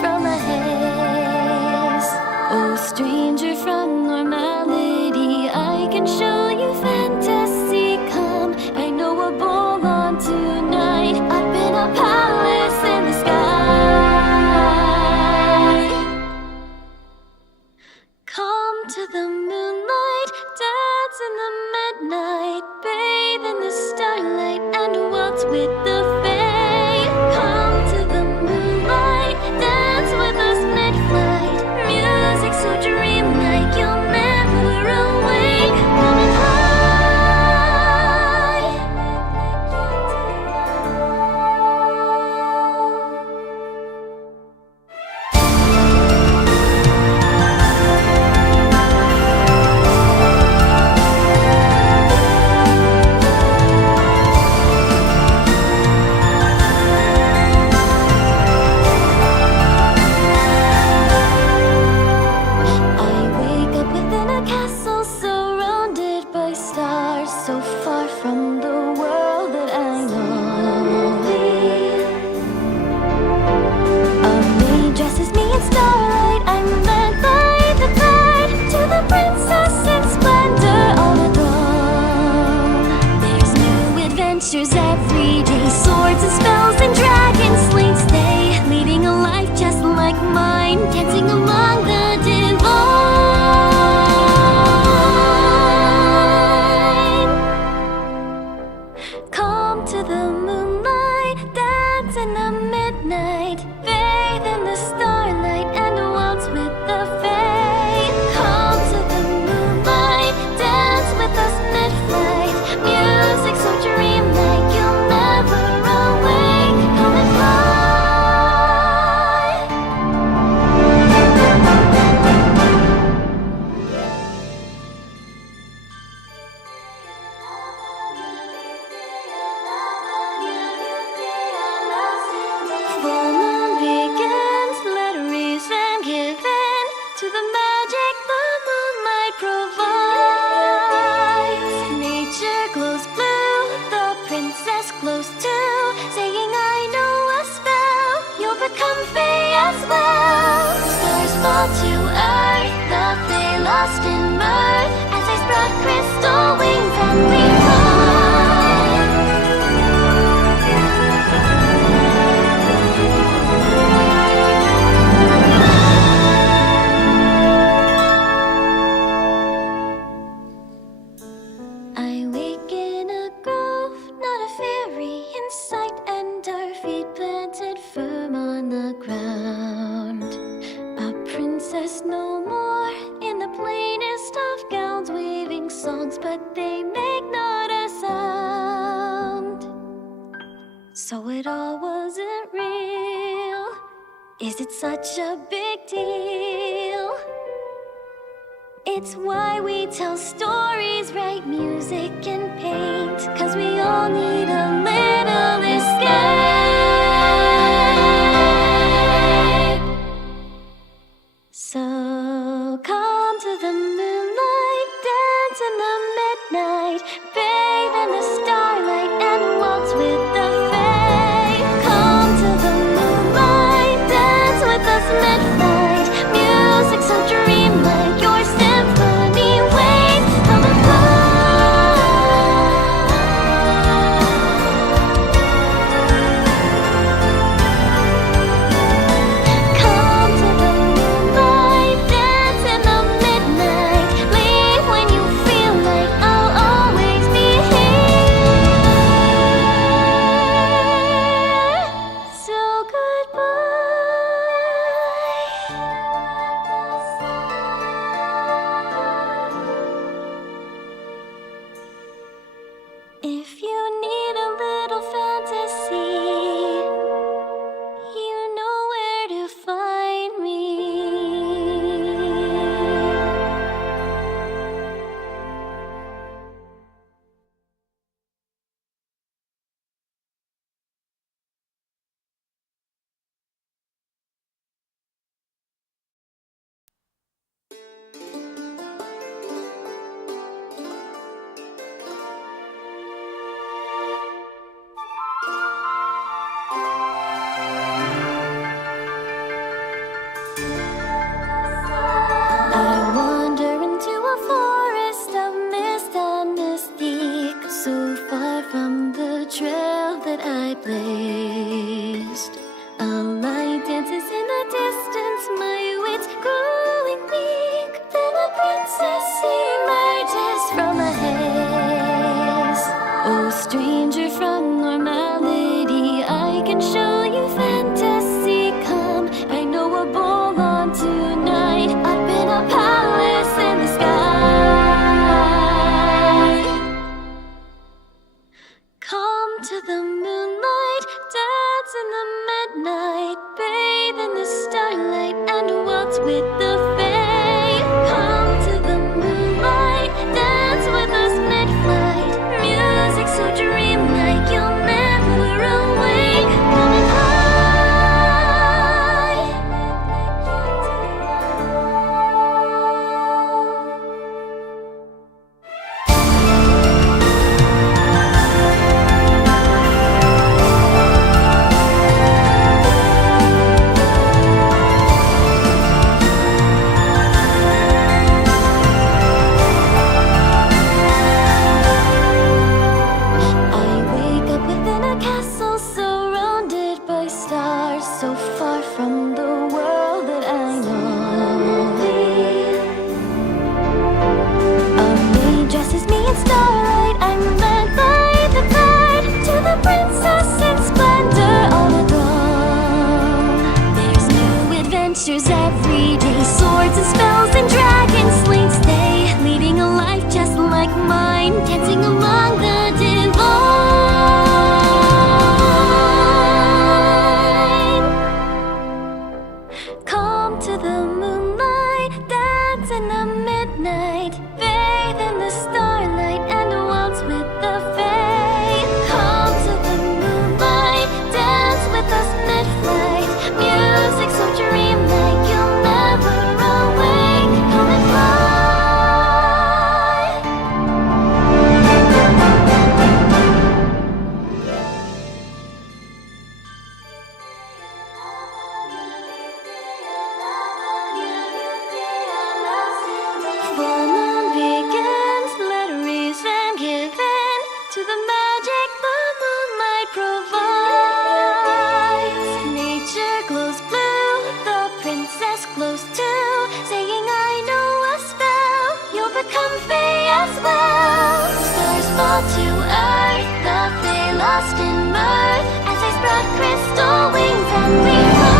from a haze. Oh, stranger from normality, I can show you fantasy. Come, I know a ball on tonight. Up in a palace in the sky. Come to the moonlight, dance in the midnight, bathe in the starlight, and waltz with the Fae. Come to the moonlight, dance with us mid-flight. Music so dreamlike, you'll never awake. Coming high. I wake up within a castle surrounded by stars, so far from the world that I know. A maid dresses me in starlight. I'm led by the tide to the princess in splendor all agone. There's new adventures every day, swords and spells and dragon slains they, leading a life just like mine, dancing among the divine. Come to the moonlight, dance in the midnight, bathe in the starlight, and waltz with the Fae. Come to the moonlight, dance with us mid-flight. Music so dreamlike, you'll never awake. Come and fly. Full moon begins, let reason give in to the magic the moonlight provides. Nature glows blue, the princess glows too, saying I know a spell, you'll become Fae as well. Stars fall to earth, the Fae lost in mirth, as they spread crystal wings and we fly. I wake in a grove, not a fairy in sight, and our feet planted firm on the ground. A princess no more, in the plainest of gowns, weaving songs, but they make not a sound. So it all wasn't real. Is it such a big deal? It's why we tell stories, write music and paint, 'cause we all need a little escape. So come to the moonlight, dance in the midnight, bathe in the starlight, and waltz with the Fae. Come to the moonlight, dance with us mid-flight. Music so dreamlike, your symphony waves. Come and fly. with the Fae. Come to the moonlight, dance with us mid-flight. Music so dreamlike, you'll never awake. Come and fly. So far from the world that I know. A maid dresses me in starlight. I'm led by the tide to the princess in splendor all agone. There's new adventures every day, swords and spells and dragon slain stay, leading a life just like mine, dancing among the divine. Come to the moonlight, dance in the midnight, bathe in the starlight and waltz with the Fae. Come to the moonlight, dance with us mid-flight. Music so dreamlike, you'll never awake. Come and fly. Fun begins, letters and given to the magic the moonlight provides. Nature glows blue, the princess glows too, saying I know a spell, you'll become Fae as well. Stars fall to earth, the Fae lost in mirth, as they spread crystal wings and we fly.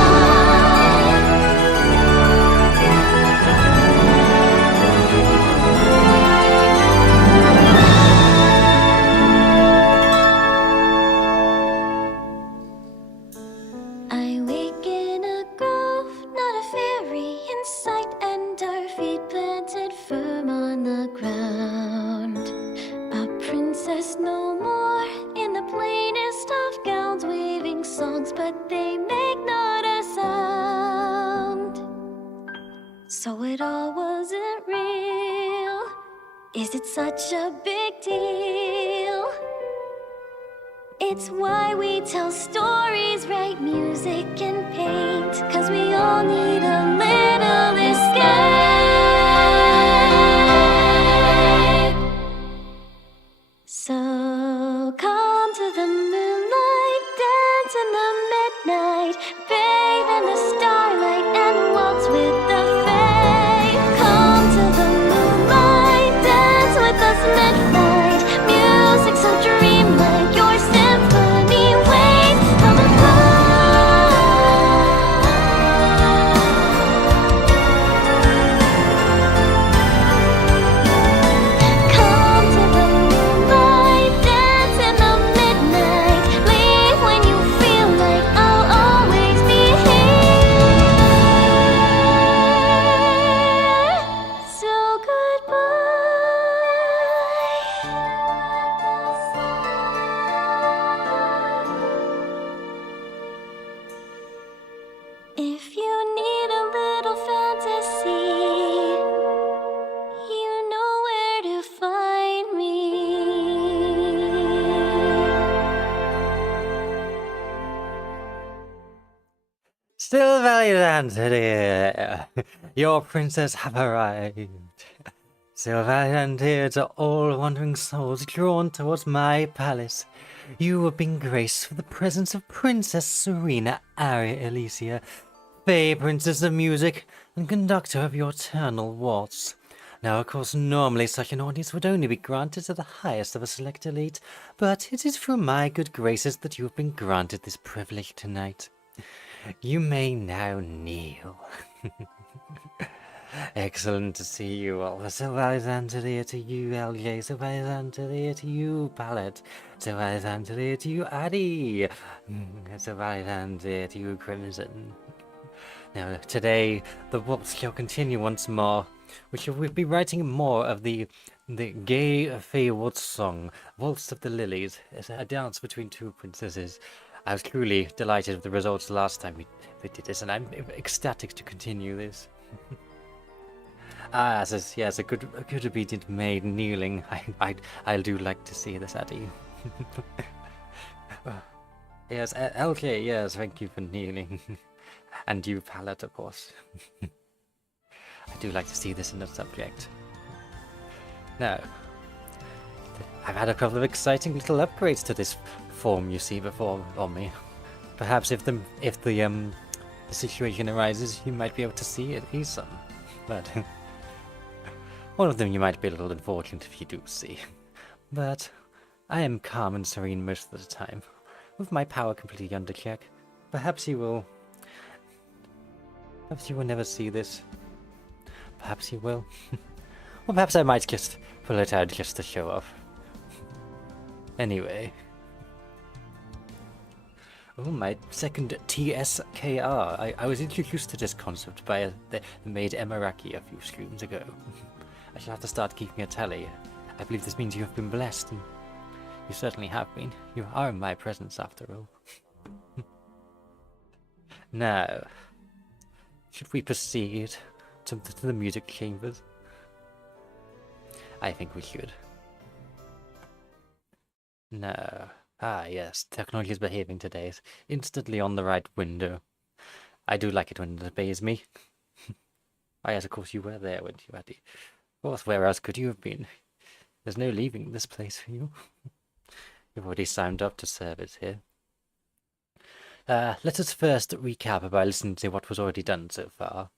I wake in a grove, not a fairy in sight, and our feet planted firm on the ground. A princess no more, in the plainest of gowns, weaving songs, but they make not a sound. So it all wasn't real. Is it such a big deal? It's why we tell stories, write music and paint, 'cause we all need a little escape. So come to the moonlight, dance in the midnight, bathe in the starlight and waltz with the Fae. Come to the moonlight, dance with us midnight. Music so dreamlike, your symphony waits. Come and fly. Come to the moonlight, dance in the midnight. Leave when you feel like I'll always be here. So goodbye. If you need a little fantasy, you know where to find me. Sylvaliðan, dear, your princess have arrived. Sylvaliðan, dear, to all wandering souls drawn towards my palace, you have been graced with the presence of Princess Sarina Aria Elysia, Fae Princess of music and conductor of your eternal waltz. Now, of course, normally such an audience would only be granted to the highest of a select elite, but it is through my good graces that you have been granted this privilege tonight. You may now kneel. Excellent to see you all. Sylvaliðan to you, LJ. Sylvaliðan to you, Palette. Sylvaliðan to you, Addy. Sylvaliðan to you, Crimson. Now, today, the waltz shall continue once more. We shall be writing more of the gay Fae waltz song, Waltz of the Lilies. It's a dance between two princesses. I was truly delighted with the results last time we did this, and I'm ecstatic to continue this. Yes, a good obedient maid kneeling. I do like to see this, Addy. Yes, LK, yes, thank you for kneeling. And you, Palette, of course. I do like to see this in the subject. Now, I've had a couple of exciting little upgrades to this form you see before on me. Perhaps if the situation arises, you might be able to see some. But one of them you might be a little unfortunate if you do see. But I am calm and serene most of the time, with my power completely under check. Perhaps you will never see this. Perhaps you will. Or perhaps I might just pull it out just to show off. Anyway. Oh, my second TSKR. I was introduced to this concept by the maid Emiraki a few streams ago. I shall have to start keeping a tally. I believe this means you have been blessed, and you certainly have been. You are in my presence, after all. Now, should we proceed to the music chambers? I think we should. No. Ah, yes, technology is behaving today. It's instantly on the right window. I do like it when it obeys me. Ah, yes, of course you were there, weren't you, Addy? Of course, where else could you have been? There's no leaving this place for you. You've already signed up to service here. Let us first recap by listening to what was already done so far.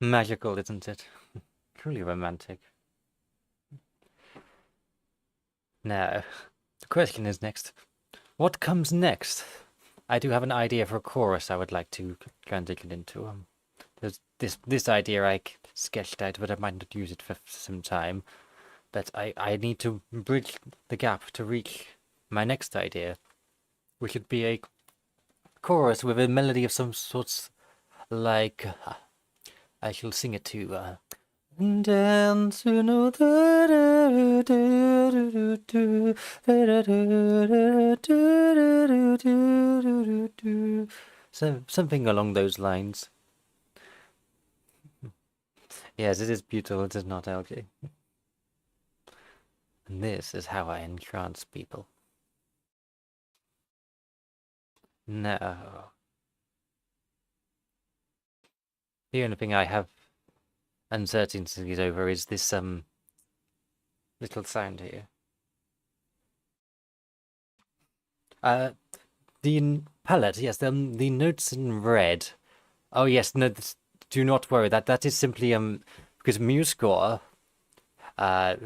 Magical, isn't it? Truly romantic. Now, the question is next. What comes next? I do have an idea for a chorus I would like to transition into. There's this idea I sketched out, but I might not use it for some time. But I need to bridge the gap to reach my next idea, which would be a chorus with a melody of some sorts, like I shall sing it to dance, you know, so something along those lines. Yes, it is beautiful, it is not, LG. And this is how I entrance people. No. The only thing I have uncertainties over is this little sound here. The palette, yes, the notes in red. Oh yes, no, do not worry. That is simply because MuseScore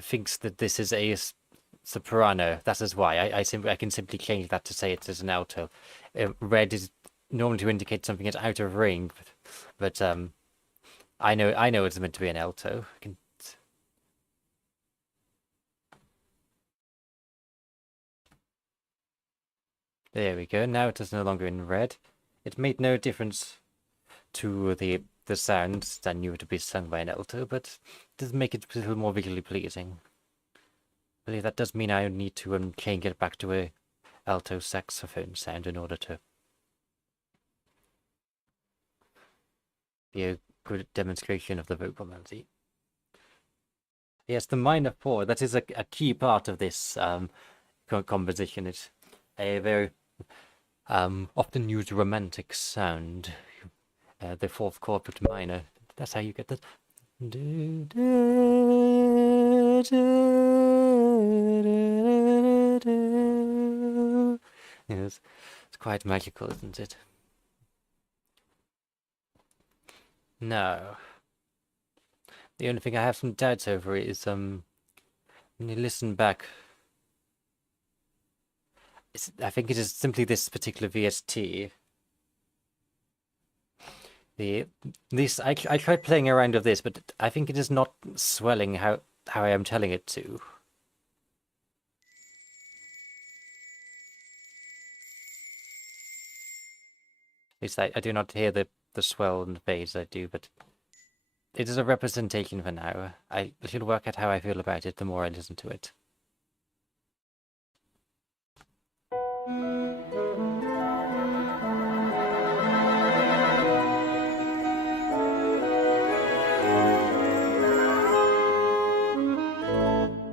thinks that this is a soprano. That is why I can simply change that to say it is an alto. Red is normally to indicate something is out of range, but I know it's meant to be an alto. There we go. Now it is no longer in red. It made no difference to the sounds that knew it to be sung by an alto, but it does make it a little more visually pleasing. I believe that does mean I need to change it back to a alto saxophone sound in order to be a good demonstration of the vocal melody. Yes, the minor four, that is a key part of this composition. It's a very often used romantic sound. The fourth chord put minor. That's how you get the. Yes, it's quite magical, isn't it? No. The only thing I have some doubts over is when you listen back. I think it is simply this particular VST. I tried playing around with this, but I think it is not swelling how I am telling it to. At least I do not hear the swell and the bass I do, but it is a representation for now. I should work out how I feel about it the more I listen to it.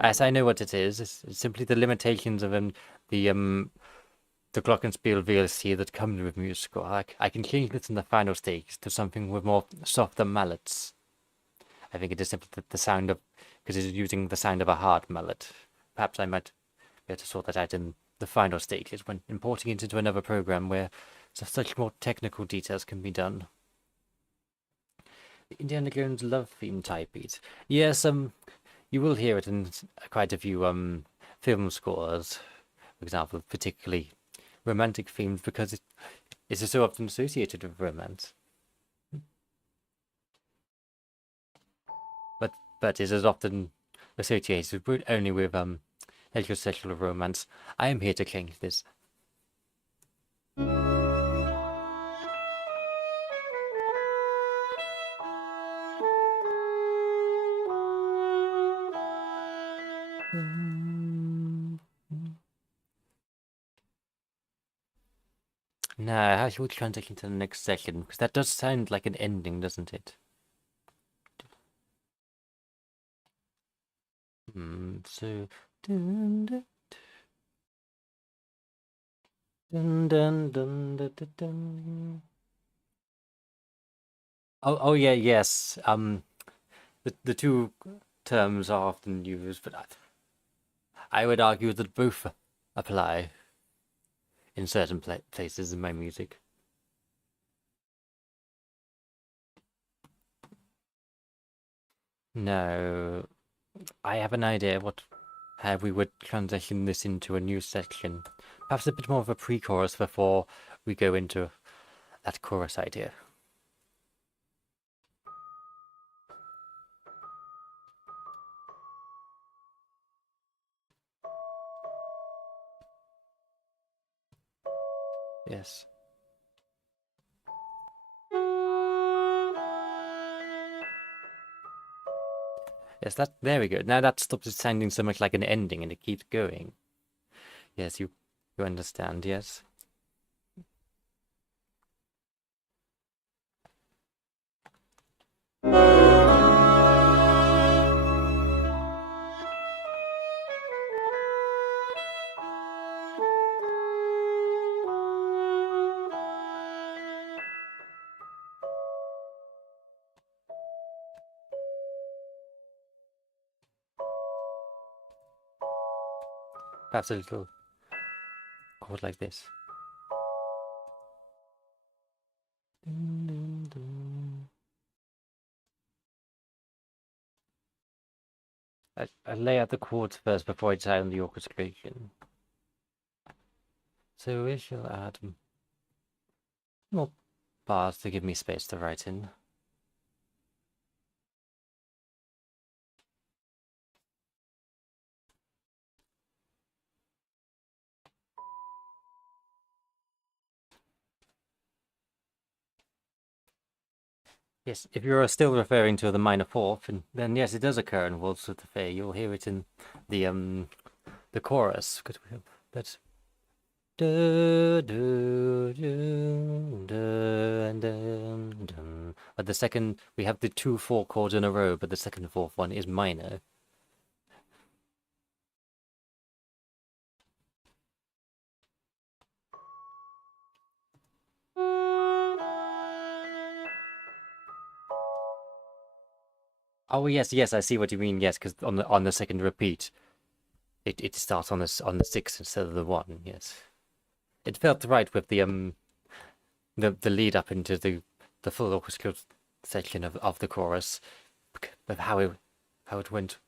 As I know what it is, it's simply the limitations of the glockenspiel VLC that comes with musical. I can change this in the final stage to something with more softer mallets. I think it is simply the sound of, because it is using the sound of a hard mallet. Perhaps I might be able to sort that out in the final stages when importing it into another program where such more technical details can be done. The Indiana Jones love theme type beat. Yes, you will hear it in quite a few film scores, for example, particularly romantic themes, because it is so often associated with romance. But it is often associated only with heterosexual romance. I am here to change this. Now, how should we transition to the next section? Because that does sound like an ending, doesn't it? So... Dun, dun, dun, dun, dun, dun, dun, dun. Oh yeah, yes. The two terms are often used, but I would argue that both apply in certain places in my music. No, I have an idea how we would transition this into a new section. Perhaps a bit more of a pre-chorus before we go into that chorus idea. Yes. Yes, there we go. Now that stops it sounding so much like an ending and it keeps going. Yes, you understand, yes? Perhaps a little chord like this. Dun, dun, dun. I lay out the chords first before I decide on the orchestration. So we shall add more bars to give me space to write in. Yes, if you're still referring to the minor fourth, then yes, it does occur in Waltz with the Fae. You'll hear it in the chorus. That's but the second, we have the 2/4 chords in a row, but the second and fourth one is minor. Oh yes, yes, I see what you mean. Yes, because on the second repeat, it starts on the 6 instead of the 1. Yes, it felt right with the lead up into the full orchestral section of the chorus, of how it went.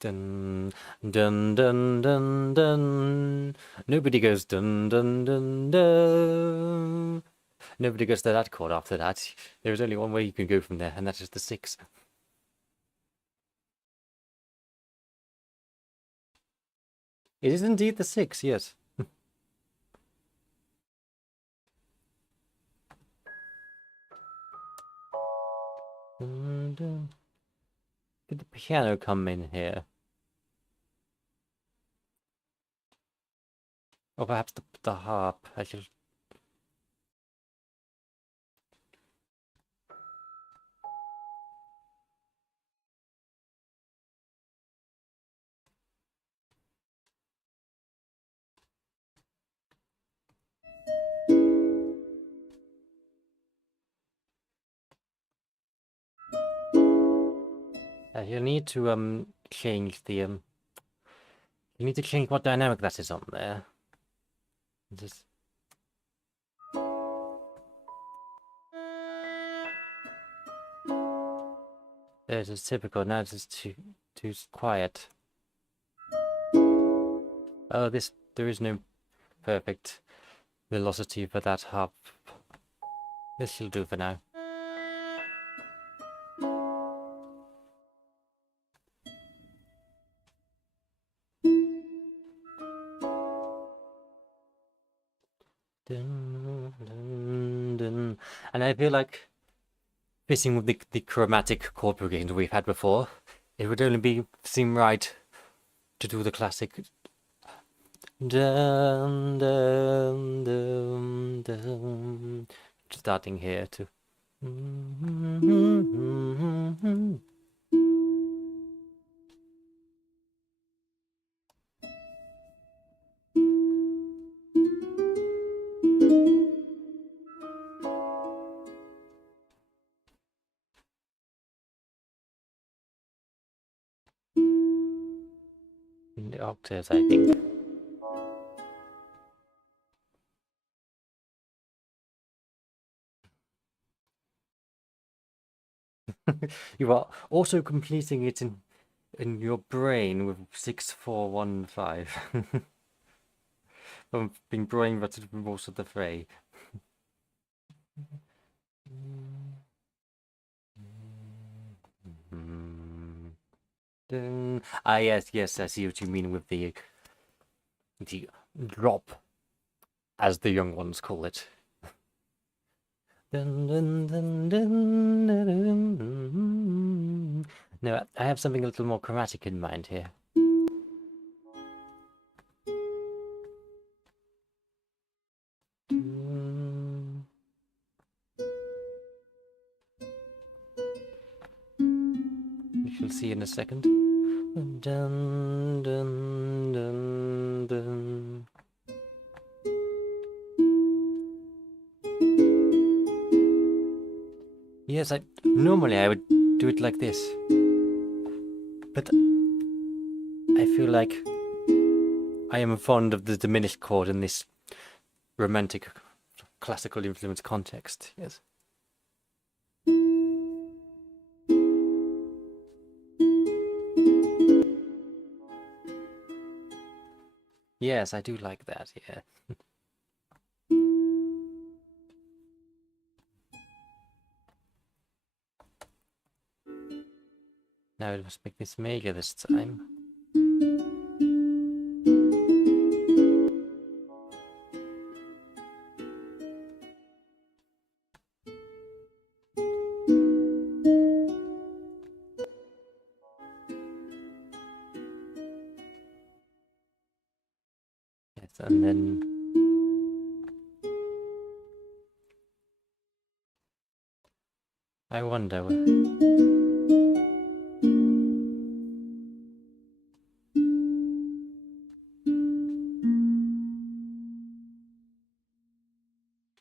Dun dun dun dun dun. Nobody goes dun dun dun dun. Nobody goes to that chord after that. There's only one way you can go from there, and that is the 6. It is indeed the 6, yes. Dun, dun. Did the piano come in here? Or perhaps the harp. I should. You need to change the You need to change what dynamic that is on there. Just. There's a typical. Now it's too quiet. Oh, there is no perfect velocity for that harp. This will do for now. Dun, dun, dun. And I feel like fitting with the chromatic chord progression we've had before, it would only seem right to do the classic dun, dun, dun, dun, starting here to in the octaves, I think. You are also completing it in your brain with 6-4-1-5. From being brain-rotted from most of the fray. Ah, yes, I see what you mean with the drop, as the young ones call it. No, I have something a little more chromatic in mind here. We shall see in a second. Dun, dun, dun, dun. Yes, normally I would do it like this, but I feel like I am fond of the diminished chord in this romantic, classical influence context. Yes. Yes, I do like that. Yeah. Now it must make this major this time. Yes, and then I wonder.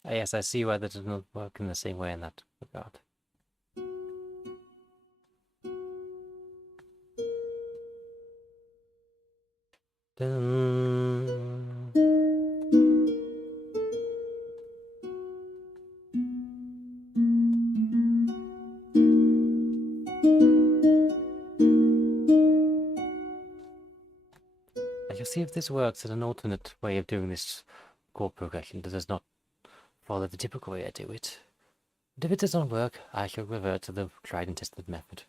Yes, I see why that does not work in the same way in that regard. Dun. I shall see if this works as an alternate way of doing this chord progression that does not follow the typical way I do it. And if it does not work, I shall revert to the tried and tested method.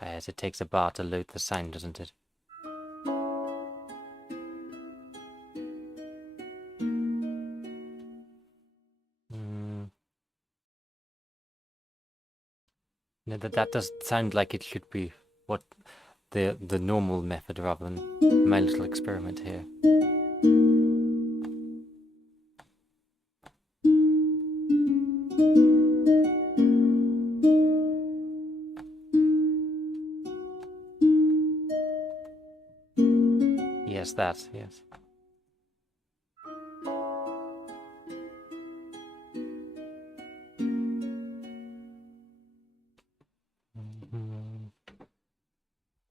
As it takes a bar to load the sign, doesn't it? No, that does sound like it should be what the normal method rather than my little experiment here. Yes, that, yes.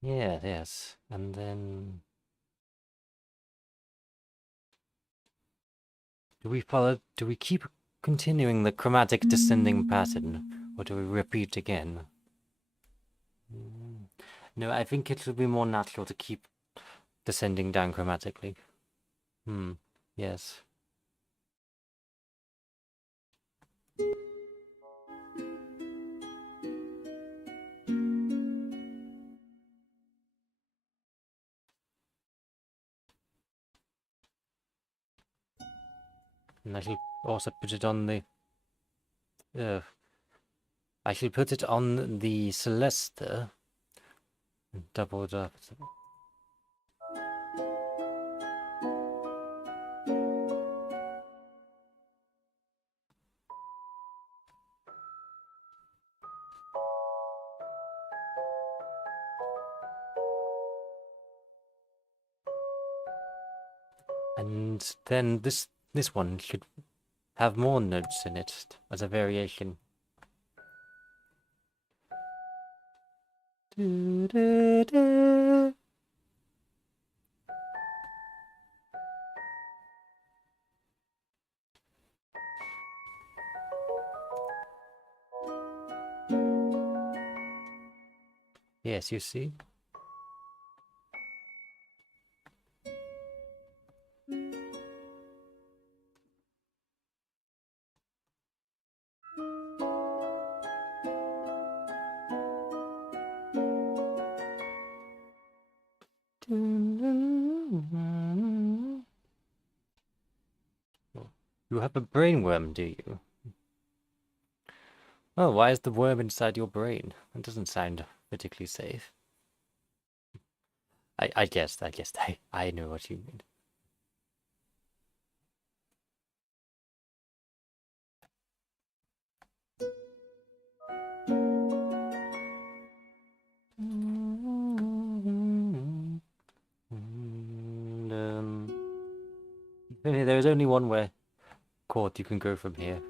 Yeah, yes. And then do we keep continuing the chromatic descending pattern, or do we repeat again? No, I think it would be more natural to keep descending down chromatically. Yes. And I shall also put it on the... I shall put it on the Celesta. Double it up. And then this one should have more notes in it as a variation. Yes, you see? You have a brainworm, do you? Oh, why is the worm inside your brain? That doesn't sound particularly safe. I guess I know what you mean. And, there's only one chord you can go from here.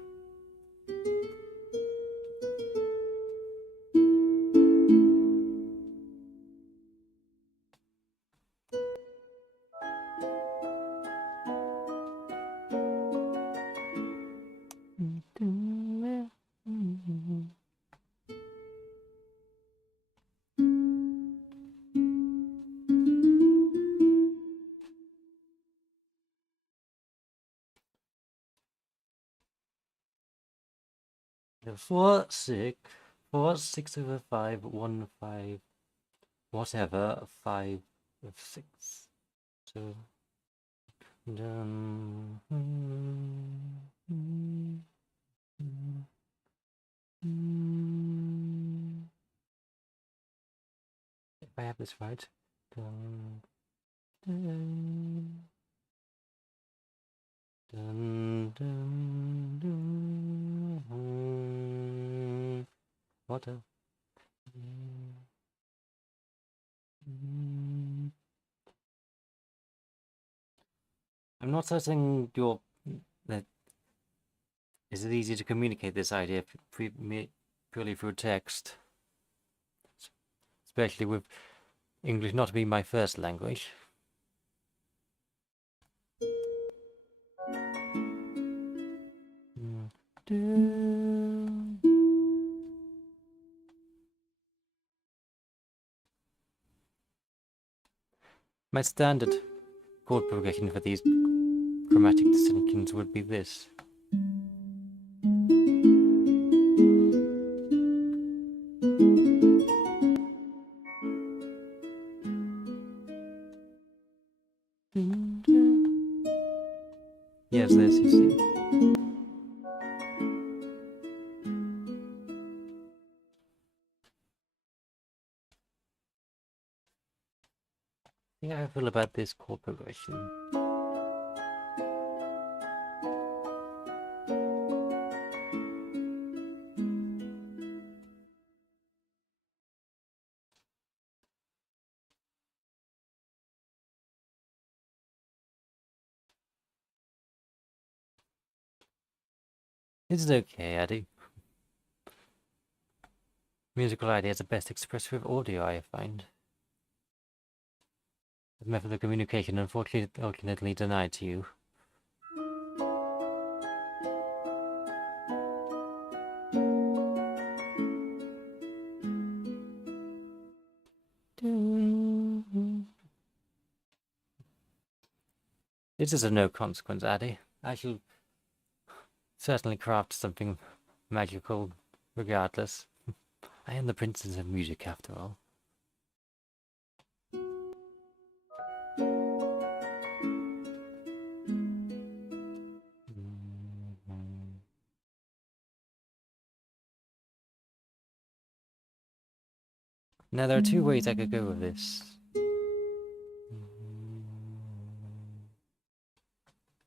For sick, 4, 6 over 5, 1, 5, whatever, 5 of 6. So, if I have this right. What a... I'm not certain that is it easy to communicate this idea purely through text, especially with English not being my first language. My standard chord progression for these chromatic distinctions would be this. Yes, this, you see. I think I feel about this chord progression. It's okay, Addy. Musical ideas are best expressed with audio, I find. The method of communication unfortunately denied to you. This is of no consequence, Addy. I shall certainly craft something magical regardless. I am the princess of music, after all. Now, there are two ways I could go with this.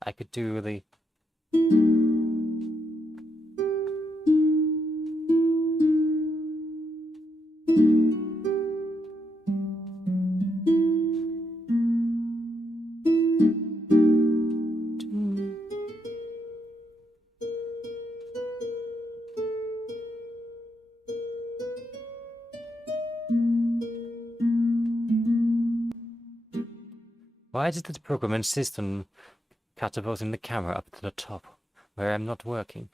I could do the... Why does the program insist on catapulting the camera up to the top, where I'm not working?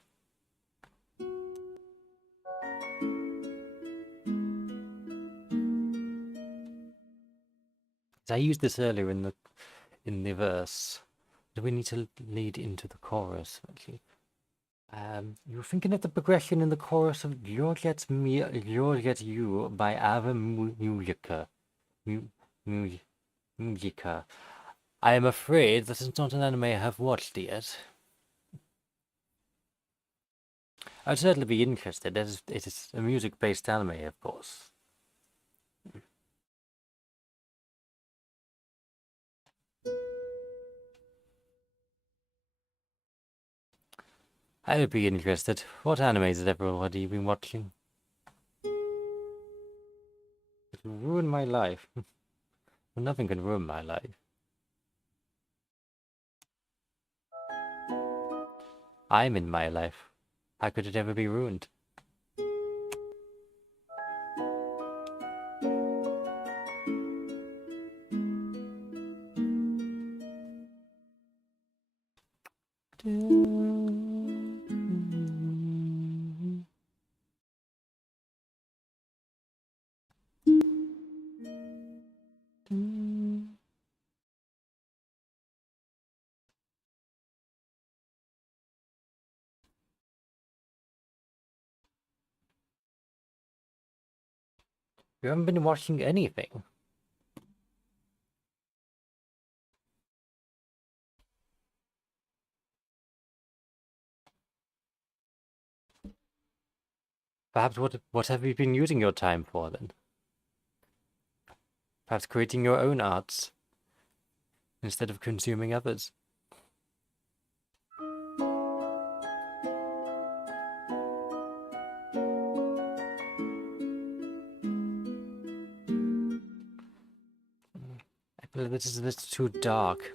I used this earlier in the verse. Do we need to lead into the chorus, actually? You were thinking of the progression in the chorus of You'll Get Me, You'll Get You by Ave Musica. Musica. I am afraid this is not an anime I have watched yet. I'd certainly be interested, as it is a music-based anime, of course. I would be interested. What animes has everybody been watching? It will ruin my life. Well, nothing can ruin my life. I'm in my life. How could it ever be ruined? You haven't been watching anything. Perhaps what have you been using your time for then? Perhaps creating your own arts instead of consuming others. I believe this is a little too dark.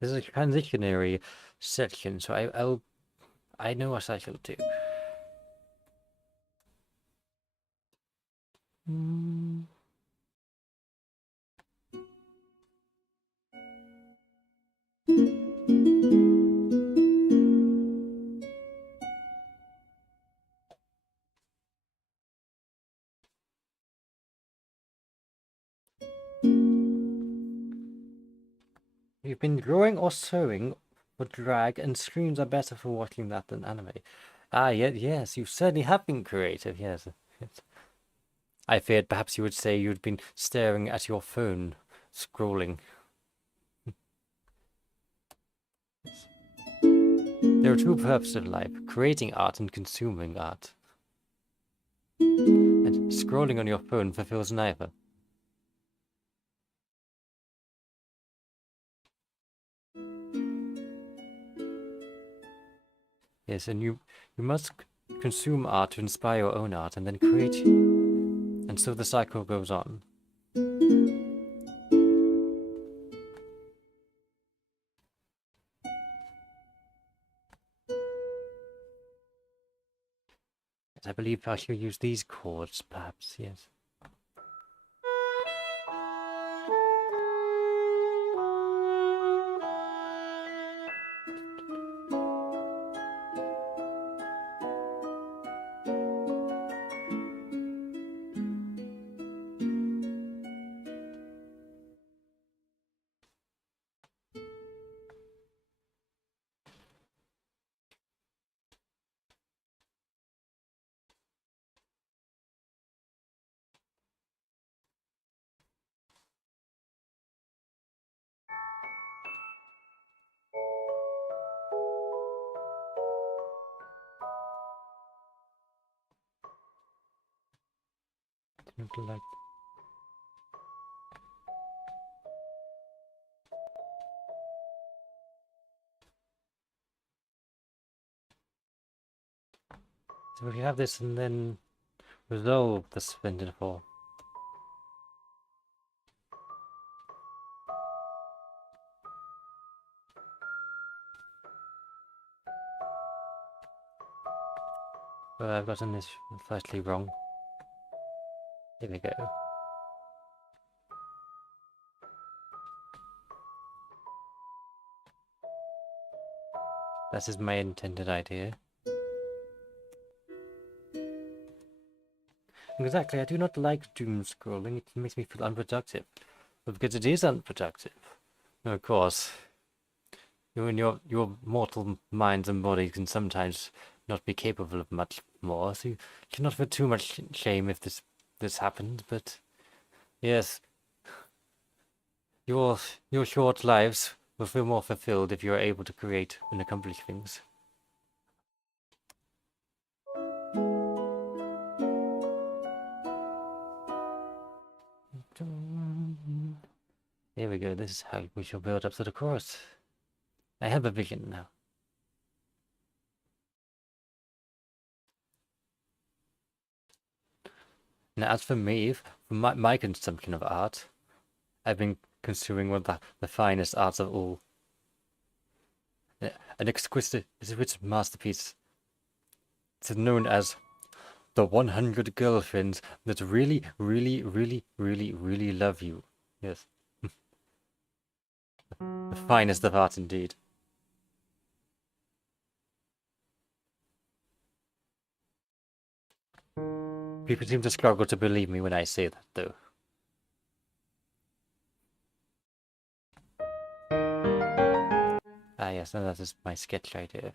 This is a transitionary section, so I know what I shall do. You've been drawing or sewing for drag, and streams are better for watching that than anime. Ah, yes, you certainly have been creative, yes. I feared perhaps you would say you'd been staring at your phone, scrolling. There are two purposes of life, creating art and consuming art. And scrolling on your phone fulfills neither. Yes, and you must consume art to inspire your own art and then create. And so the cycle goes on. Yes, I believe I shall use these chords, perhaps, yes. Like so if you have this and then resolve the splendid fall. Well, I've gotten this slightly wrong. Here we go. That is my intended idea. Exactly, I do not like doom scrolling. It makes me feel unproductive. But because it is unproductive, of course, you and your mortal minds and bodies can sometimes not be capable of much more, so you should not feel too much shame if this happens, but yes, your short lives will feel more fulfilled if you are able to create and accomplish things. Here we go, this is how we shall build up to the chorus. I have a vision now. Now, as for me, for my consumption of art, I've been consuming one of the finest arts of all. An exquisite masterpiece. It's known as the 100 girlfriends that really, really, really, really, really love you. Yes. The finest of art indeed. People seem to struggle to believe me when I say that, though. Ah, yes, no, that is my sketch right here.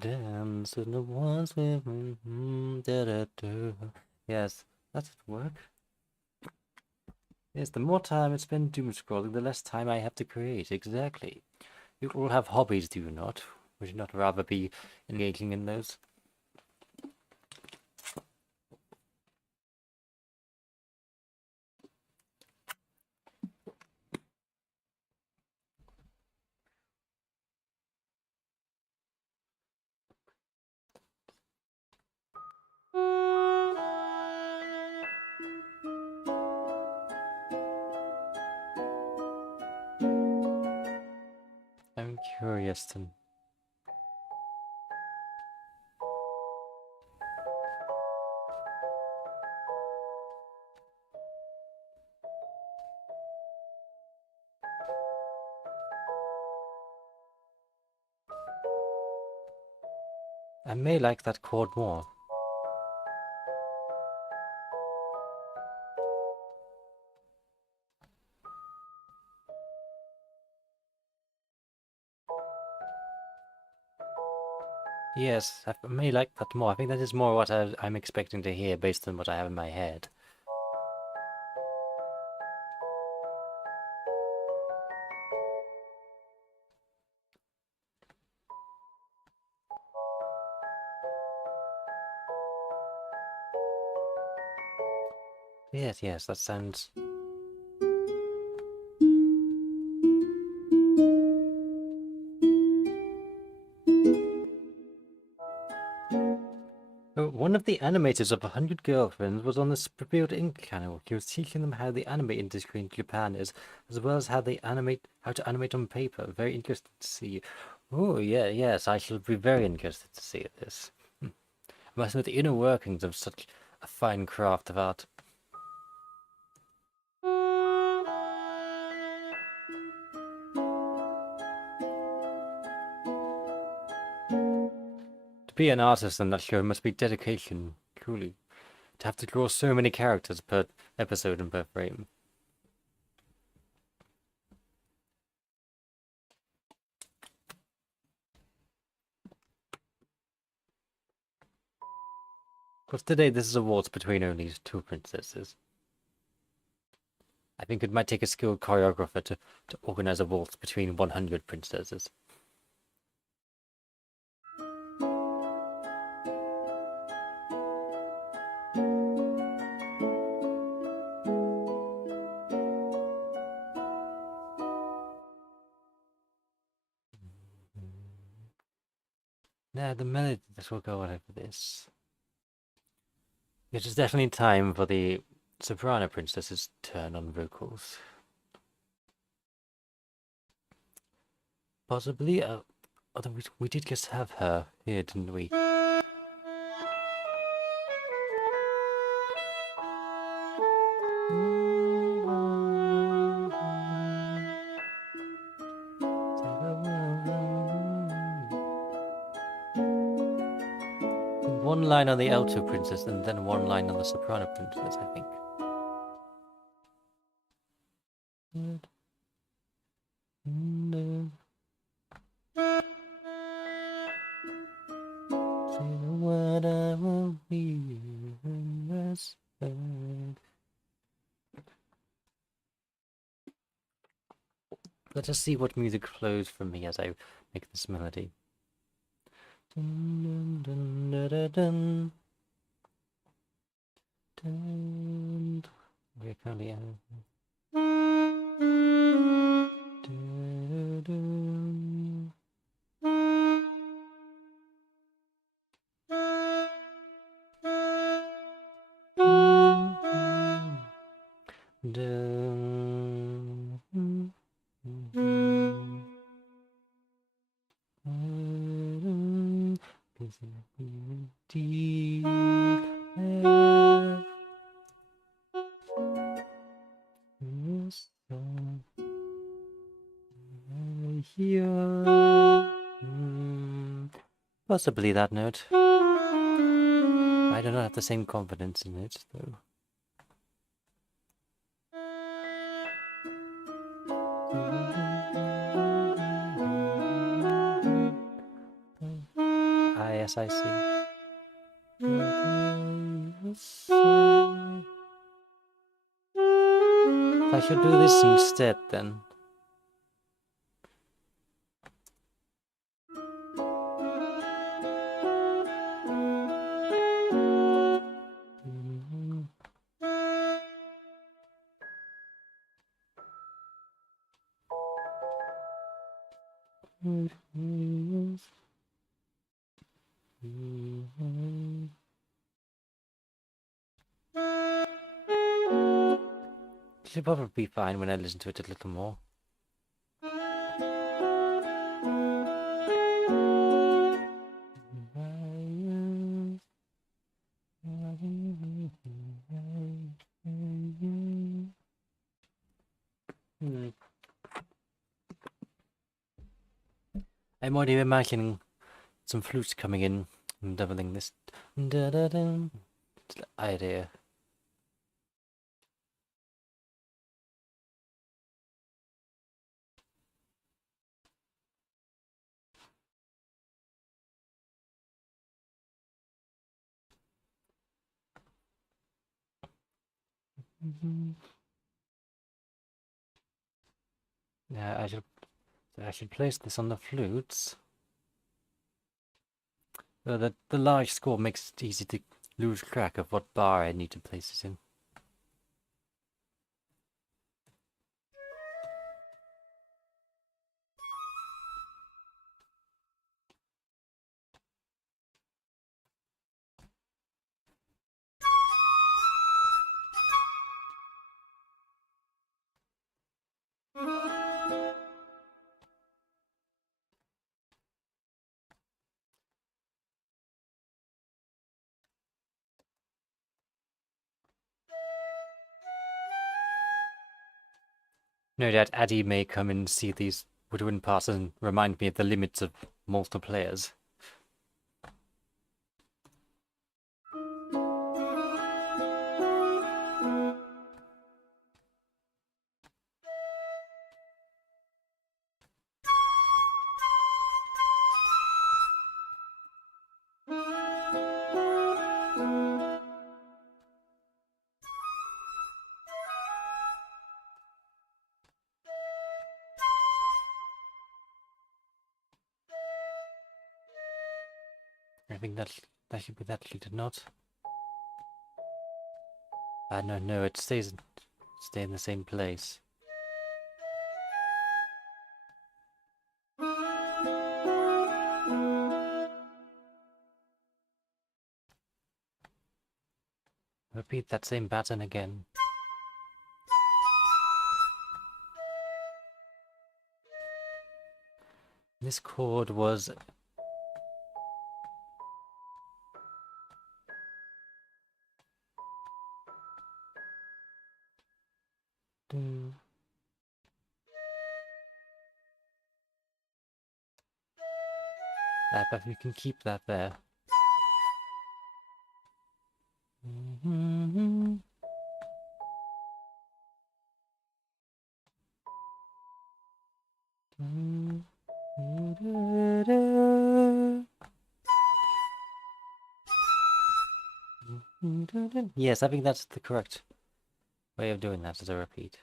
Dance in the ones with Yes, that would work. Yes, the more time I spend doom scrolling, the less time I have to create. Exactly. You all have hobbies, do you not? Would you not rather be engaging in those? I'm curious to... I may like that chord more. Yes, I may like that more. I think that is more what I'm expecting to hear based on what I have in my head. Yes, yes, that sounds... One of the animators of 100 Girlfriends was on the Springfield Ink channel. He was teaching them how the anime industry in Japan is, as well as how to animate on paper. Very interesting to see. Oh, yeah, yes, I shall be very interested to see this. Must know the inner workings of such a fine craft of art. To be an artist on that show must be dedication, truly. To have to draw so many characters per episode and per frame. Because today this is a waltz between only two princesses. I think it might take a skilled choreographer to organize a waltz between 100 princesses. Now the melody that will go over this. It is definitely time for the soprano princess's turn on vocals. Possibly, although we did just have her here, didn't we? One line on the alto princess and then one line on the soprano princess, I think. What I will be Let us see what music flows from me as I make this melody. Dun, dun, dun, dun, dun, dun. We're currently Here. Possibly that note. I do not have the same confidence in it, though. Ah, yes, I see. I should do this instead, then. Should probably be fine when I listen to it a little more. I'm already imagining some flutes coming in and doubling this idea. Yeah, I should place this on the flutes. So that the large score makes it easy to lose track of what bar I need to place it in. No doubt Addy may come and see these woodwind parts and remind me of the limits of multiple players. I think that should be that little note. No, it stay in the same place. Repeat that same pattern again. This chord was that, but you can keep that there. Yes, I think that's the correct way of doing that as a repeat.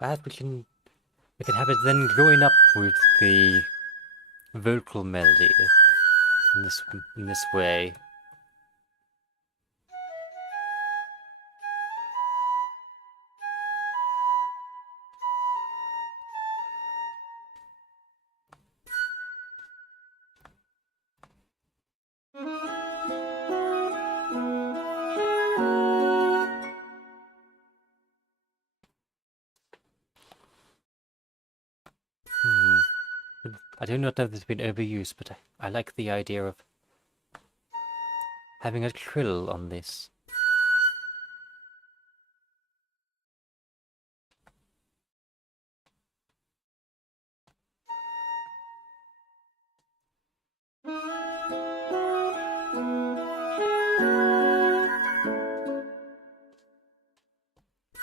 Perhaps we can have it then join up with the vocal melody in this way. I do not know if it's been overused, but I like the idea of having a trill on this.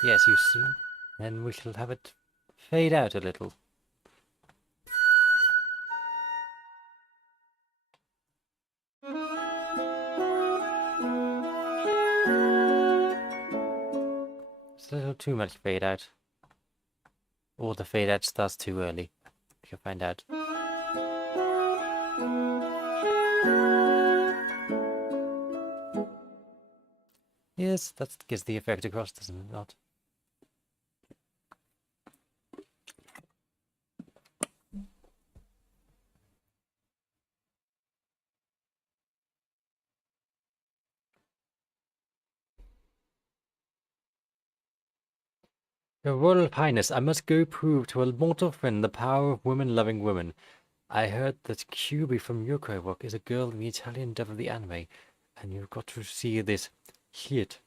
Yes, you see. Then we shall have it fade out a little. It's a little too much fade out. Or the fade out starts too early. You'll find out. Yes, that gets the effect across, doesn't it not? Your Royal Highness, I must go prove to a mortal friend the power of women-loving women. I heard that Kyubi from Yoko Rock is a girl in the Italian dub of the anime, and you've got to see this shit.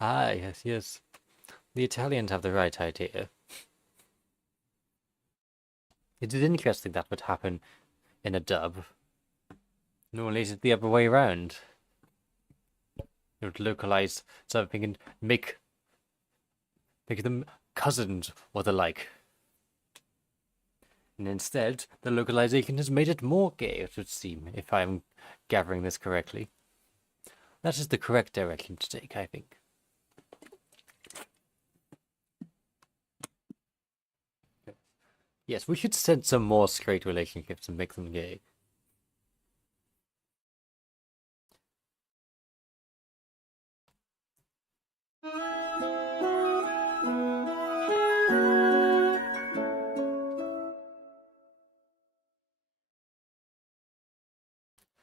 Ah, yes, yes. The Italians have the right idea. It is interesting that would happen in a dub. Normally it's the other way around. You would localize something and make them cousins or the like. And instead, the localization has made it more gay, it would seem, if I'm gathering this correctly. That is the correct direction to take, I think. Yes, we should send some more straight relationships and make them gay.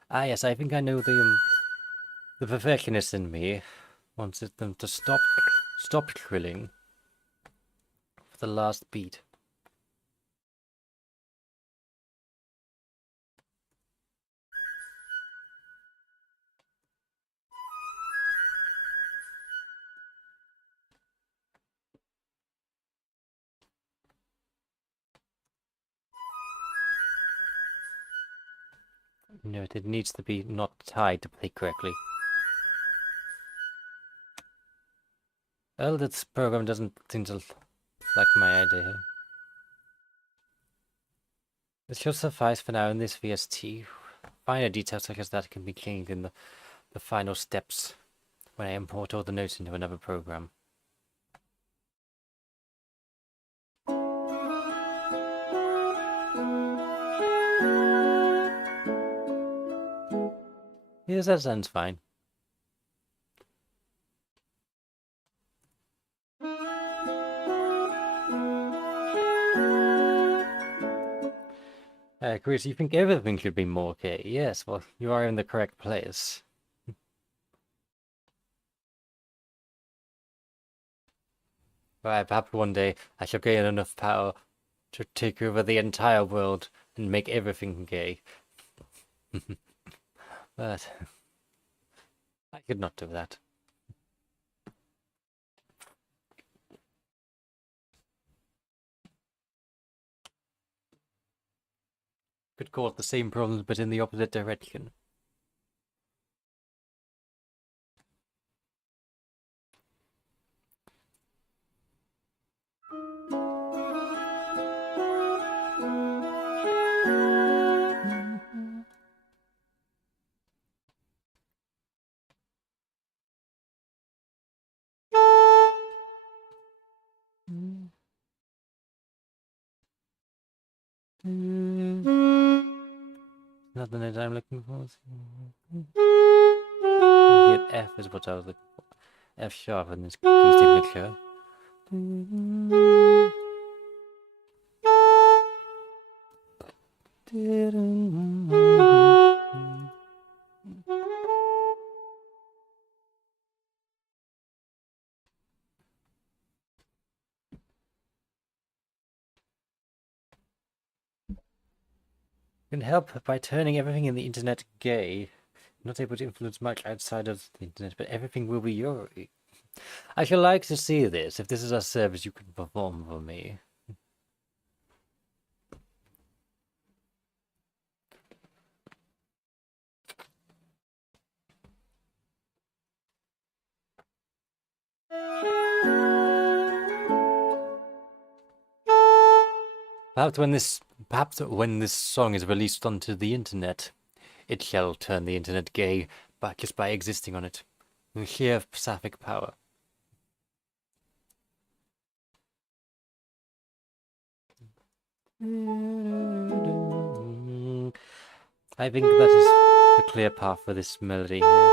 Ah, yes, I think I know the perfectionist in me wants them to stop trilling for the last beat. No, it needs to be not tied to play correctly. Well, this program doesn't seem to like my idea. This should suffice for now in this VST. Finer details such as that can be changed in the final steps when I import all the notes into another program. Yes, that sounds fine. Chris, you think everything should be more gay? Yes, well, you are in the correct place. Right, perhaps one day I shall gain enough power to take over the entire world and make everything gay. But I could not do that. Could cause the same problems but in the opposite direction. Not the note I'm looking for. Maybe F is what I was looking for. F sharp in this key signature. can help by turning everything in the internet gay. Not able to influence much outside of the internet, but everything will be your. I shall like to see this, if this is a service you can perform for me. Perhaps when this song is released onto the internet, it shall turn the internet gay, but just by existing on it. The sheer sapphic power. I think that is the clear path for this melody here.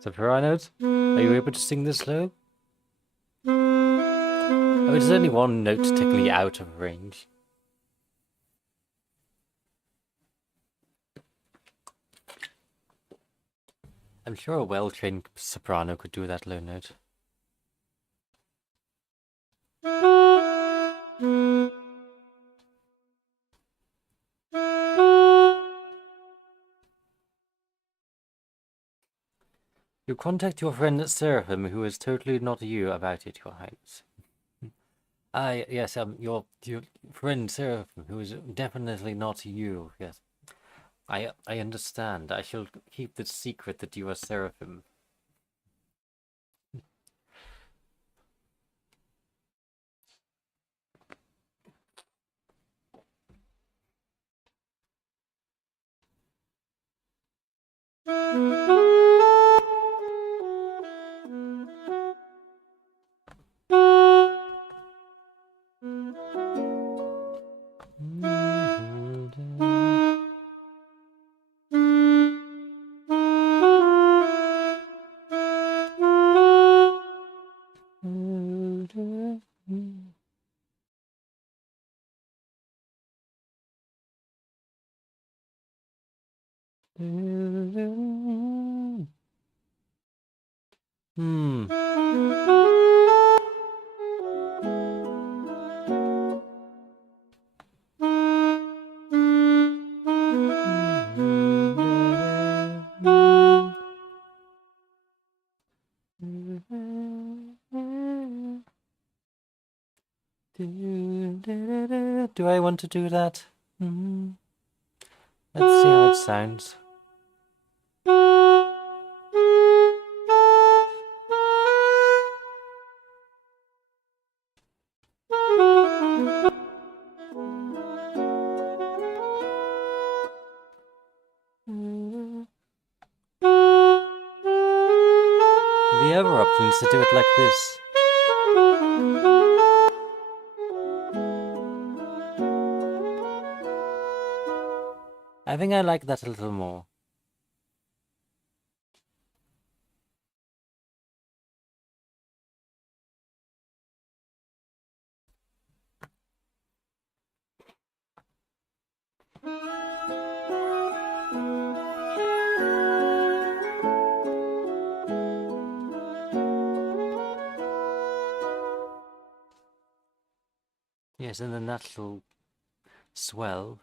Sopranos, are you able to sing this low? Oh, it's only one note technically out of range. I'm sure a well-trained soprano could do that low note. You contact your friend Seraphim, who is totally not you, about it, Your Highness. Yes, your friend Seraphim, who is definitely not you, yes. I understand. I shall keep the secret that you are Seraphim. Do I want to do that? Let's see how it sounds. The other option is to do it like this. I think I like that a little more. Yes, and then that'll swell.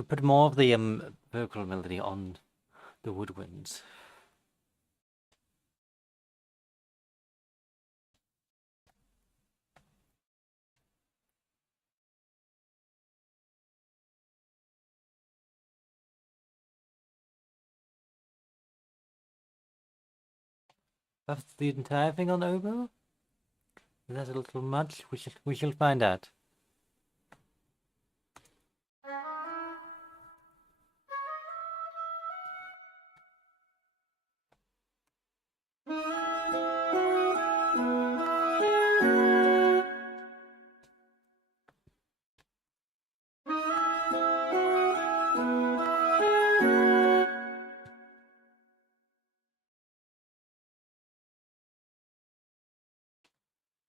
should put more of the vocal melody on the woodwinds. That's the entire thing on oboe? Is that a little much? We shall find out.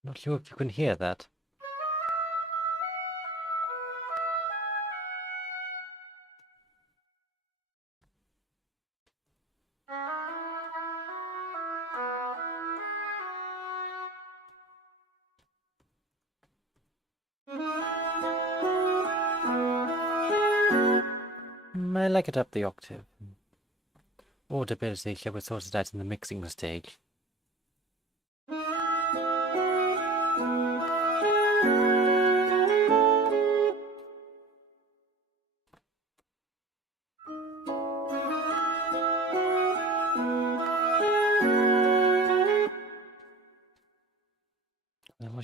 Not sure if you can hear that. I like it up the octave. Audibility shall be sorted out in the mixing stage.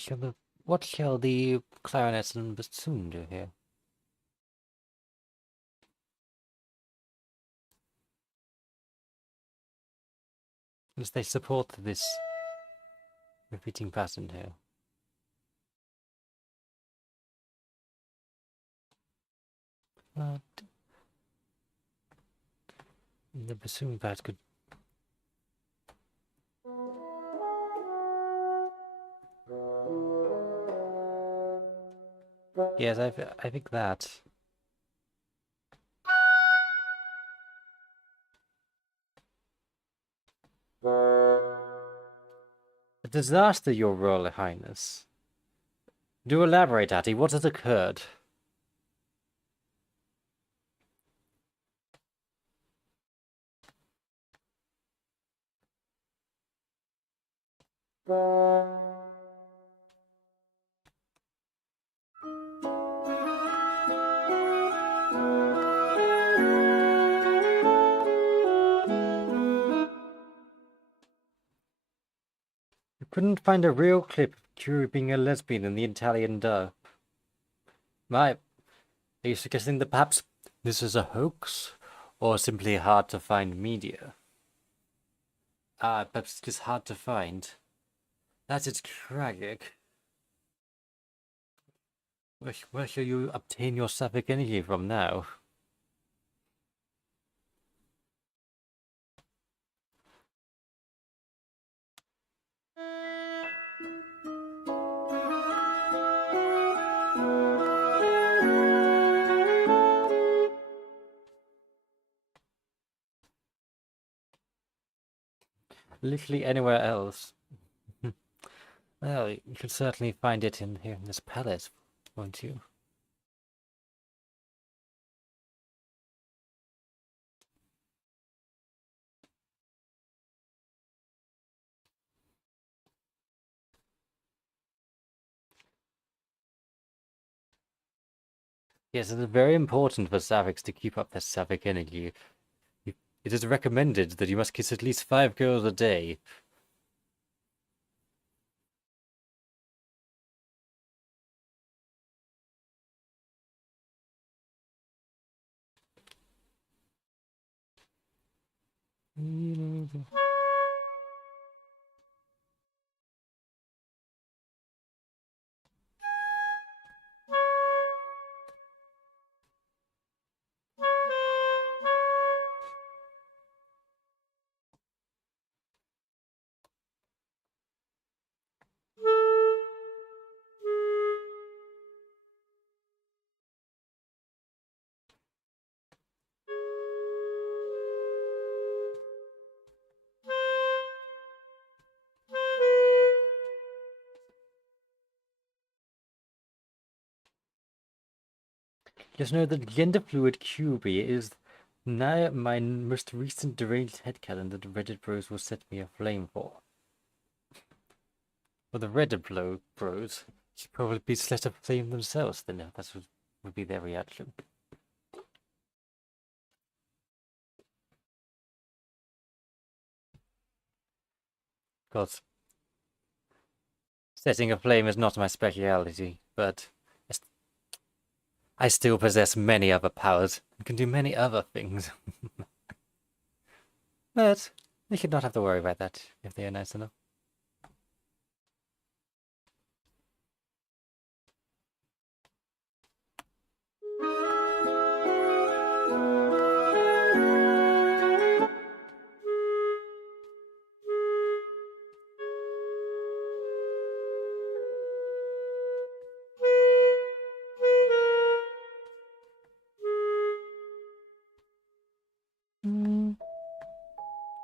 And what shall the clarinet and bassoon do here? As they support this repeating pattern here. The bassoon part could. Yes, I think that. A disaster, Your Royal Highness. Do elaborate, Atty. What has occurred? Couldn't find a real clip of Curie being a lesbian in the Italian dub. Are you suggesting that perhaps this is a hoax? Or simply hard to find media? Perhaps it's just hard to find. That is tragic. Where shall you obtain your sapphic energy from now? Literally anywhere else. Well, you could certainly find it in here in this palace, won't you? Yes, it is very important for Sapphics to keep up their Sapphic energy. It is recommended that you must kiss at least 5 girls a day. Just know that gender fluid QB is now my most recent deranged headcanon that the Reddit bros will set me aflame for. Well, the Reddit bros should probably be set aflame themselves, then that would be their reaction. Because setting aflame is not my speciality, but I still possess many other powers and can do many other things. But they should not have to worry about that if they are nice enough.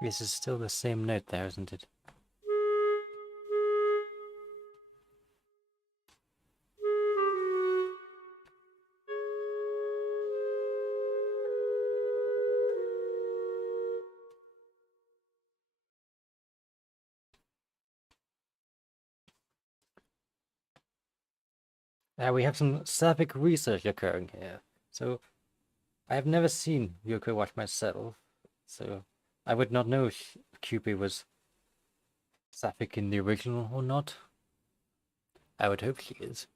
This is still the same note there, isn't it? We have some sapphic research occurring here. So, I have never seen Yoko Watch myself, so I would not know if Cupid was sapphic in the original or not. I would hope she is.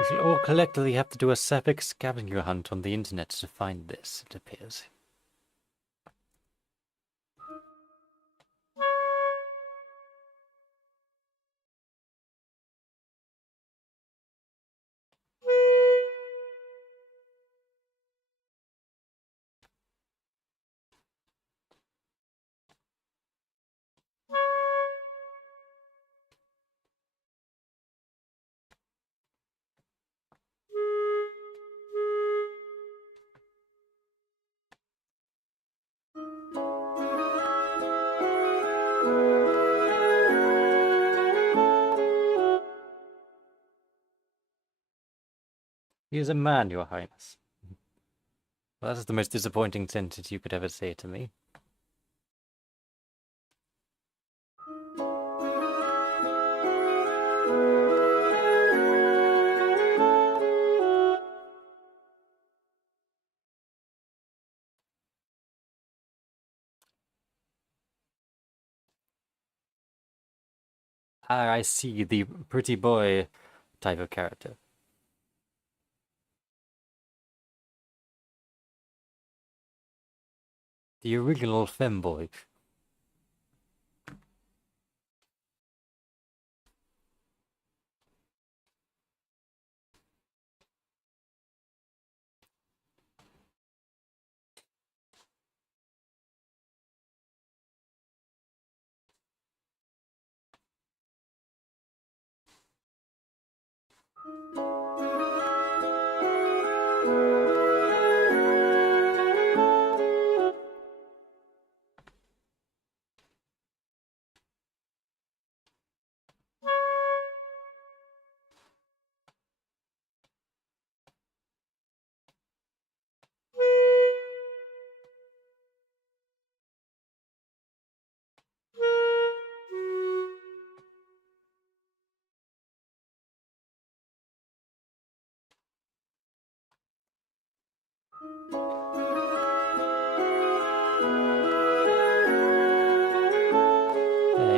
We shall all collectively have to do a sapphic scavenger hunt on the internet to find this, it appears. He is a man, Your Highness. Well, that is the most disappointing sentence you could ever say to me. Ah, I see, the pretty boy type of character. The original femboy.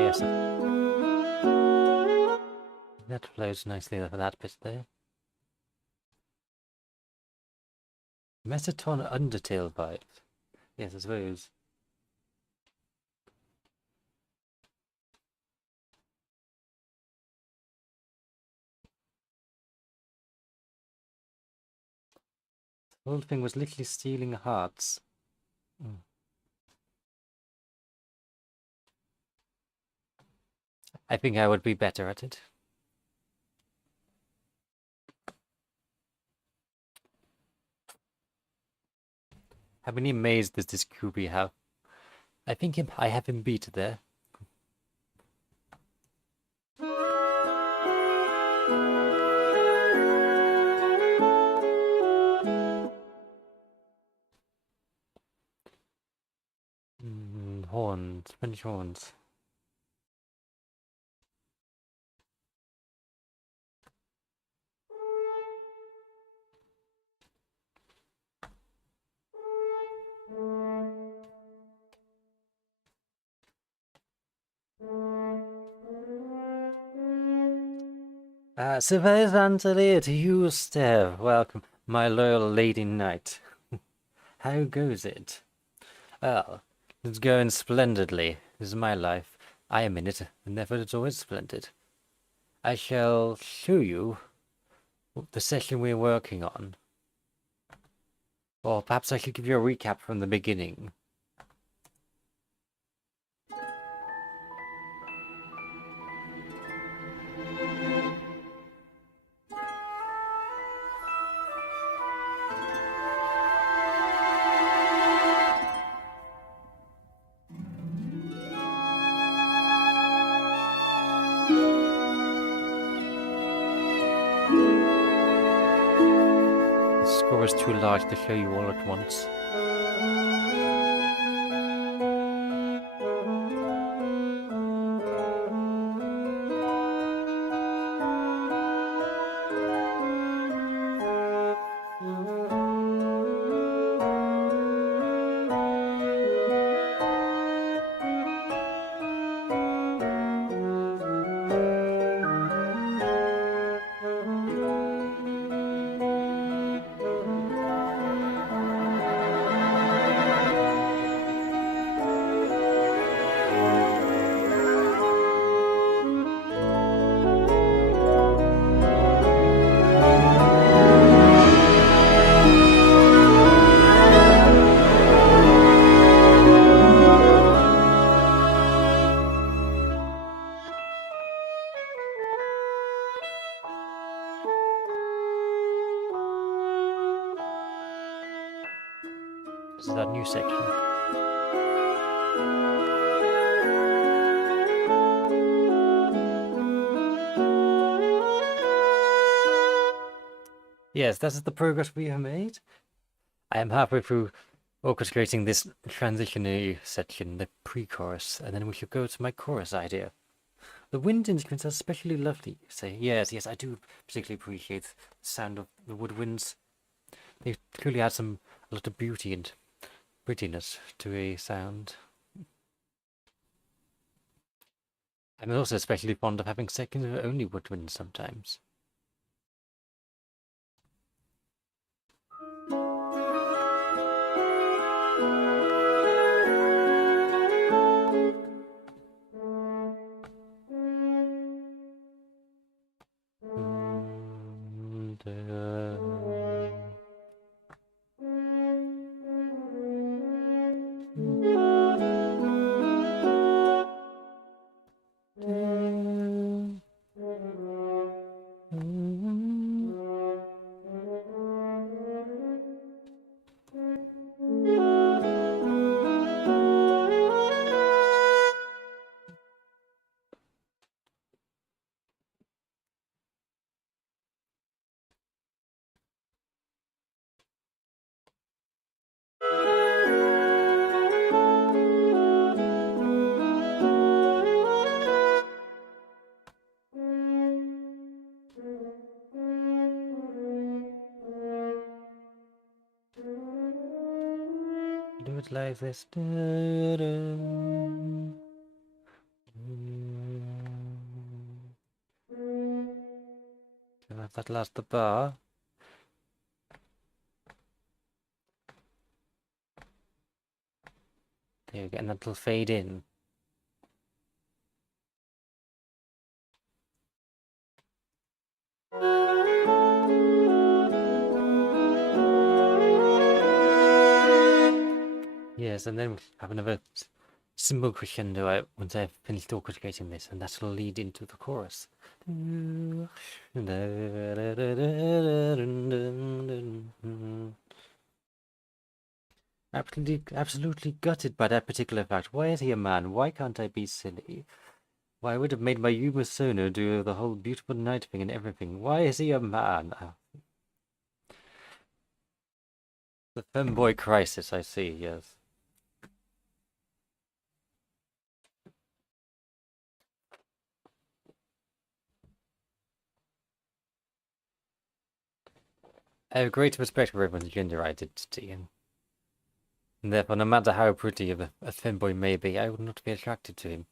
Yes. That flows nicely for that bit there. Metaton Undertale vibes. Yes, I suppose. The whole thing was literally stealing hearts. I think I would be better at it. How many maids does this Kubi have? I think I have him beat there. Horns, Spanish horns. Sylvaliðan to you, Steph. Welcome, my loyal lady knight. How goes it? Well, it's going splendidly. This is my life. I am in it, and therefore it's always splendid. I shall show you the session we're working on. Or perhaps I should give you a recap from the beginning. The score is too large to show you all at once. This is our new section. Yes, that is the progress we have made. I am halfway through orchestrating this transitionary section, the pre-chorus, and then we should go to my chorus idea. The wind instruments are especially lovely, you say. Yes, I do particularly appreciate the sound of the woodwinds. They clearly add a lot of beauty and prettiness to a sound. I'm also especially fond of having seconds of only woodwinds sometimes. Do it like this. Let that last the bar. There you go, and that'll fade in. Yes, and then we'll have another simple crescendo once I've finished orchestrating this, and that will lead into the chorus. Absolutely gutted by that particular fact. Why is he a man? Why can't I be silly? Why, I would have made my Yuma Sono do the whole beautiful night thing and everything. Why is he a man? The femboy crisis, I see, yes. I have great respect for everyone's gender identity, and therefore, no matter how pretty a femboy may be, I would not be attracted to him.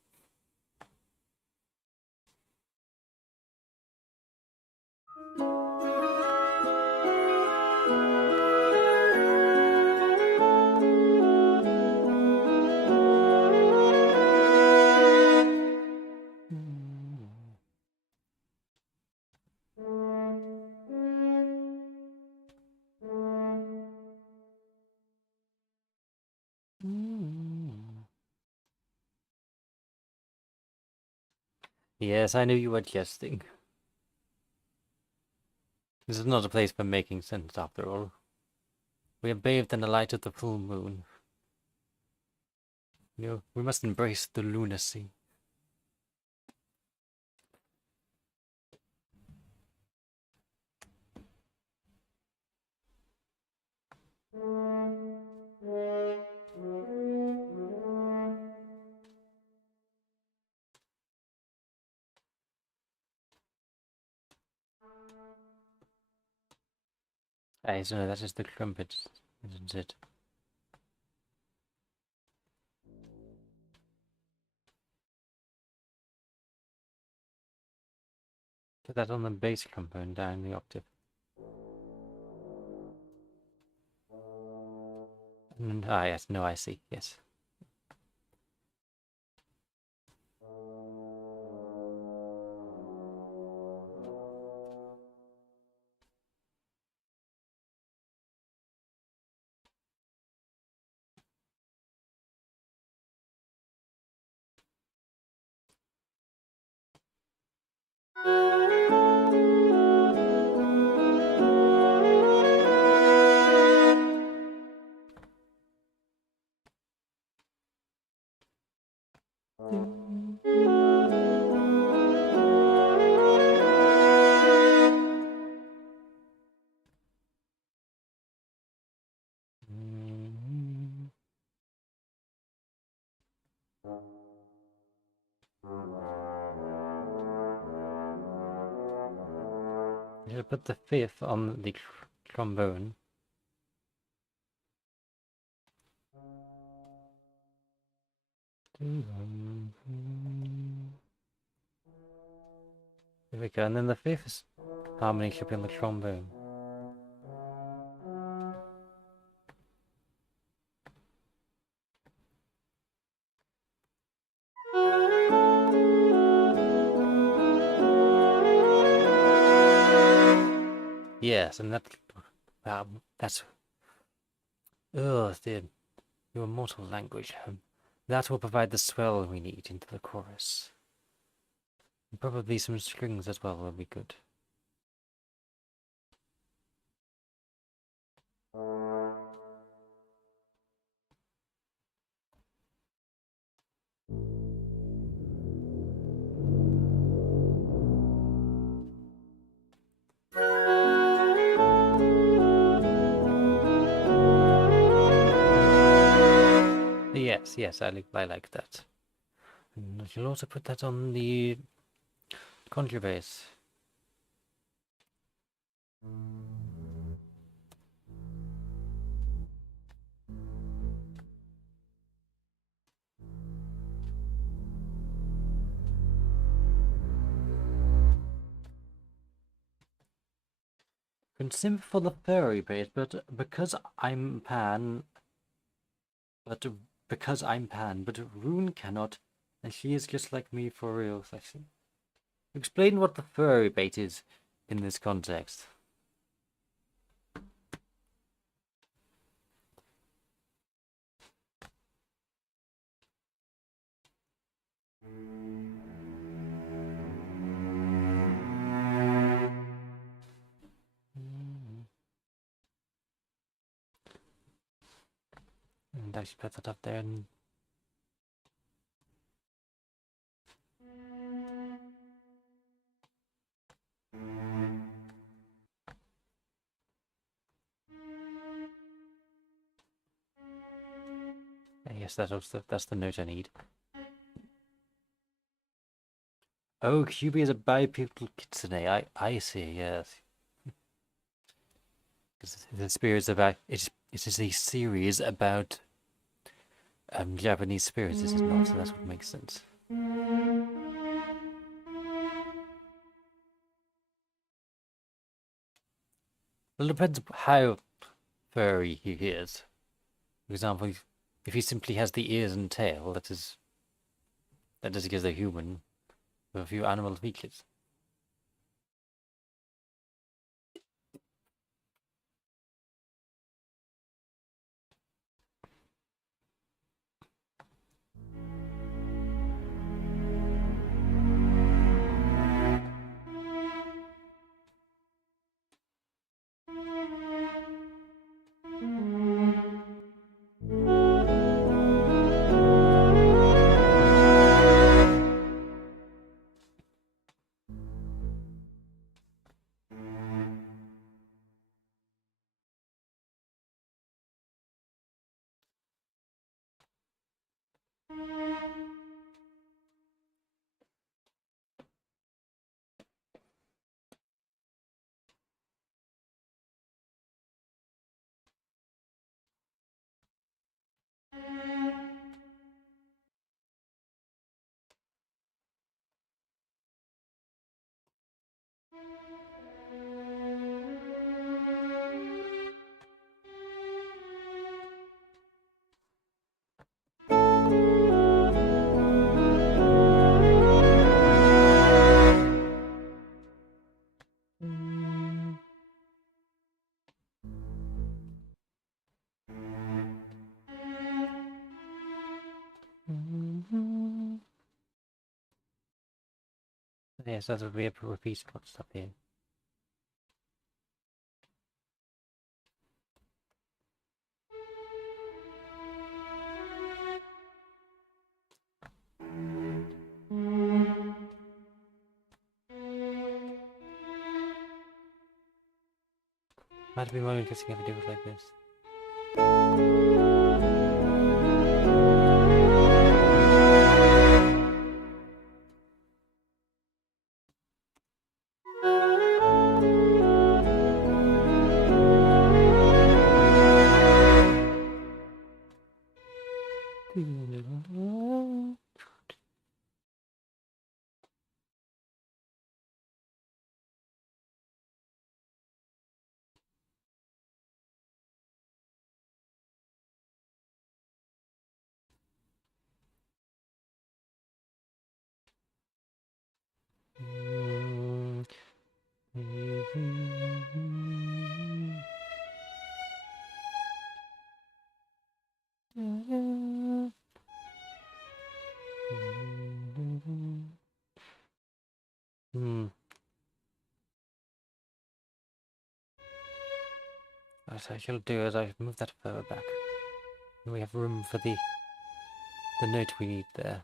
Yes, I knew you were jesting. This is not a place for making sense, after all. We are bathed in the light of the full moon. You know, we must embrace the lunacy. I don't know, that is the trumpet, isn't it? Put that on the bass component down the octave. Yes, no, I see, yes. I'll put the fifth on the trombone. There we go, and then the fifth harmony should be on the trombone. Yes, and that's your mortal language. That will provide the swell we need into the chorus. And probably some strings as well will be good. Yes, I like that. And you'll also put that on the contrabass. Can sim for the furry bass, but because I'm pan, but Rune cannot, and she is just like me for real. Explain what the furry bait is in this context. didn't actually put that up there. And yes, that's the note I need. Oh, QB is a bipedal kitsune. I see. Yes. Because the spirits about it is a series about Japanese spirits, is it not? So that's what makes sense. Well, it depends how furry he is. For example, if he simply has the ears and tail, that is because they're human with a few animal features. Yes, that would be a repeatable stuff here. Might be more interesting if I do it like this. What I shall do is I move that further back. We have room for the note we need there.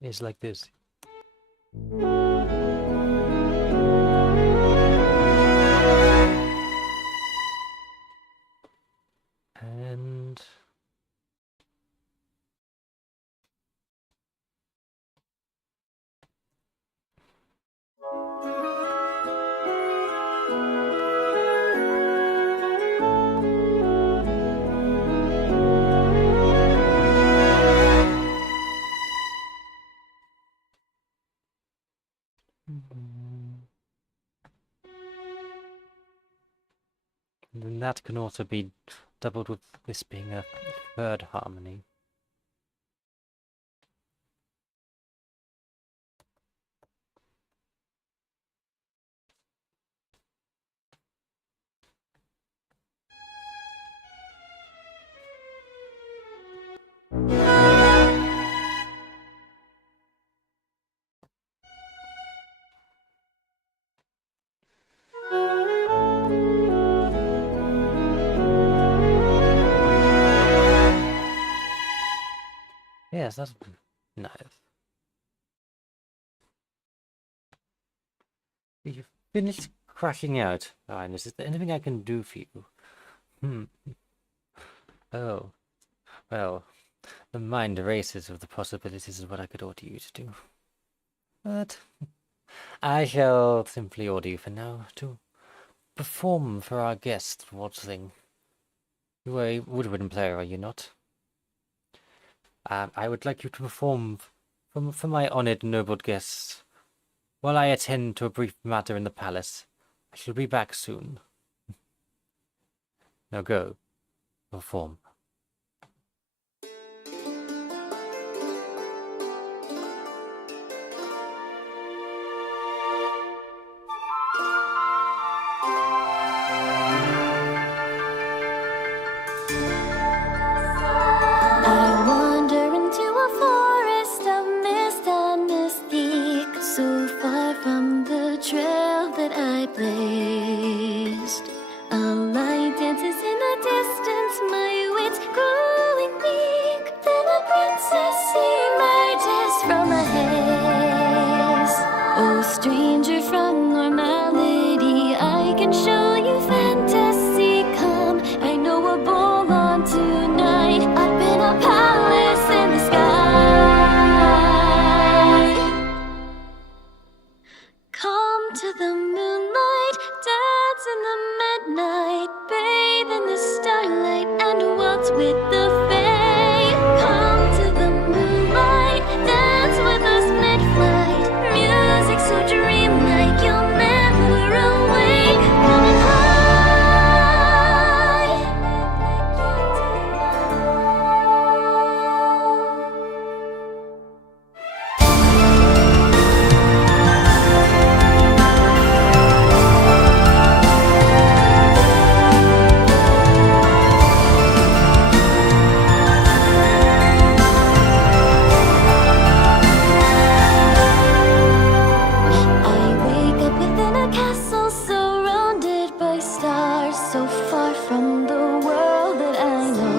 It's like this. And then that can also be doubled with this being a third harmony. Is that no? You've finished crashing out, Her Highness. Is there anything I can do for you? Oh, well, the mind races with the possibilities of what I could order you to do. But I shall simply order you for now to perform for our guest, Waltzing. You are a woodwind player, are you not? I would like you to perform for my honored noble guests. While I attend to a brief matter in the palace, I shall be back soon. Now go, perform. I wander into a forest of mist and mystique, so far from the trail that I blazed. A light dances in the distance, my wits growing weak. Then a princess emerges from the haze. Oh, stranger from normality, I can show you fantasy. Come, I know a ball on tonight. Up in a palace in the sky. Come to the moonlight, dance in the midnight, bathe in the starlight, and waltz with the fae. Come to the moonlight, dance with us mid-flight. Music so dreamlike, you'll never awake. Come and fly. I wake up within a castle surrounded by stars, so far from the world that I know.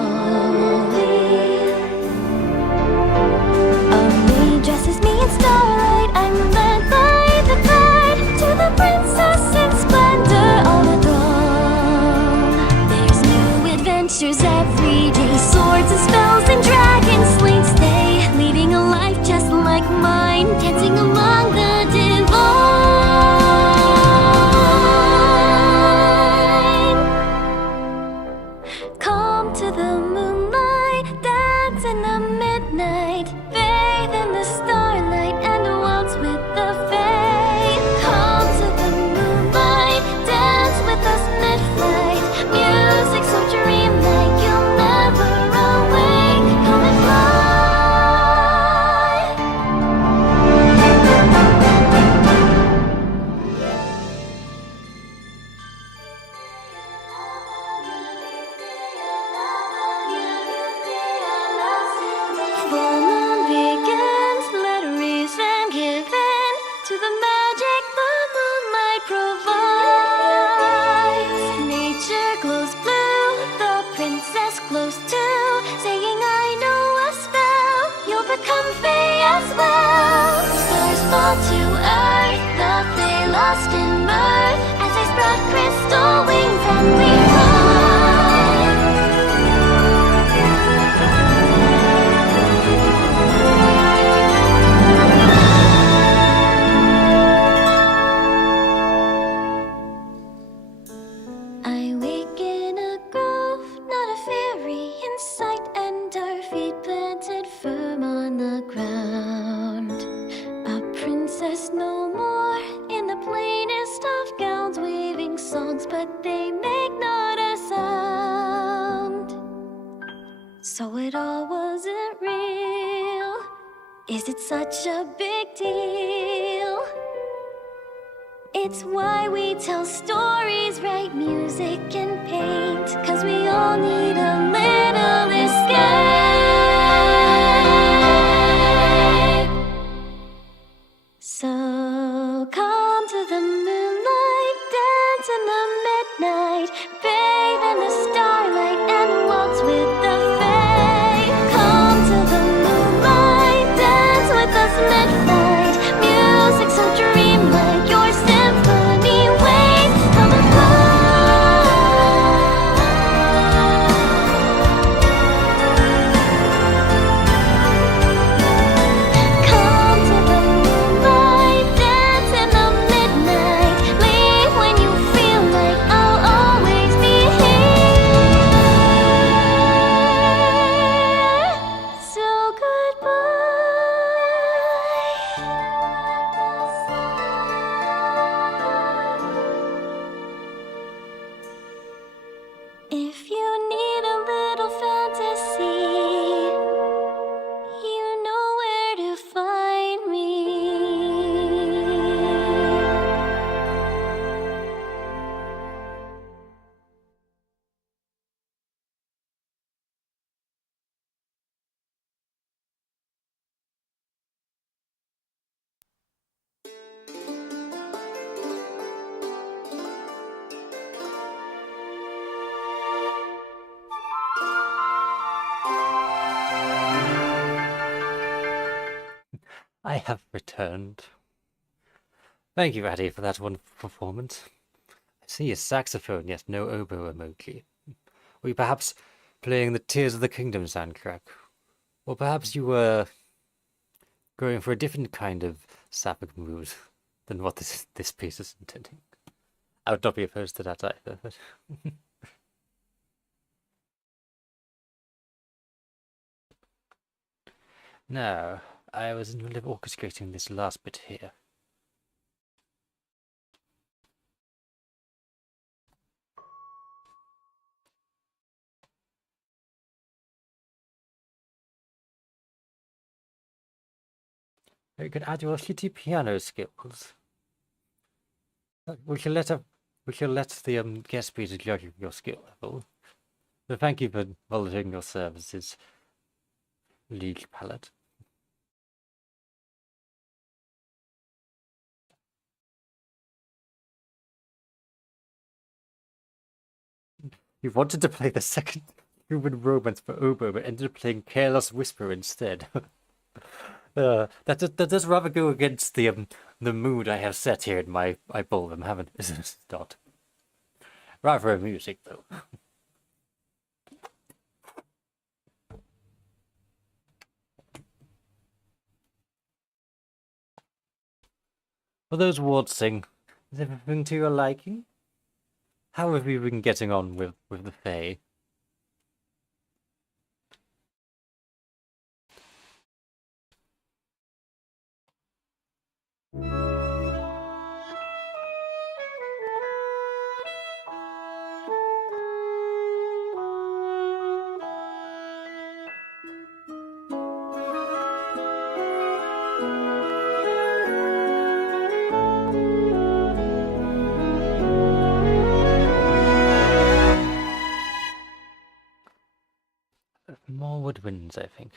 A maid dresses me in starlight, I'm led by the tide to the princess in splendor on a throne. There's new adventures every day, swords and spells and dragon slain stay, leading a life just like mine, dancing among the divine. Come to the moonlight, dance in the midnight, bathe in the starlight, and waltz with the fae. Come to the moonlight, dance with us mid-flight. Music so dreamlike, you'll never awake. Come and fly. Full moon begins, let reason give in to the magic the moonlight provides. Nature glows blue, the princess glows too, saying I know a spell, you'll become Fae as well. Stars fall to earth, the Fae lost in mirth, as they spread crystal wings and we fly. I wake in a grove, not a fairy in sight, and our feet planted firm on the ground. A princess no more, in the plainest of gowns, weaving songs, but they make not a sound. So it all wasn't real. Is it such a big deal? It's why we tell stories, write music and paint, 'cause we all need a little escape. So come to the moonlight, dance in the midnight, bathe in the starlight, and waltz with the fae. Come to the moonlight. I have returned. Thank you, Addy, for that wonderful performance. I see a saxophone, yet no oboe emoji. Were you perhaps playing the Tears of the Kingdom soundtrack? Or perhaps you were going for a different kind of sapphic mood than what this piece is intending. I would not be opposed to that either, but... No, I was in the middle of orchestrating this last bit here. You could add your shitty piano skills. We shall let the guest speaker judge your skill level. So thank you for volunteering your services, Liege Palette. You wanted to play the second human romance for oboe, but ended up playing Careless Whisper instead. That does rather go against the mood I have set here in my ballroom, haven't it? Not rather amusing though. For those waltzing, is everything to your liking? How have you been getting on with the Fae? More woodwinds, I think.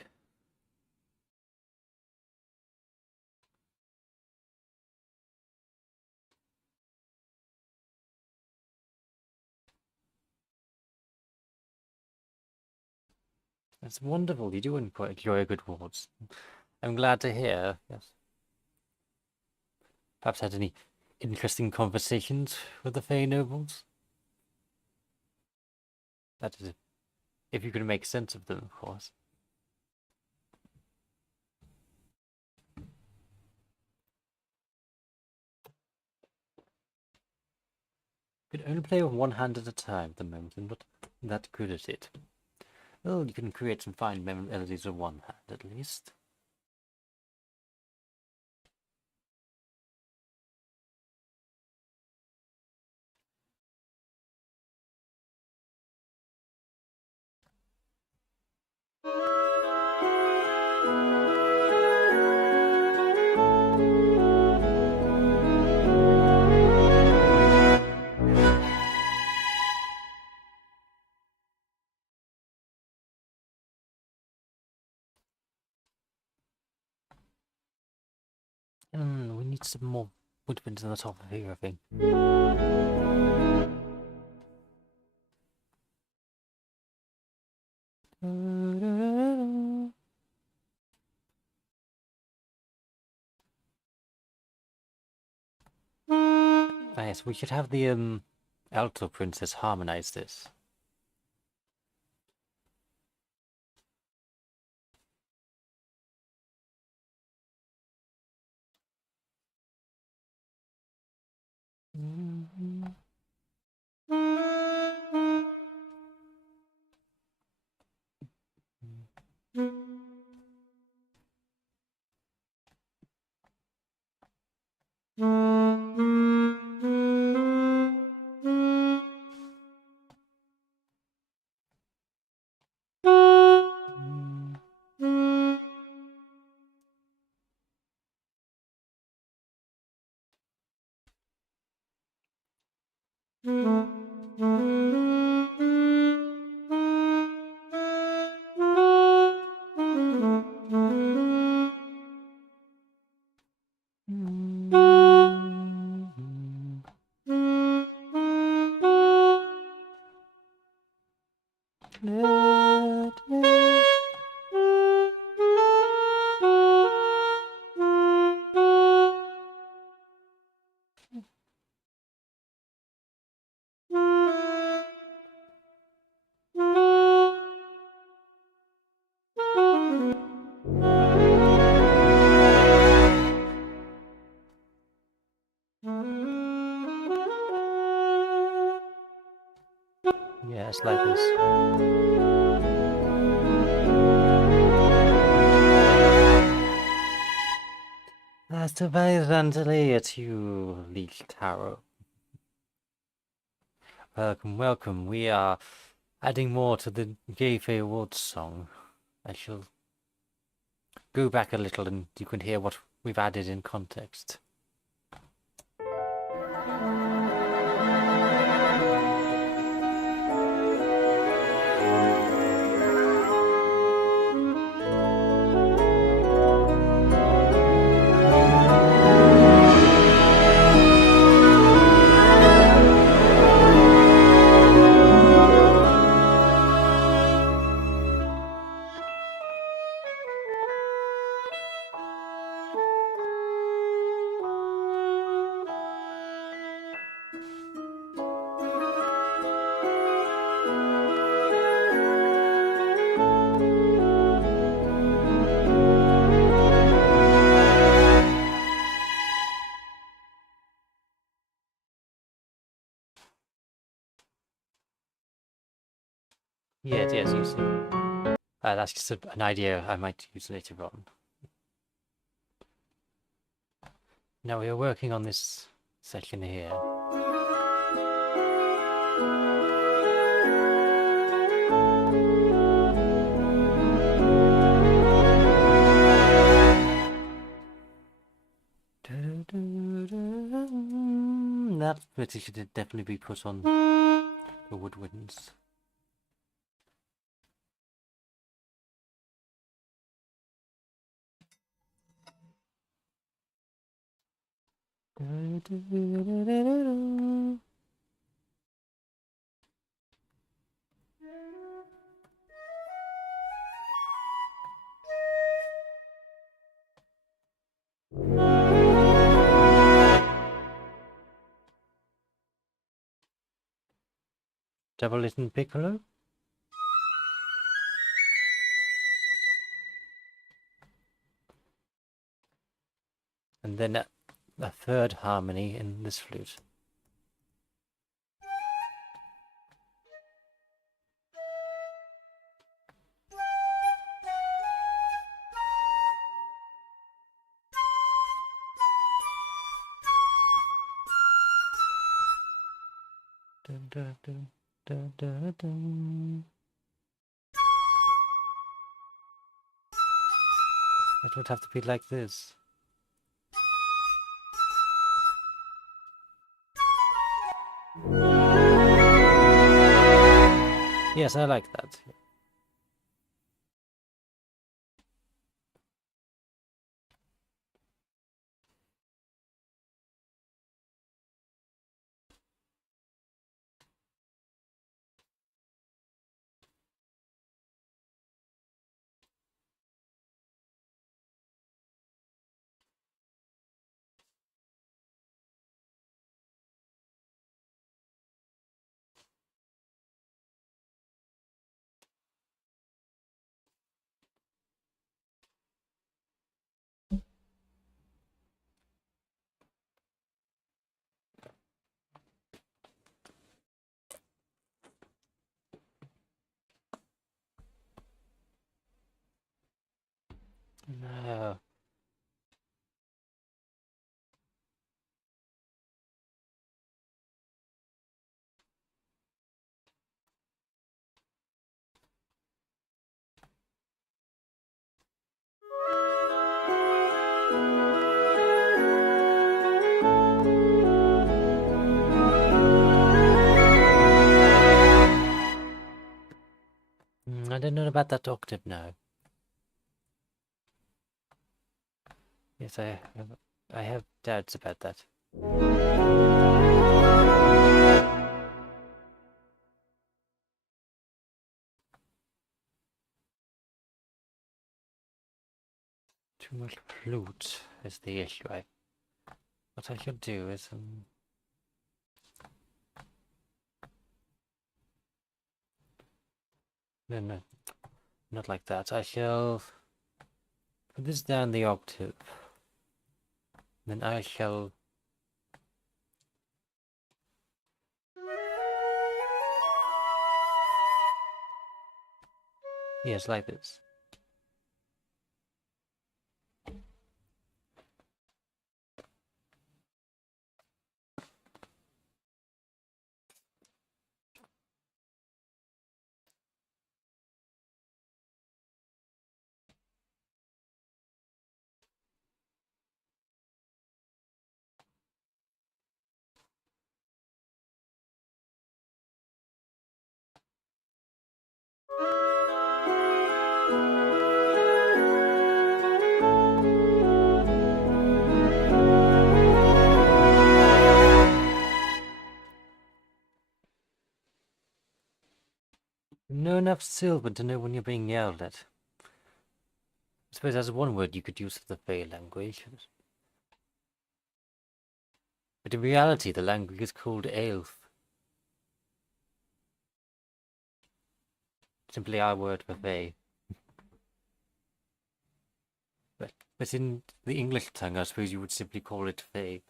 That's wonderful. You do quite enjoy a good waltz. I'm glad to hear. Yes. Perhaps had any interesting conversations with the Fae nobles? That is, if you can make sense of them, of course. You can only play with one hand at a time at the moment, and not that good at it. Well, you can create some fine melodies with one hand, at least. We need some more woodwinds on the top of here, I think. Ah, yes, we should have the alto princess harmonize this. Yes, like this. Sylvaliðan to Leech Tarot. Welcome, welcome. We are adding more to the Gay Fae Waltz song. I shall go back a little and you can hear what we've added in context. Yes, you see. That's just an idea I might use later on. Now we are working on this section here. That bit should definitely be put on the woodwinds. Double little piccolo. And then a third harmony in this flute. Dun, dun, dun, dun, dun, dun. It would have to be like this. Yes, I like that. No. I don't know about that octave now. Yes, I have doubts about that. Too much flute is the issue. What I should do is no, not like that. I shall put this down the octave. Then I shall Yes, like this. You know enough Sylvan to know when you're being yelled at. I suppose that's one word you could use for the Fae language. But in reality, the language is called Aelf. Simply our word for Fae. But in the English tongue, I suppose you would simply call it Fae.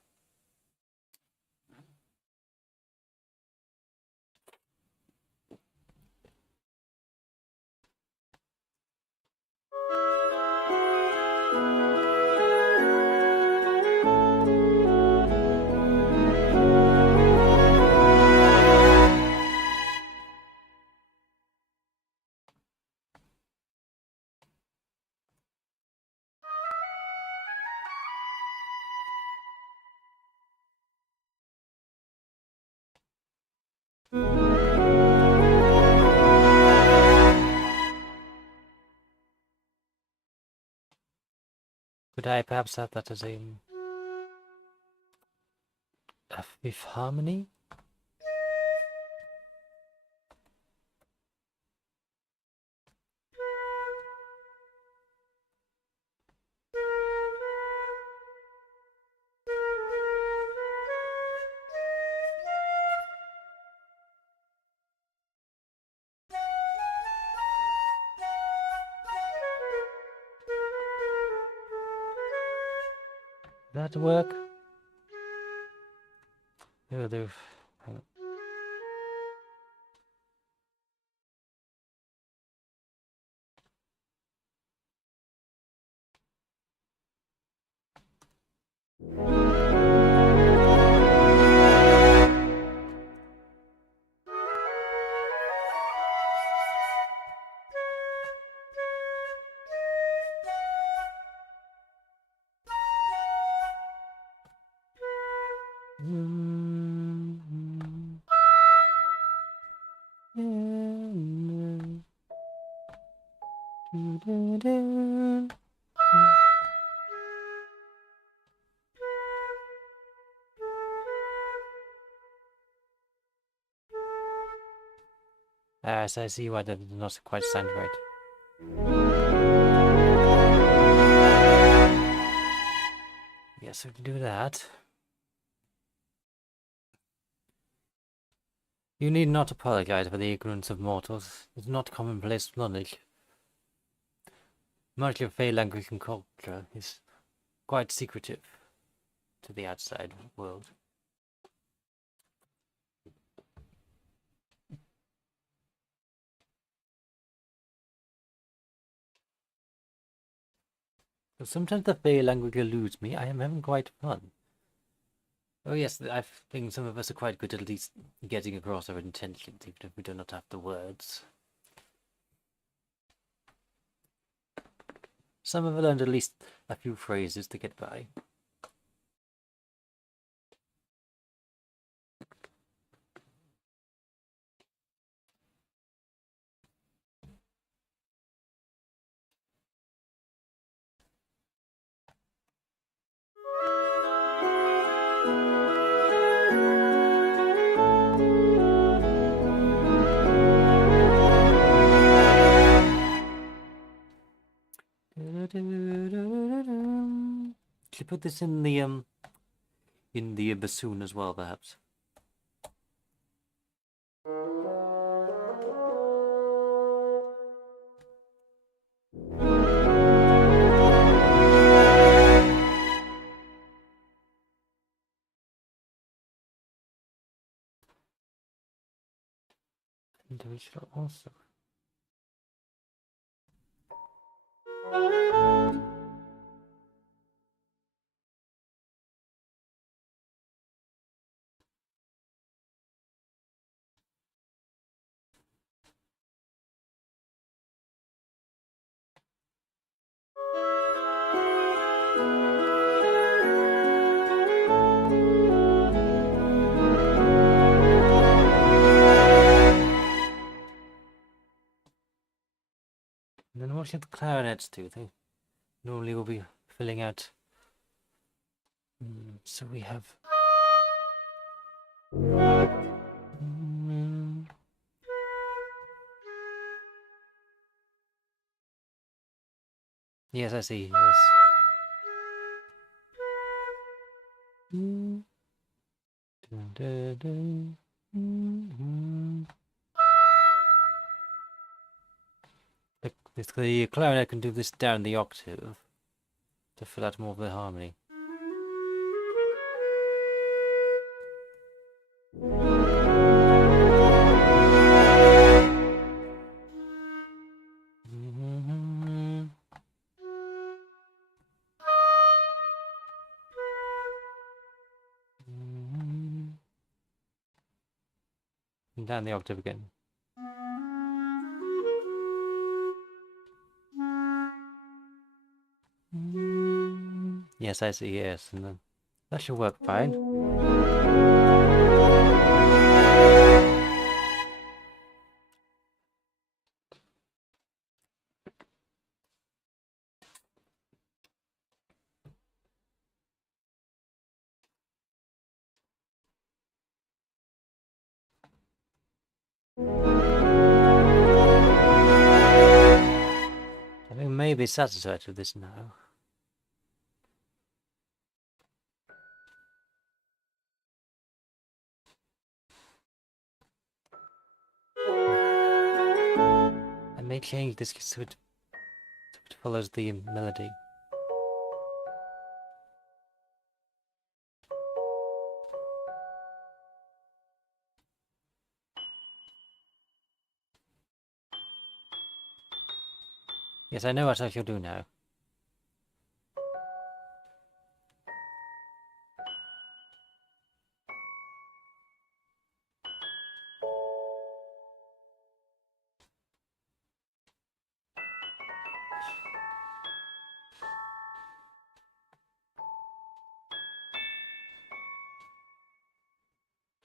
Could I perhaps have that as a fifth harmony? That work? Oh, they've... hang on. So I see why that does not quite sound right. Yes, we can do that. You need not apologize for the ignorance of mortals. It's not commonplace knowledge. Much of Fae language and culture is quite secretive to the outside world. So sometimes the Fae language eludes me. I am having quite fun. Oh yes, I think some of us are quite good at least getting across our intentions, even if we do not have the words. Some have learned at least a few phrases to get by. Should put this in the bassoon as well, perhaps. And we should also And then what should the clarinets do? They normally will be filling out. So we have. Yes, I see. Yes. Dun, dun, dun. The clarinet can do this down the octave to fill out more of the harmony. And down the octave again. Yes, I see, yes, and then that should work fine. I think maybe satisfied with this now. I may change this so it follows the melody. Yes, I know what I shall do now.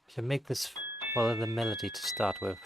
I shall make this follow the melody to start with.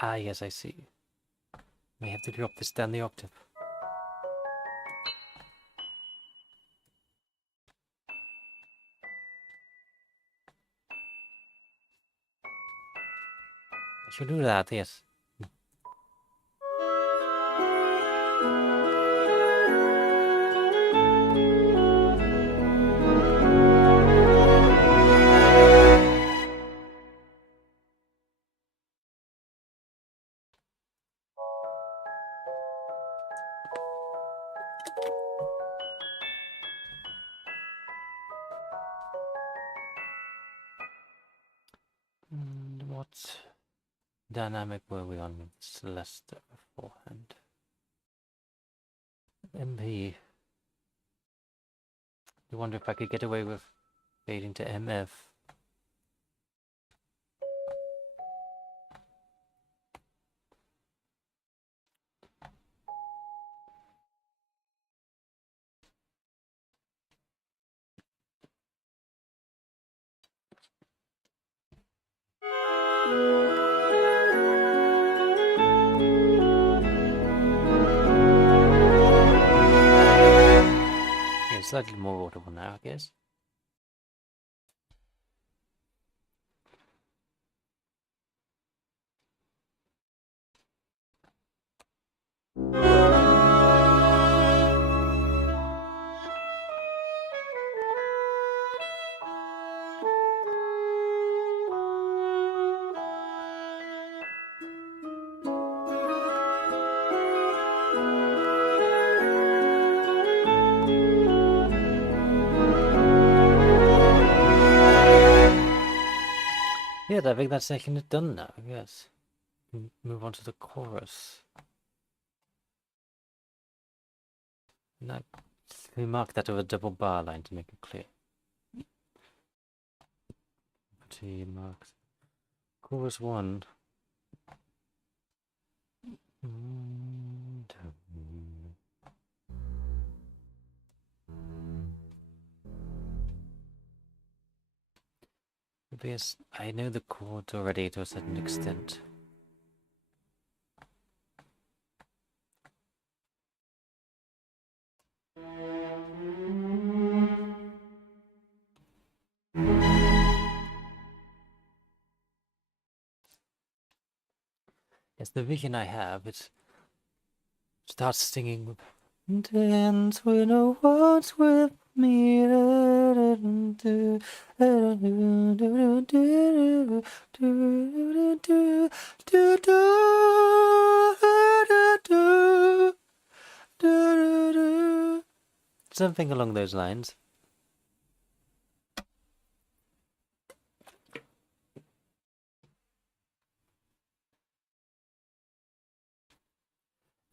Ah, yes, I see. May have to drop this down the octave. I should do that, yes. And what dynamic were we on with Celeste? beforehand. MP. I wonder if I could get away with fading to MF. Yeah, slightly more audible now, I guess. Yeah, I think that section is done now, yes. Move on to the chorus. Now, we mark that with a double bar line to make it clear. T marks. Chorus 1. Because I know the chords already to a certain extent. Yes, the vision I have is start singing dance with a waltz with me. Something along those lines.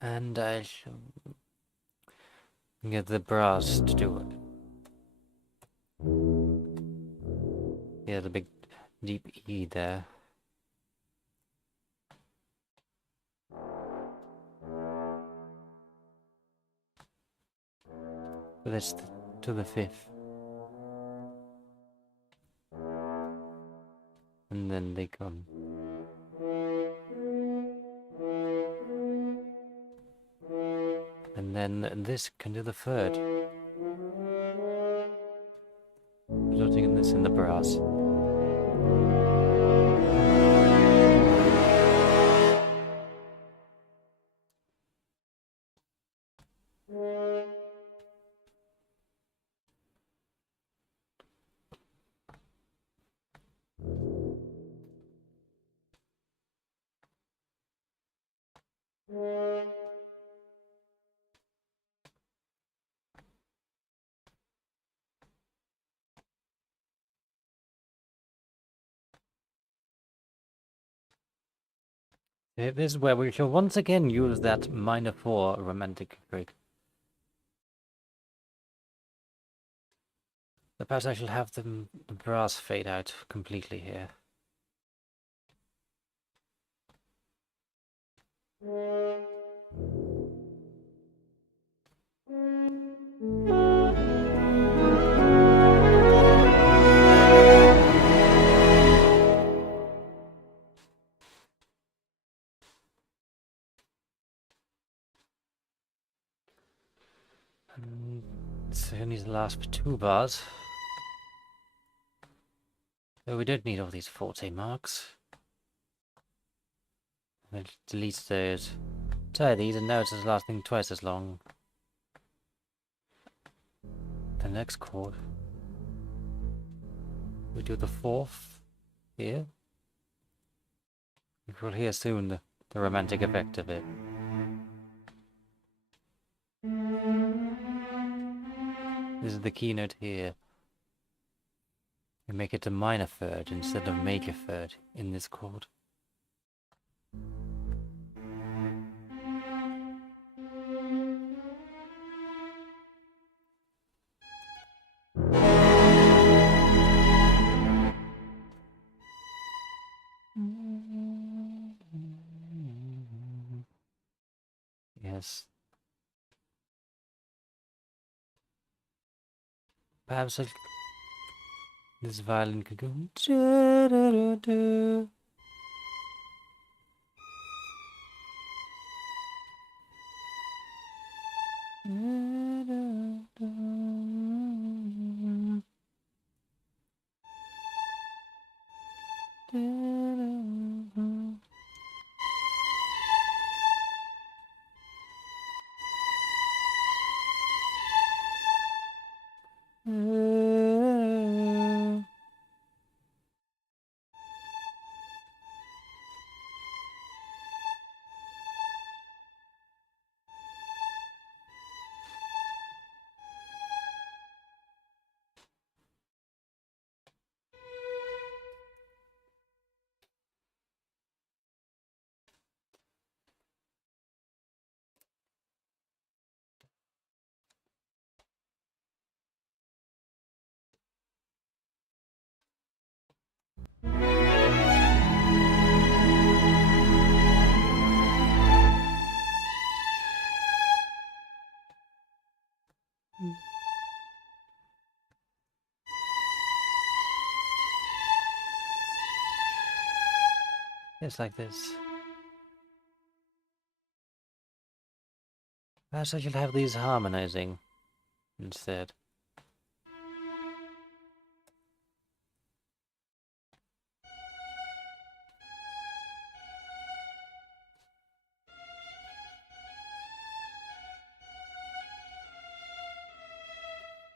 And I shall get the brass to do it. Yeah, the big deep E there. But that's to the 5th. And then they come. And then this can do the 3rd. Resulting in this in the brass. This is where we shall once again use that minor 4 romantic trig. Perhaps I shall have the brass fade out completely here. So only the last 2 bars. So we don't need all these forte marks. Let's delete those. Tie these, and now it's just lasting twice as long. The next chord. We do the 4th here. We'll hear soon the romantic effect of it. This is the keynote here. We make it a minor 3rd instead of major 3rd in this chord. Yes. Perhaps this violin could go. It's like this. Perhaps I should have these harmonizing instead.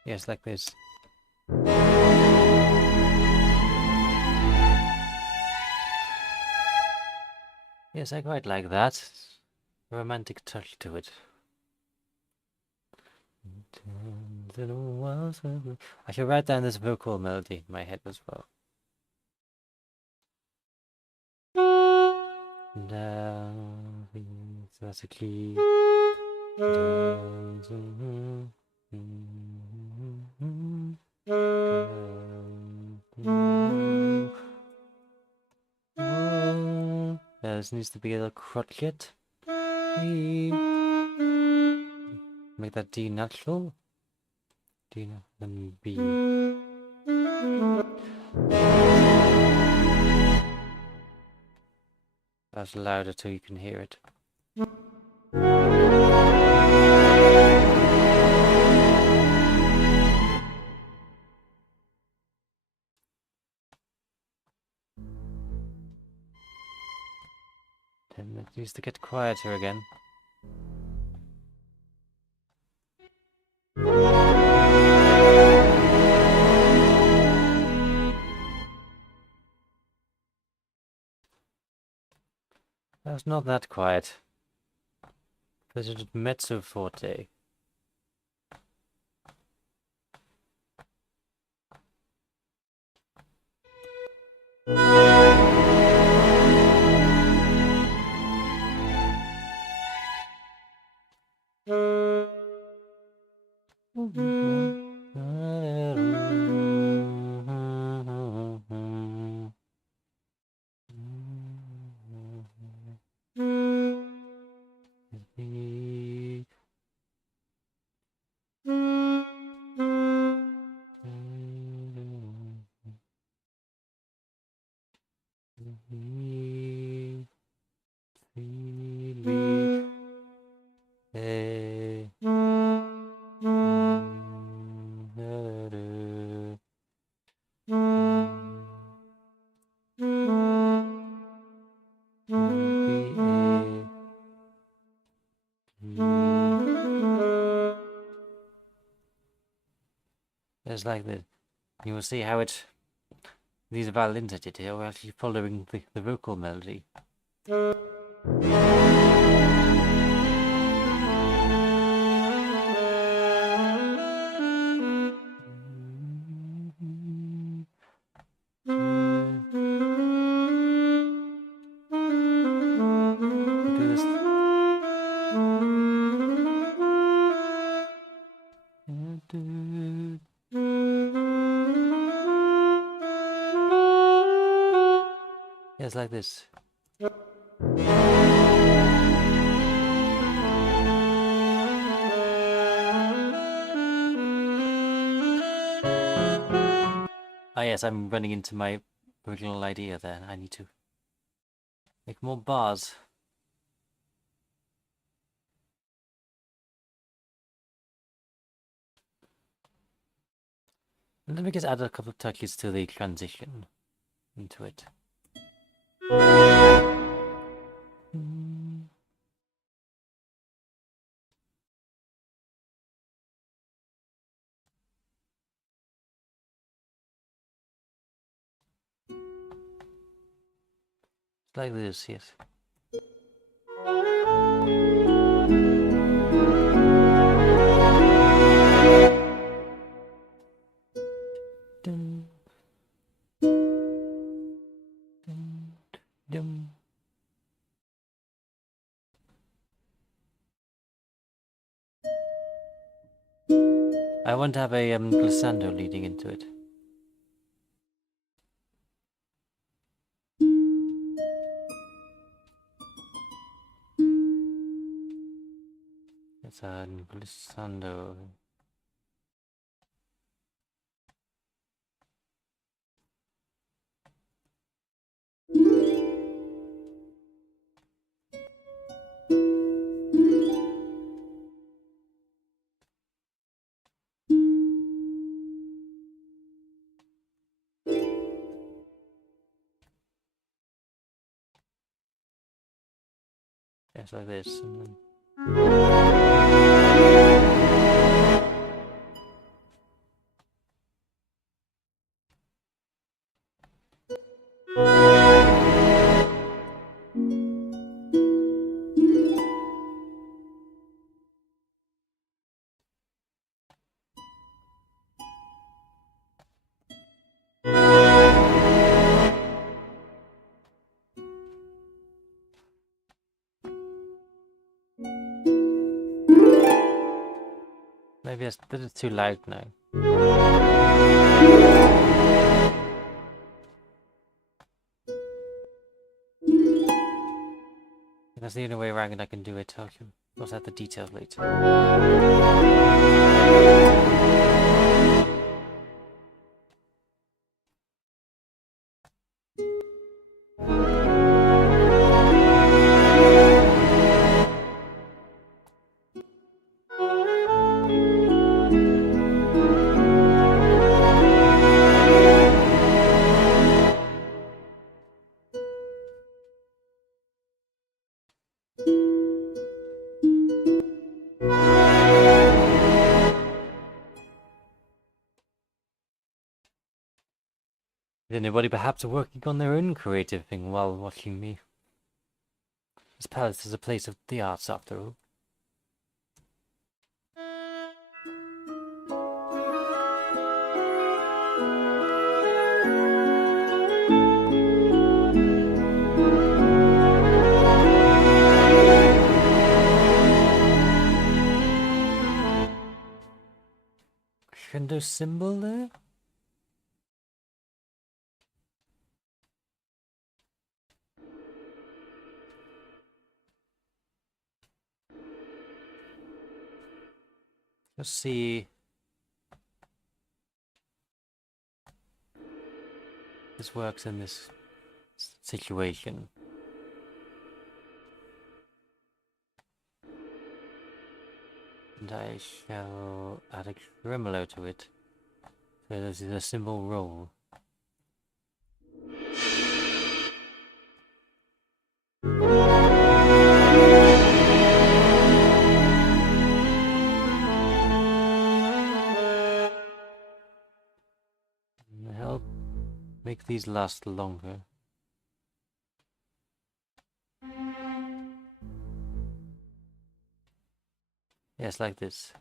Yes, like this. Yes, I quite like that. Romantic touch to it. I should write down this vocal melody in my head as well. Down, so that's a key. This needs to be a little crotchet. Make that D natural. D, then B. That's louder so you can hear it. Then it needs to get quieter again. That's not that quiet. Visit mezzo forte. It's like that. You will see how these violins I did here are actually following the vocal melody. It's like this. Ah yes, I'm running into my original idea there. I need to make more bars. And let me just add a couple of touches to the transition into it. Like this, yes. Dun, dun, dun. I want to have a glissando leading into it. It's a glissando. Yes, like this. And then... Maybe it's a bit too loud now. That's the only way around I can do it. I can also add the details later. Is anybody perhaps working on their own creative thing while watching me? This palace is a place of the arts, after all. Crescendo symbol there? Let's see. This works in this situation. And I shall add a tremolo to it. So this is a symbol roll. And help make these last longer. Yes, like this.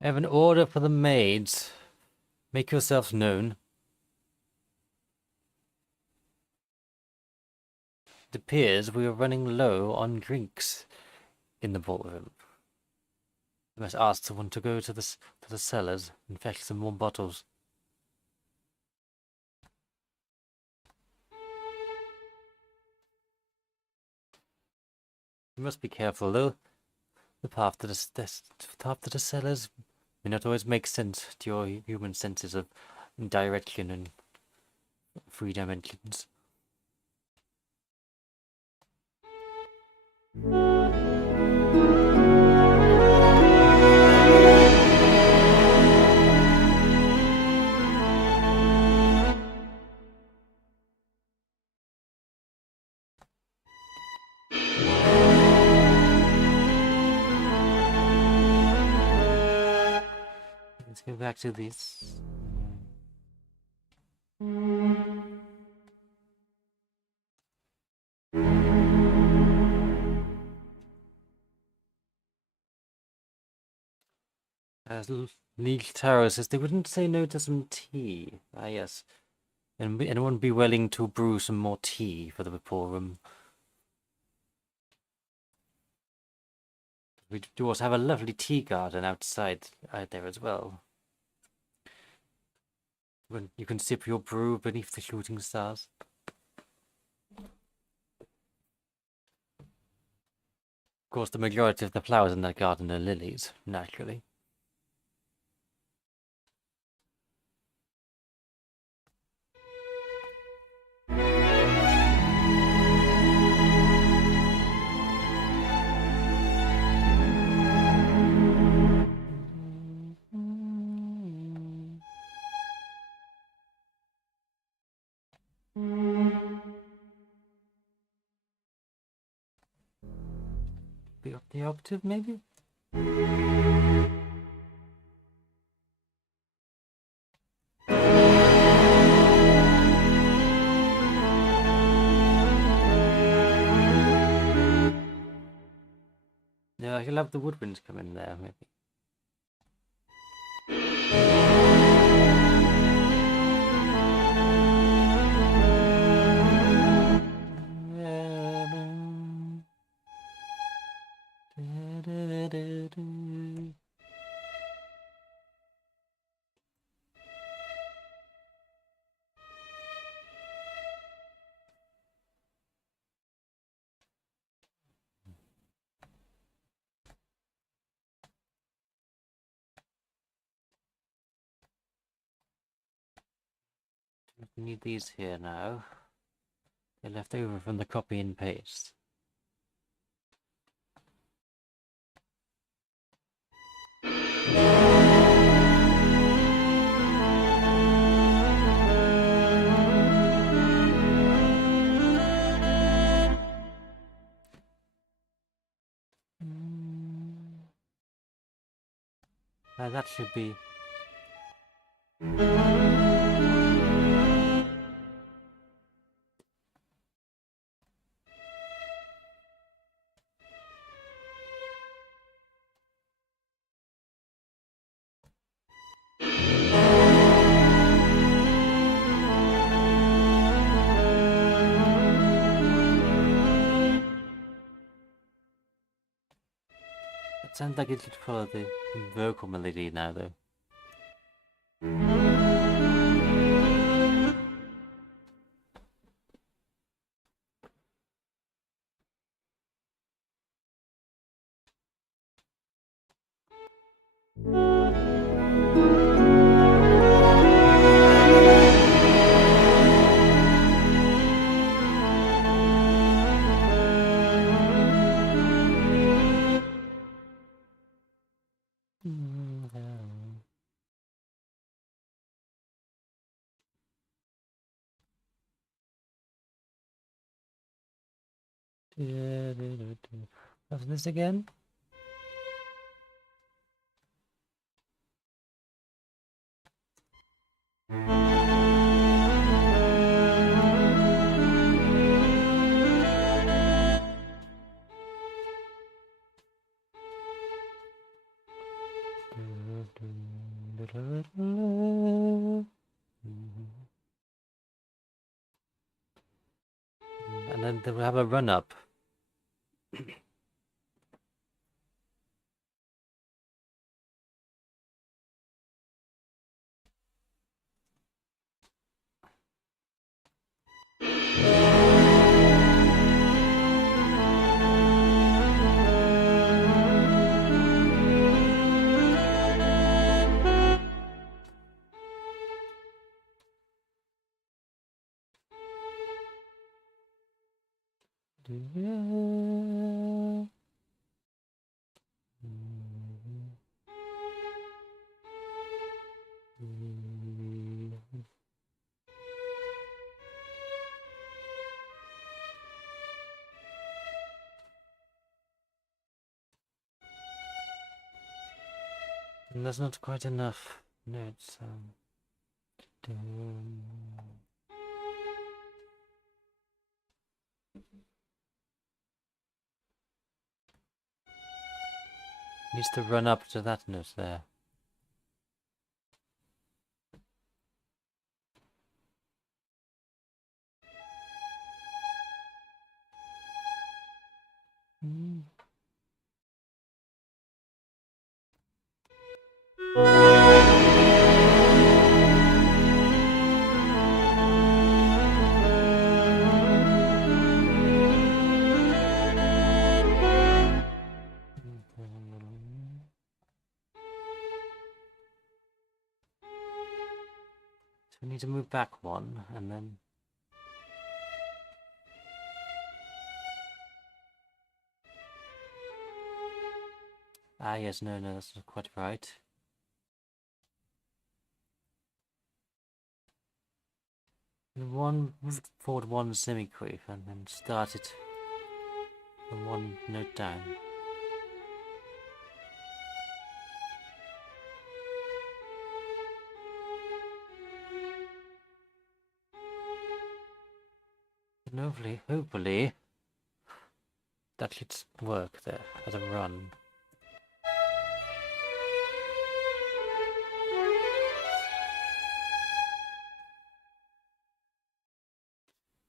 I have an order for the maids. Make yourselves known. It appears we are running low on drinks in the ballroom. We must ask someone to go to the cellars and fetch some more bottles. You must be careful, though. The path to the cellars may not always make sense to your human senses of direction and 3 dimensions. Let's go back to this. As League Tarot says, they wouldn't say no to some tea. Ah, yes. And anyone be willing to brew some more tea for the poor room? We do also have a lovely tea garden outside out there as well. When you can sip your brew beneath the shooting stars. Of course, the majority of the flowers in that garden are lilies, naturally. Be up the octave, maybe? Yeah, you'll have the woodwinds come in there, maybe. Need these here now. They're left over from the copy and paste. Now that should be... It sounds like it should follow the vocal melody now, though. What's this again? And then we'll have a run up. And there's not quite enough notes. Needs to run up to that note there. So we need to move back one, and then... Ah, yes, no, that's not quite right. One, move forward one semiquaver, and then start it from one note down. And hopefully, that should work there as a run.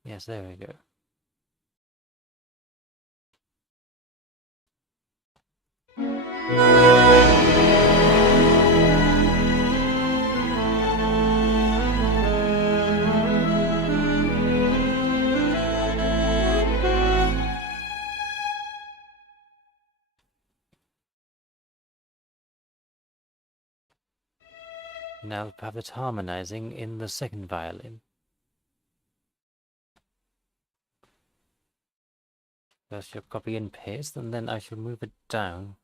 Yes, there we go. Now have it harmonizing in the second violin. First you'll copy and paste, and then I shall move it down.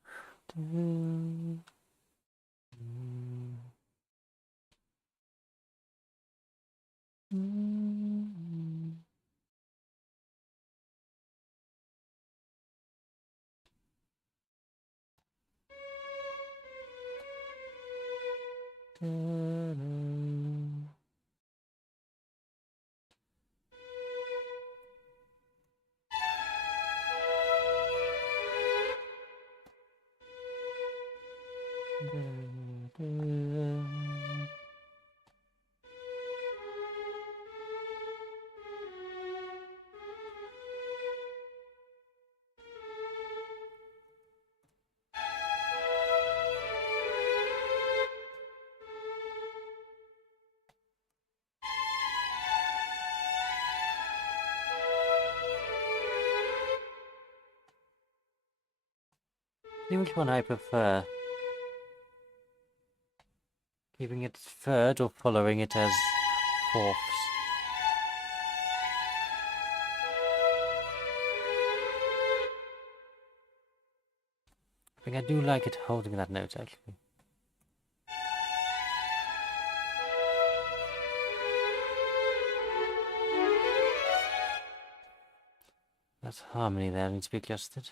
See which one I prefer. Keeping it third or following it as fourths. I think I do like it holding that note actually. That harmony there needs to be adjusted.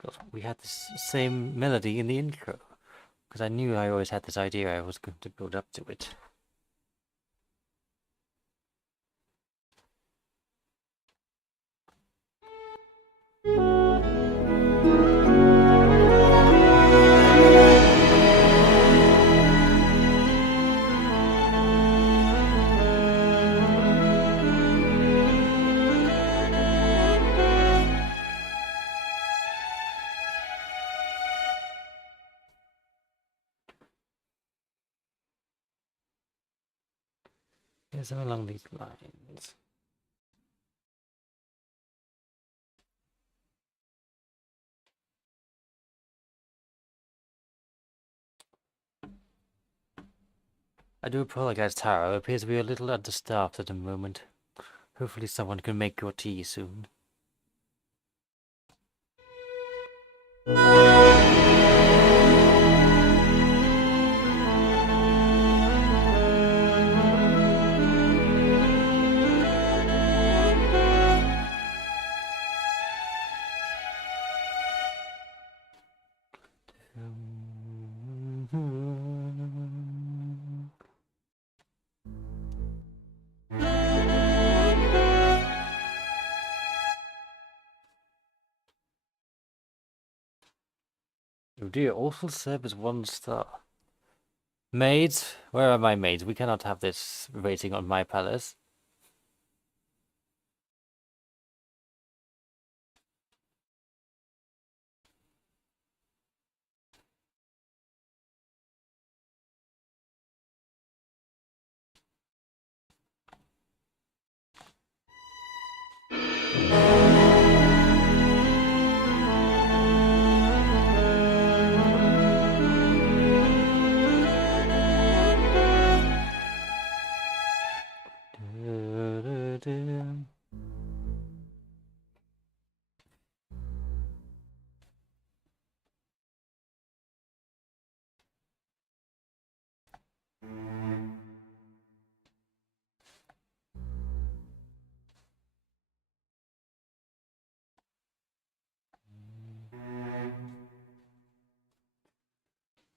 'Cause we had this same melody in the intro. Because I knew I always had this idea I was going to build up to it. Yes, along these lines. I do apologize, Taro. It appears to be a little understaffed at the moment. Hopefully someone can make your tea soon. Oh dear, also serve as 1 star. Maids? Where are my maids? We cannot have this rating on my palace.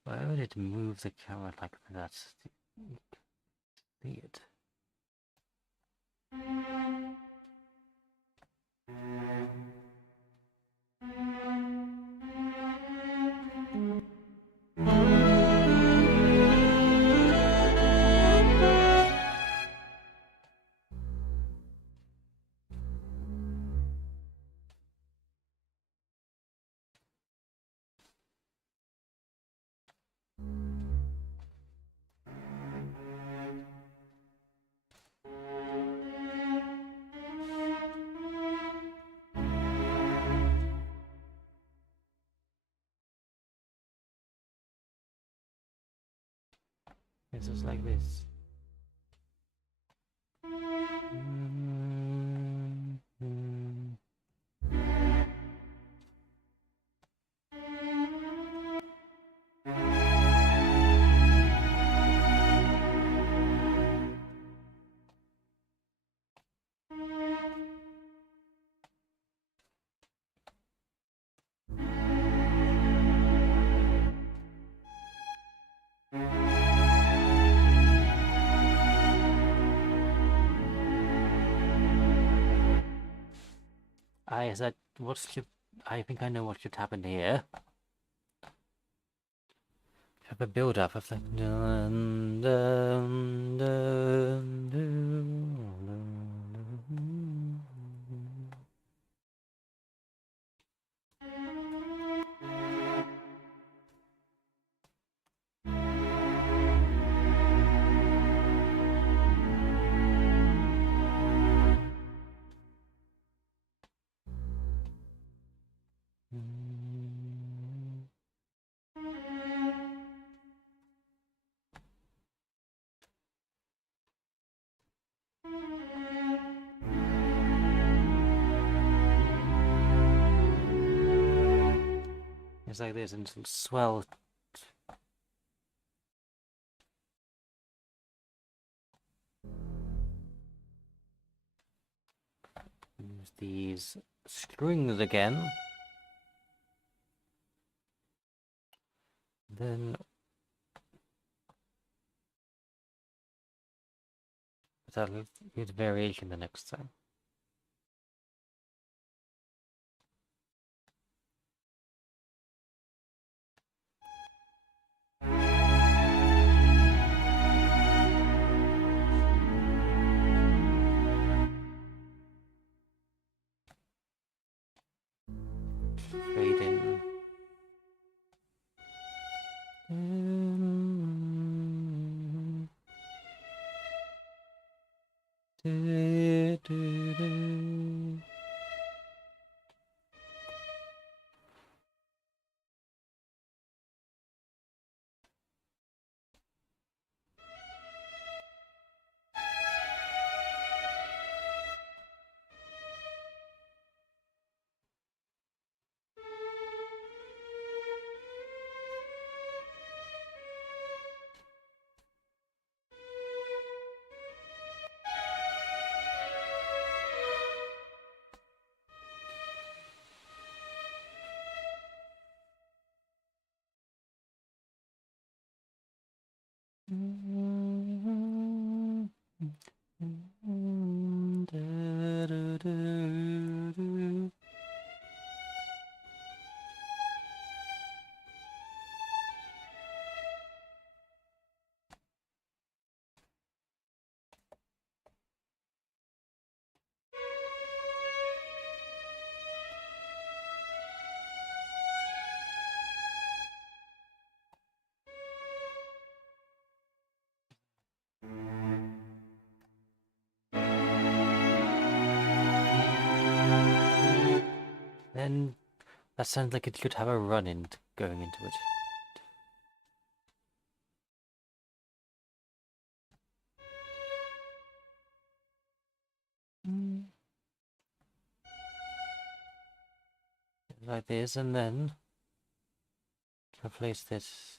Why would it move the camera like that? See it. It's just like this. Is that what should I think I know what should happen here. Have a build up of like dun, dun, dun, dun. It's like this and it'll swell. Use these strings again. Then that'll get variation the next time. Fade in. Then that sounds like it should have a run-in going into it. Like this, and then replace this.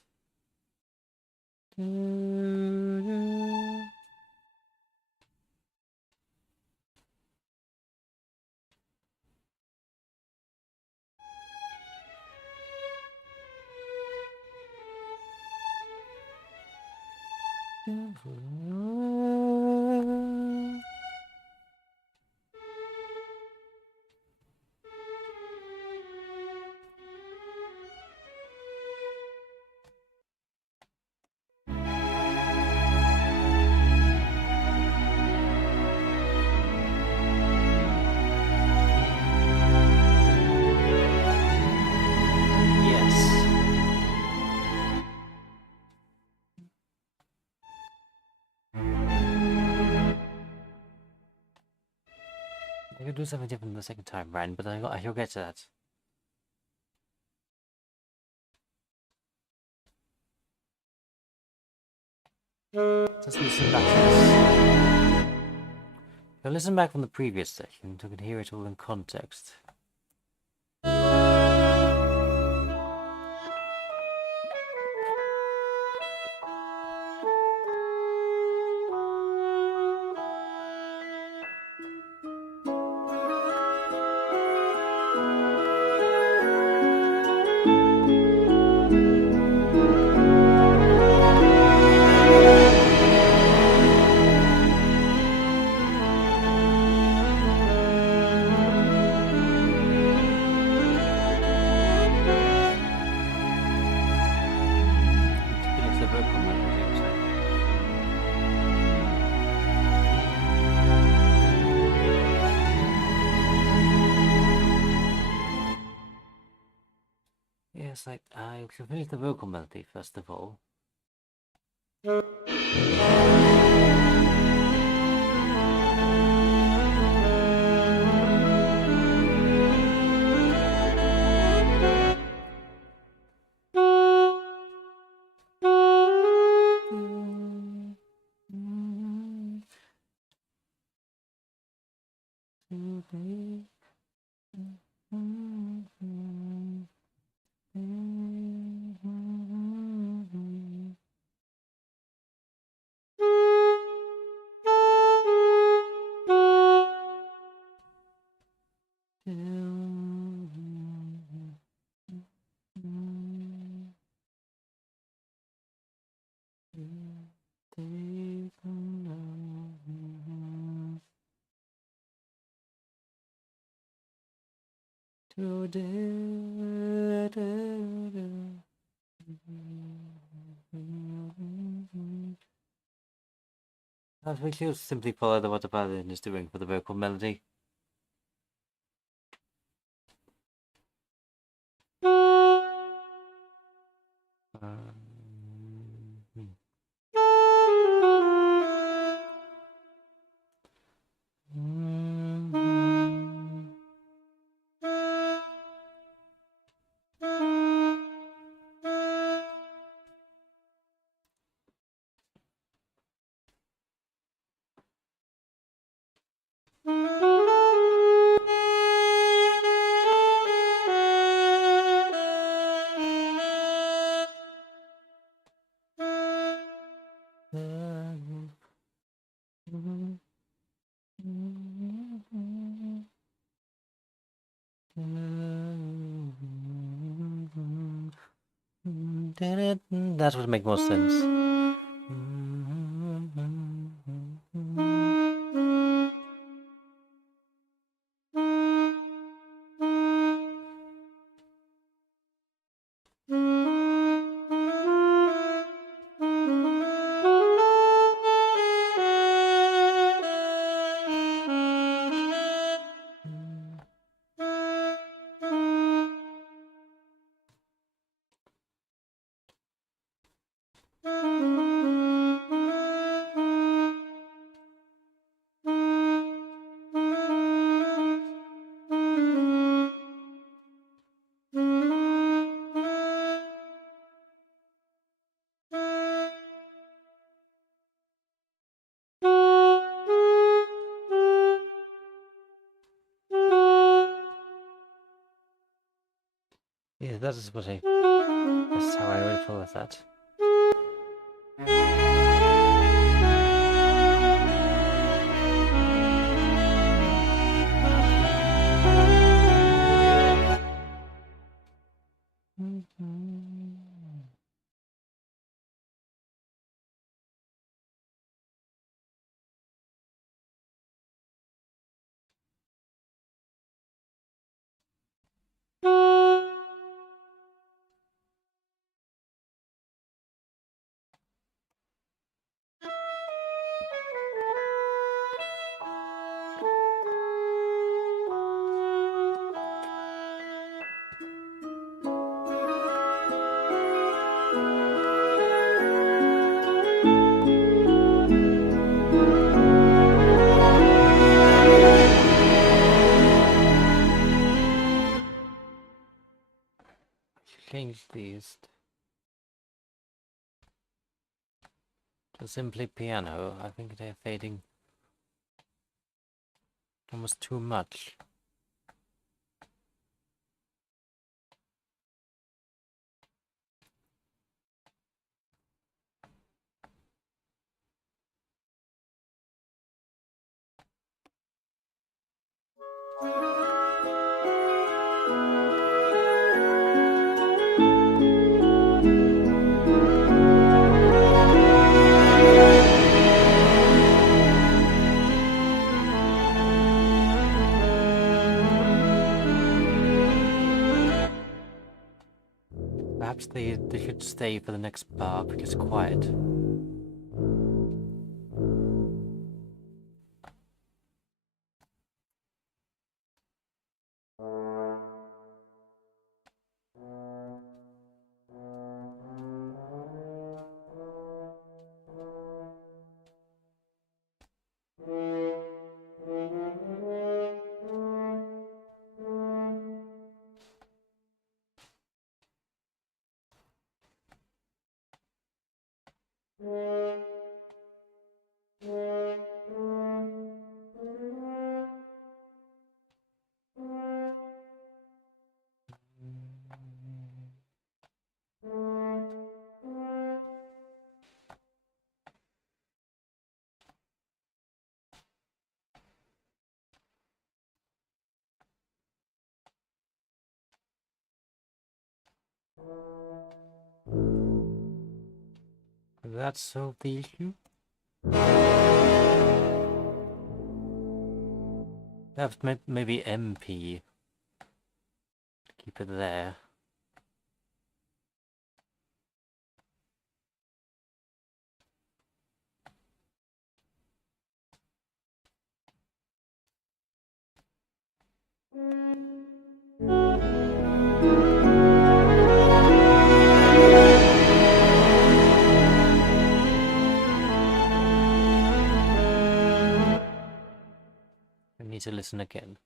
I could do something different the second time, Ryan, but I shall get to that. Just listen back. Now listen back from the previous section so you can hear it all in context. Yes, I should finish the vocal melody first of all. We should simply follow what the violin is doing for the vocal melody. That would make more sense. Yeah, that is what I... That's how I would follow that. Change these to simply piano. I think they're fading almost too much. Perhaps they should stay for the next bar because it's quiet. That solved the issue. That's maybe MP. keep it there. I need to listen again.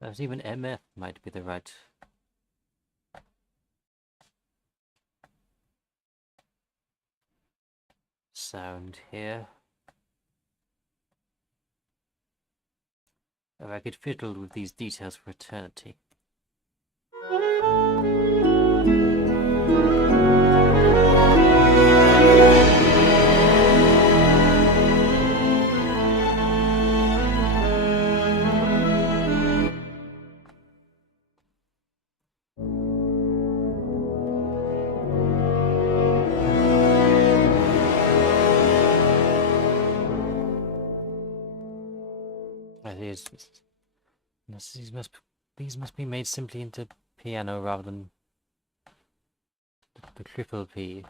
Perhaps even MF might be the right sound here. If I could fiddle with these details for eternity. These must be made simply into piano rather than the triple P.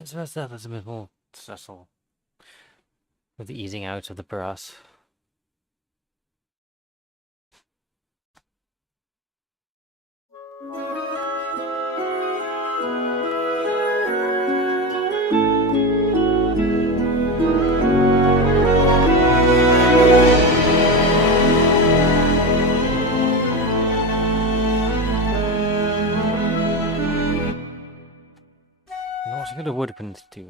I suppose that was a bit more subtle with the easing out of the brass. What could a woodwind do?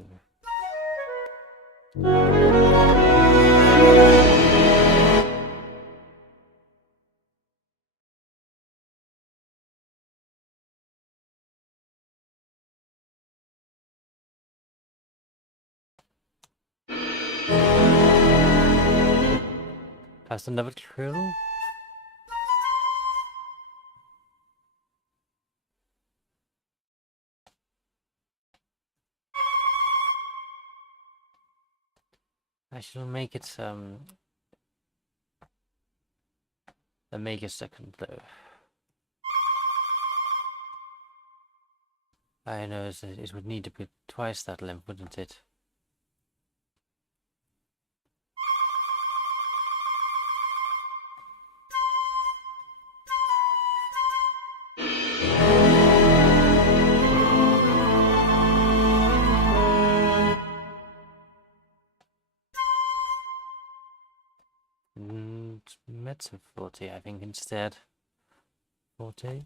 Past another trill? I shall make it a major second though. I know it would need to be twice that length, wouldn't it? And mezzo forte, I think, instead. Forte.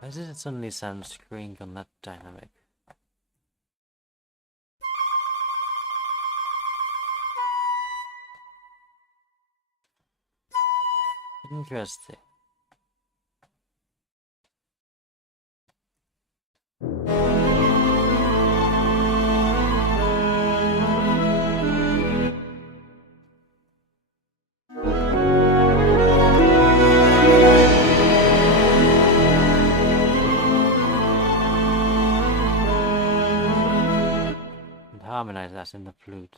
Why does it suddenly sound screwing on that dynamic? Interesting. And harmonize that in the flute.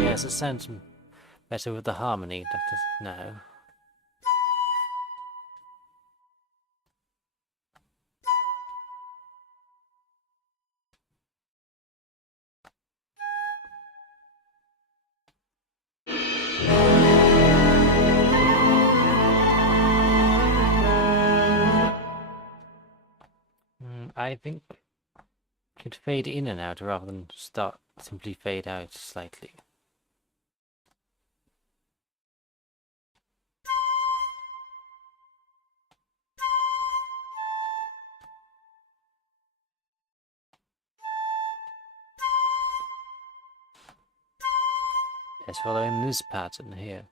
Yes, it sounds Better with the harmony, no. I think it could fade in and out rather than simply fade out slightly. Let's follow in this pattern here.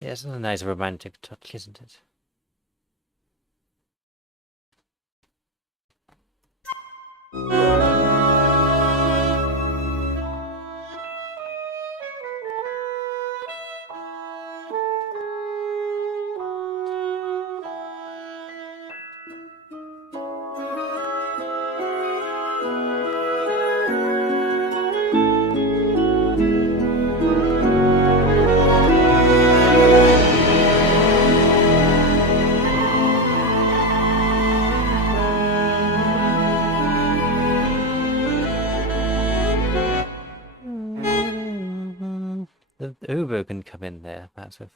Yes, a nice romantic touch, isn't it? The oboe can come in there, massive.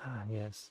Ah, yes.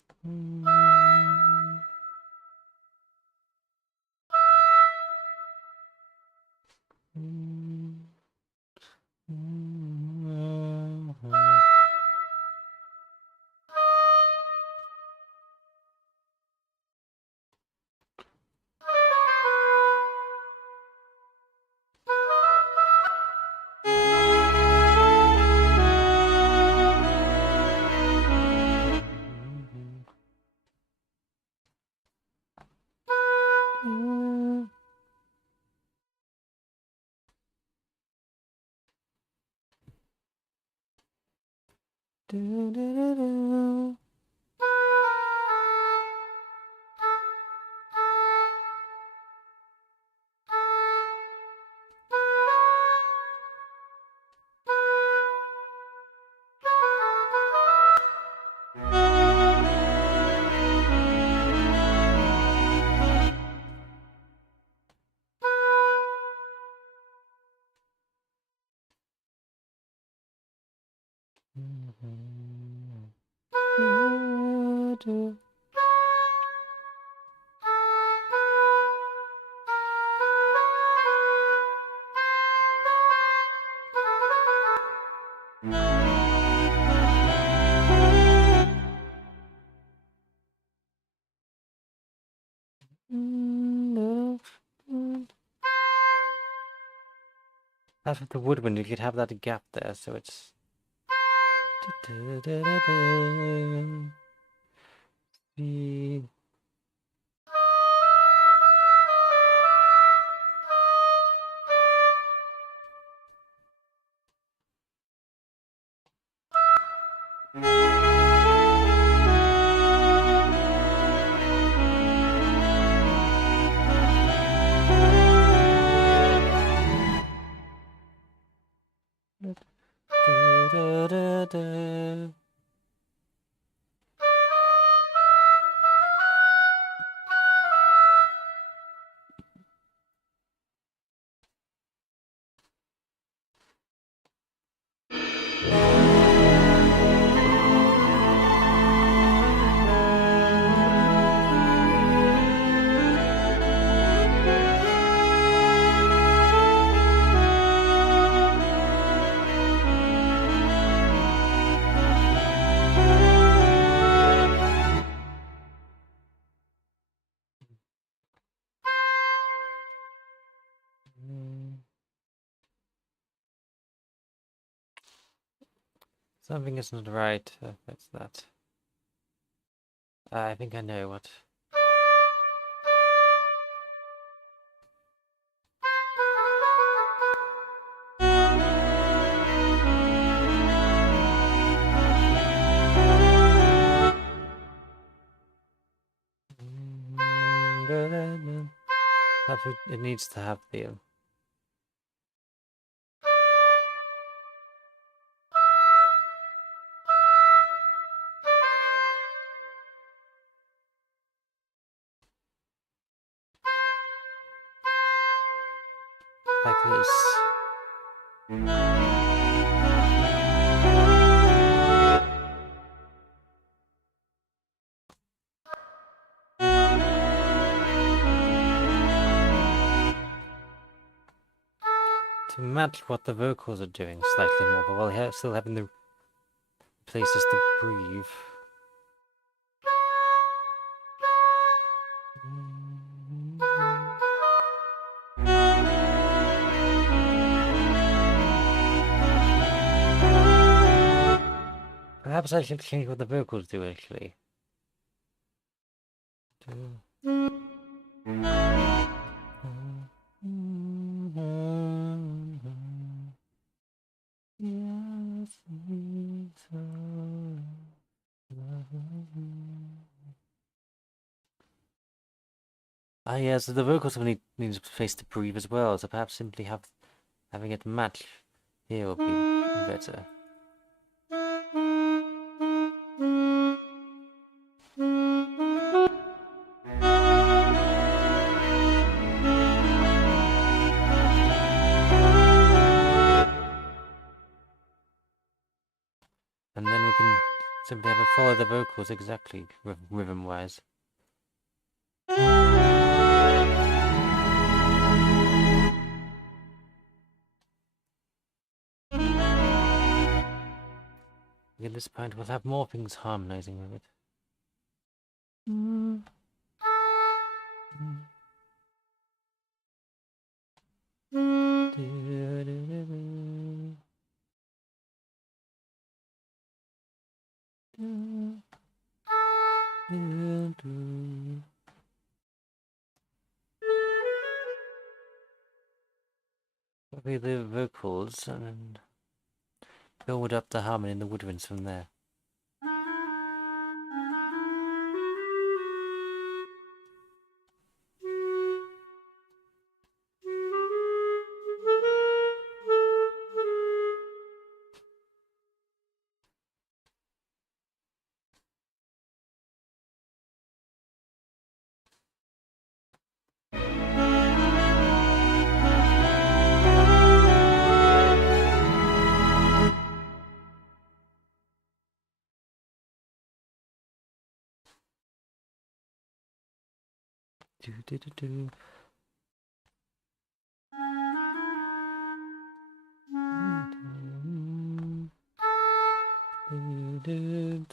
That's with the woodwind, you could have that gap there, so it's. The Something is not right. That's that. I think I know what. It needs to have the. Like this. To match what the vocals are doing slightly more, but while still having the places to breathe. Perhaps I should change what the vocals do actually. Ah, yeah, so the vocals needs space to breathe as well, so perhaps simply having it match here would be better. And then we can simply have it follow the vocals exactly, rhythm-wise. At this point, we'll have more things harmonizing with it. Copy the vocals and build up the harmony in the woodwinds from there.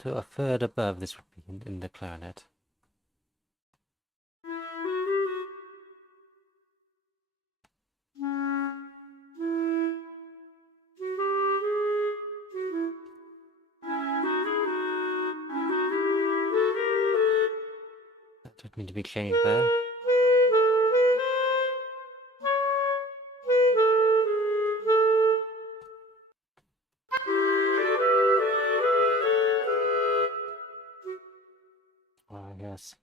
So a third above this would be in the clarinet. That would need to be changed there. Yes.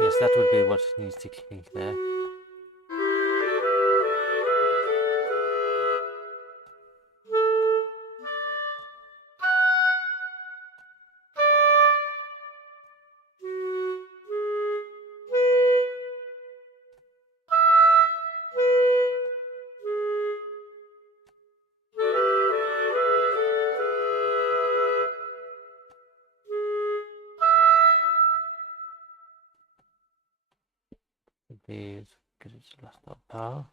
Yes, that would be what needs to change there. Because it's lost our power.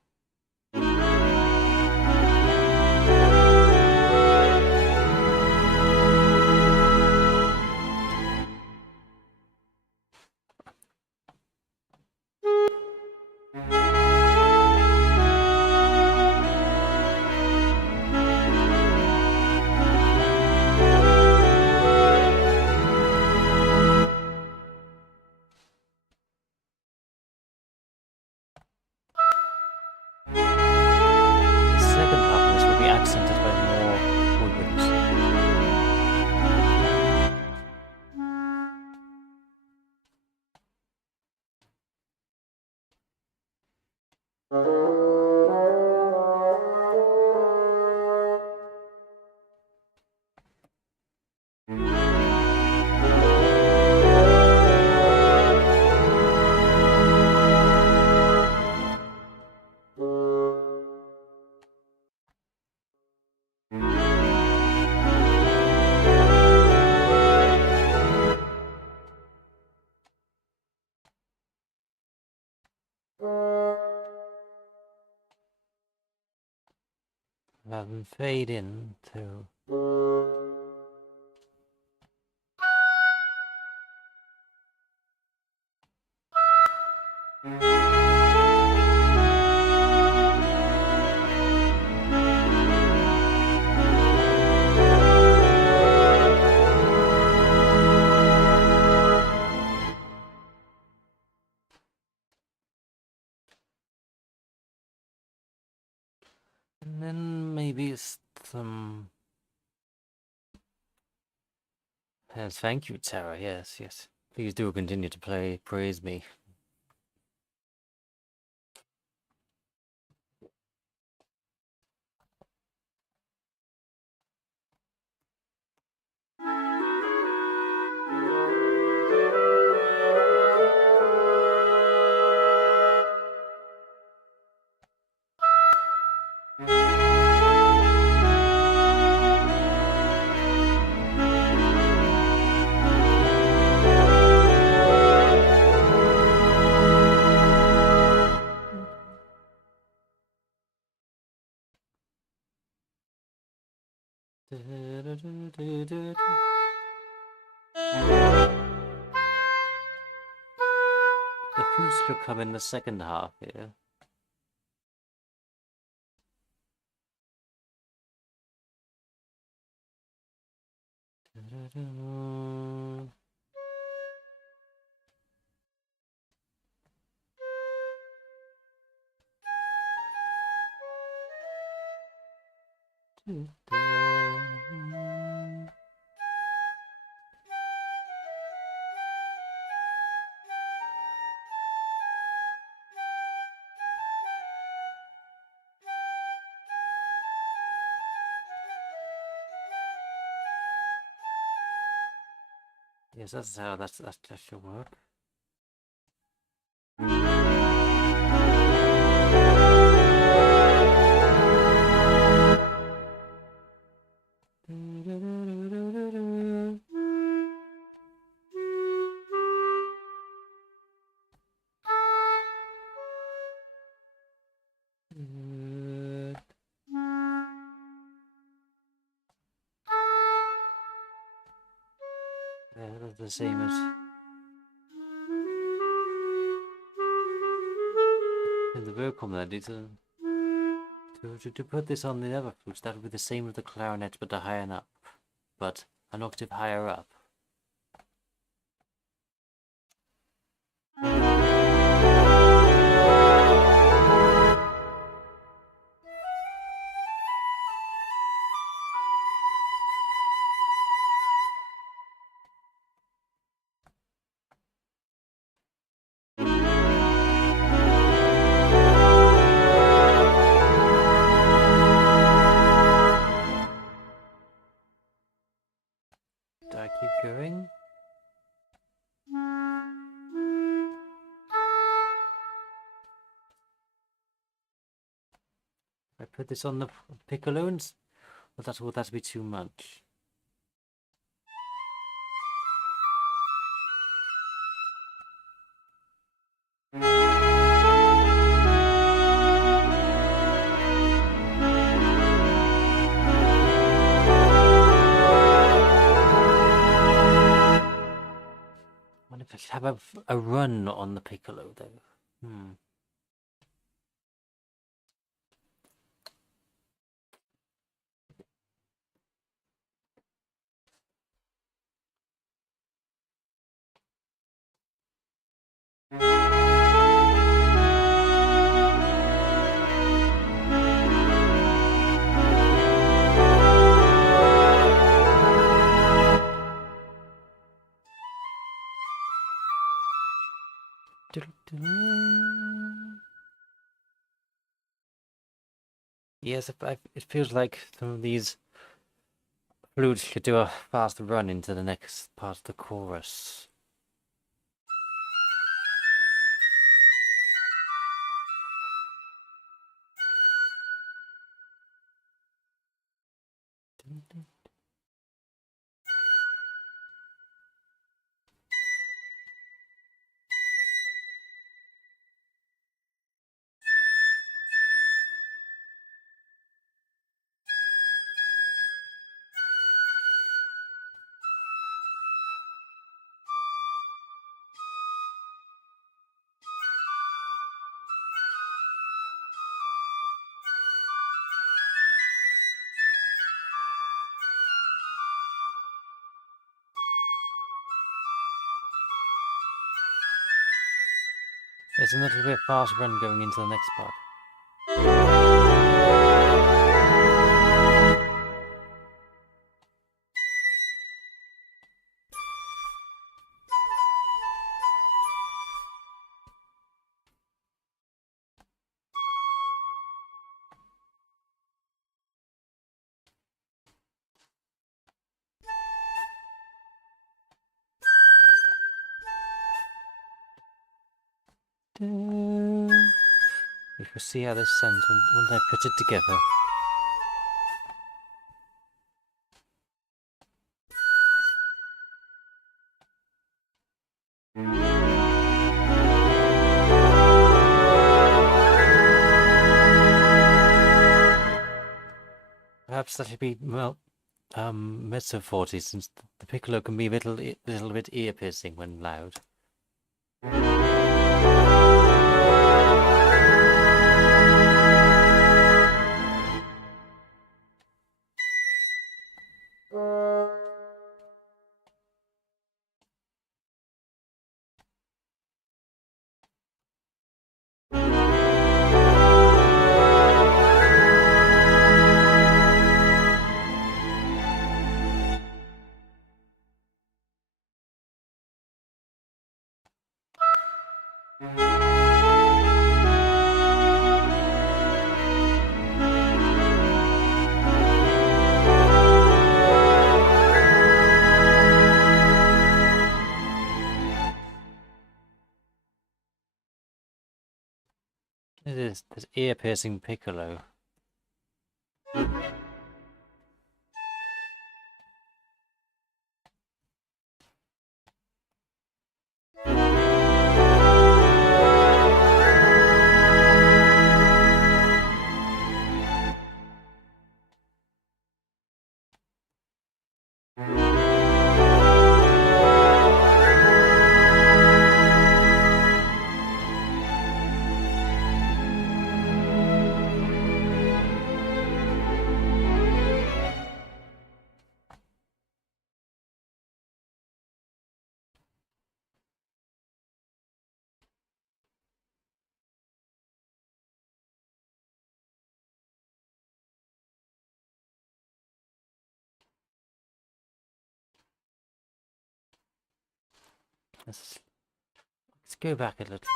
accented by more woodwinds. Rather than fade in to and then maybe it's some. Yes, thank you, Tara. Yes, yes. Please do continue to praise me. The flutes should come in the second half here. Yes, that's how that should work. Yeah, that's the same as in the vocal melody. To put this on the other flutes, that would be the same with the clarinet, but a higher up, but an octave higher up. Do I keep going? I put this on the piccolones? Will that be too much? I wonder if I could have a run on the piccolo though. Yes, it feels like some of these flutes should do a fast run into the next part of the chorus. It's a little bit fast run going into the next part. We shall see how this sounds once I put it together. Perhaps that should be, well, mezzo forte, since the piccolo can be a little bit ear piercing when loud. It is this ear-piercing piccolo. Let's go back a little bit.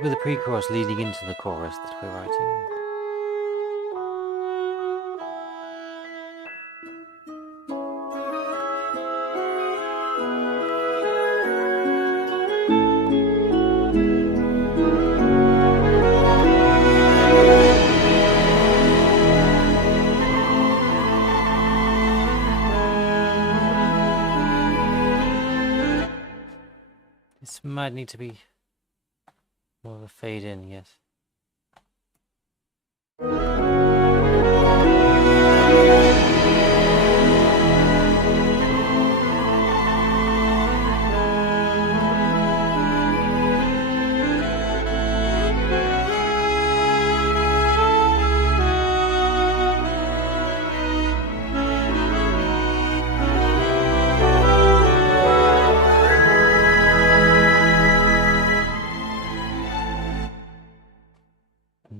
With the pre-chorus leading into the chorus that we're writing. This might need to be more of a fade in, yes.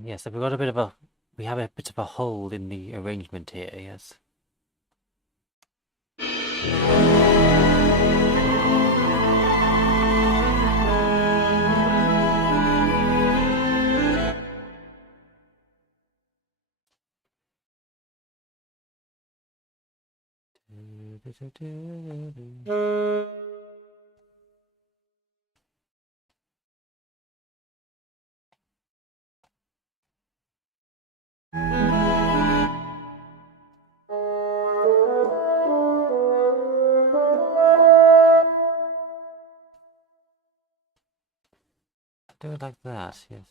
Yes, so we have a bit of a hole in the arrangement here, yes. Do it like that, yes.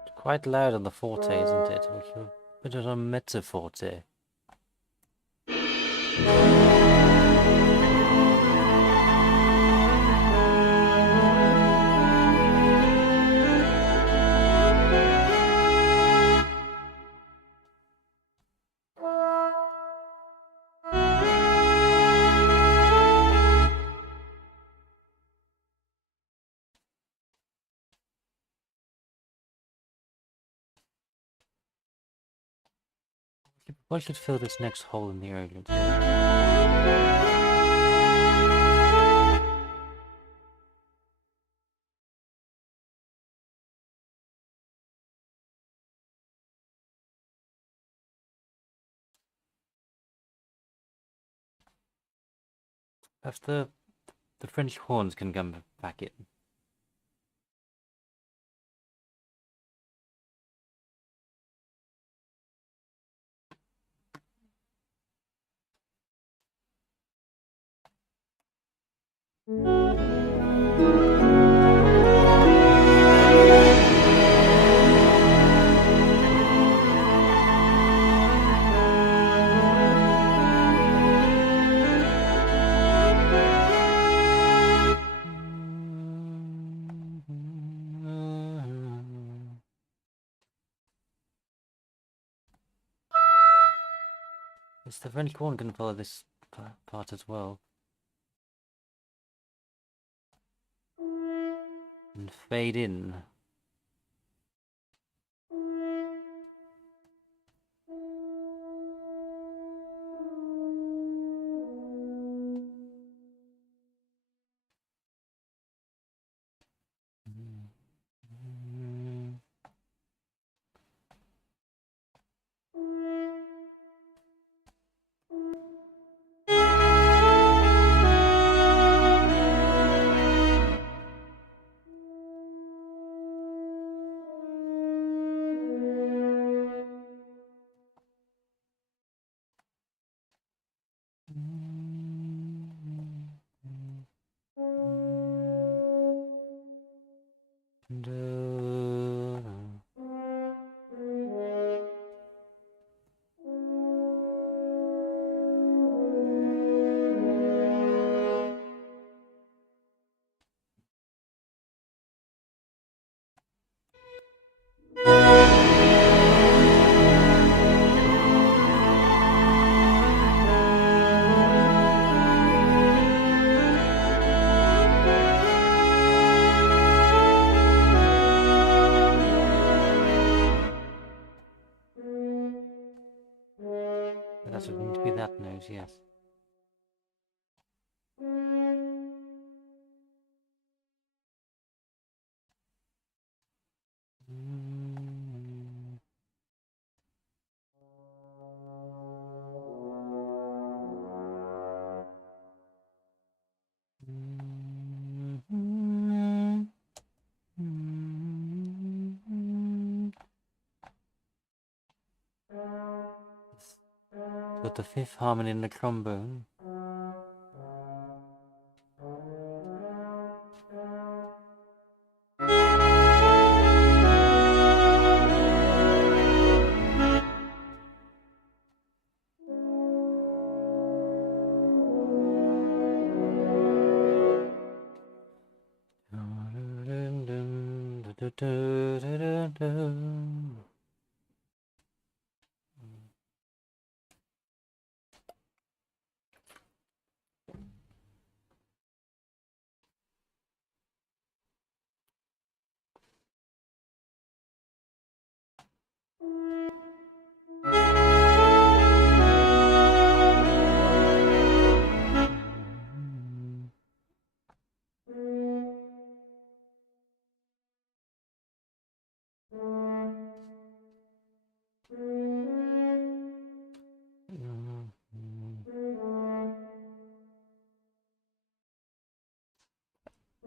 It's quite loud on the forte, isn't it? We should put it on mezzo forte. I should fill this next hole in the earlier too. Perhaps the French horns can come back in. Yes, the French horn can follow this part as well. And fade in. That would need to be that nose, yes. Got the fifth harmony in the trombone.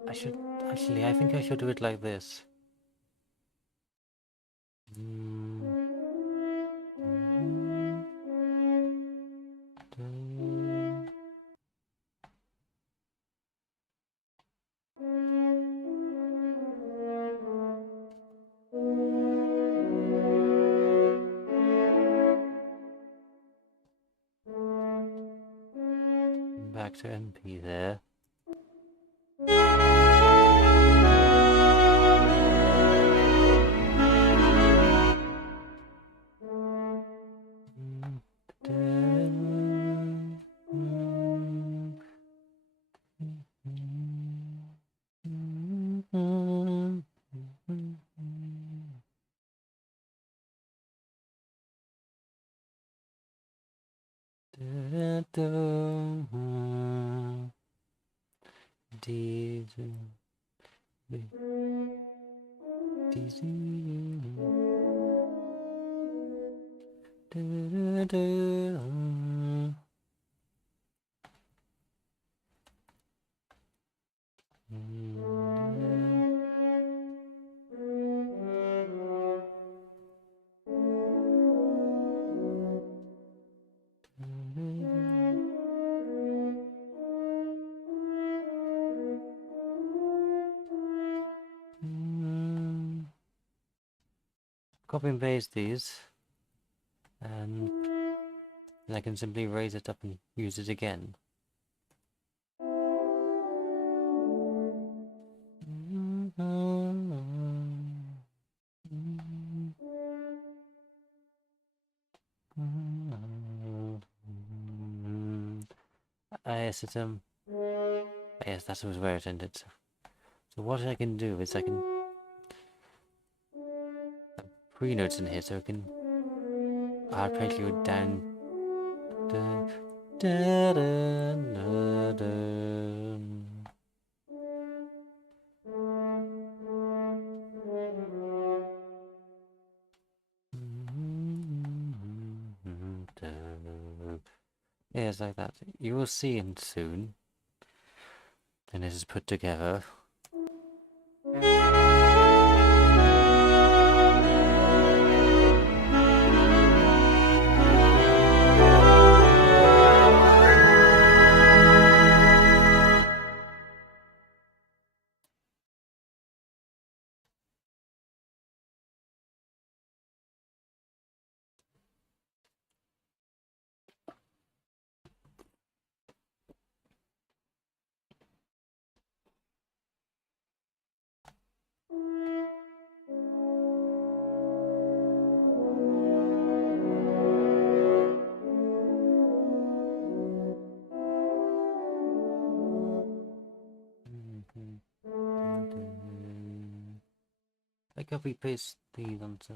I should... Actually, I think I should do it like this. Back to NP there. Copy and paste these, and then I can simply raise it up and use it again. Yes, it's yes, that was where it ended. So what I can do is I can pre-notes in here, so I can arpeggio it down. Yes, like that. You will see him soon. And this is put together. I copy paste these onto.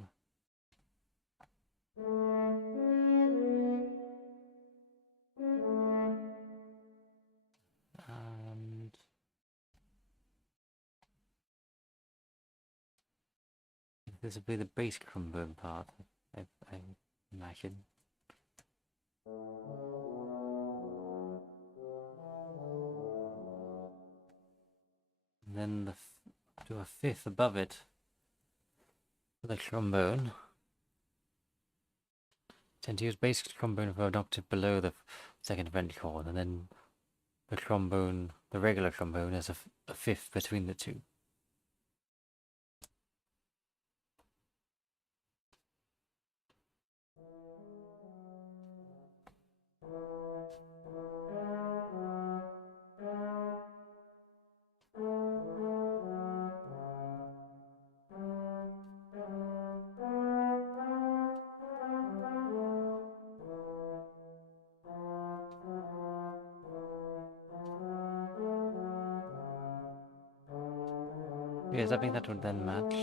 And this will be the bass trombone part, I imagine. And then do a fifth above it for the trombone. Tend to use bass trombone for an octave below the second French horn, and then the trombone, the regular trombone, as a fifth between the two. Yes, I think that would then match.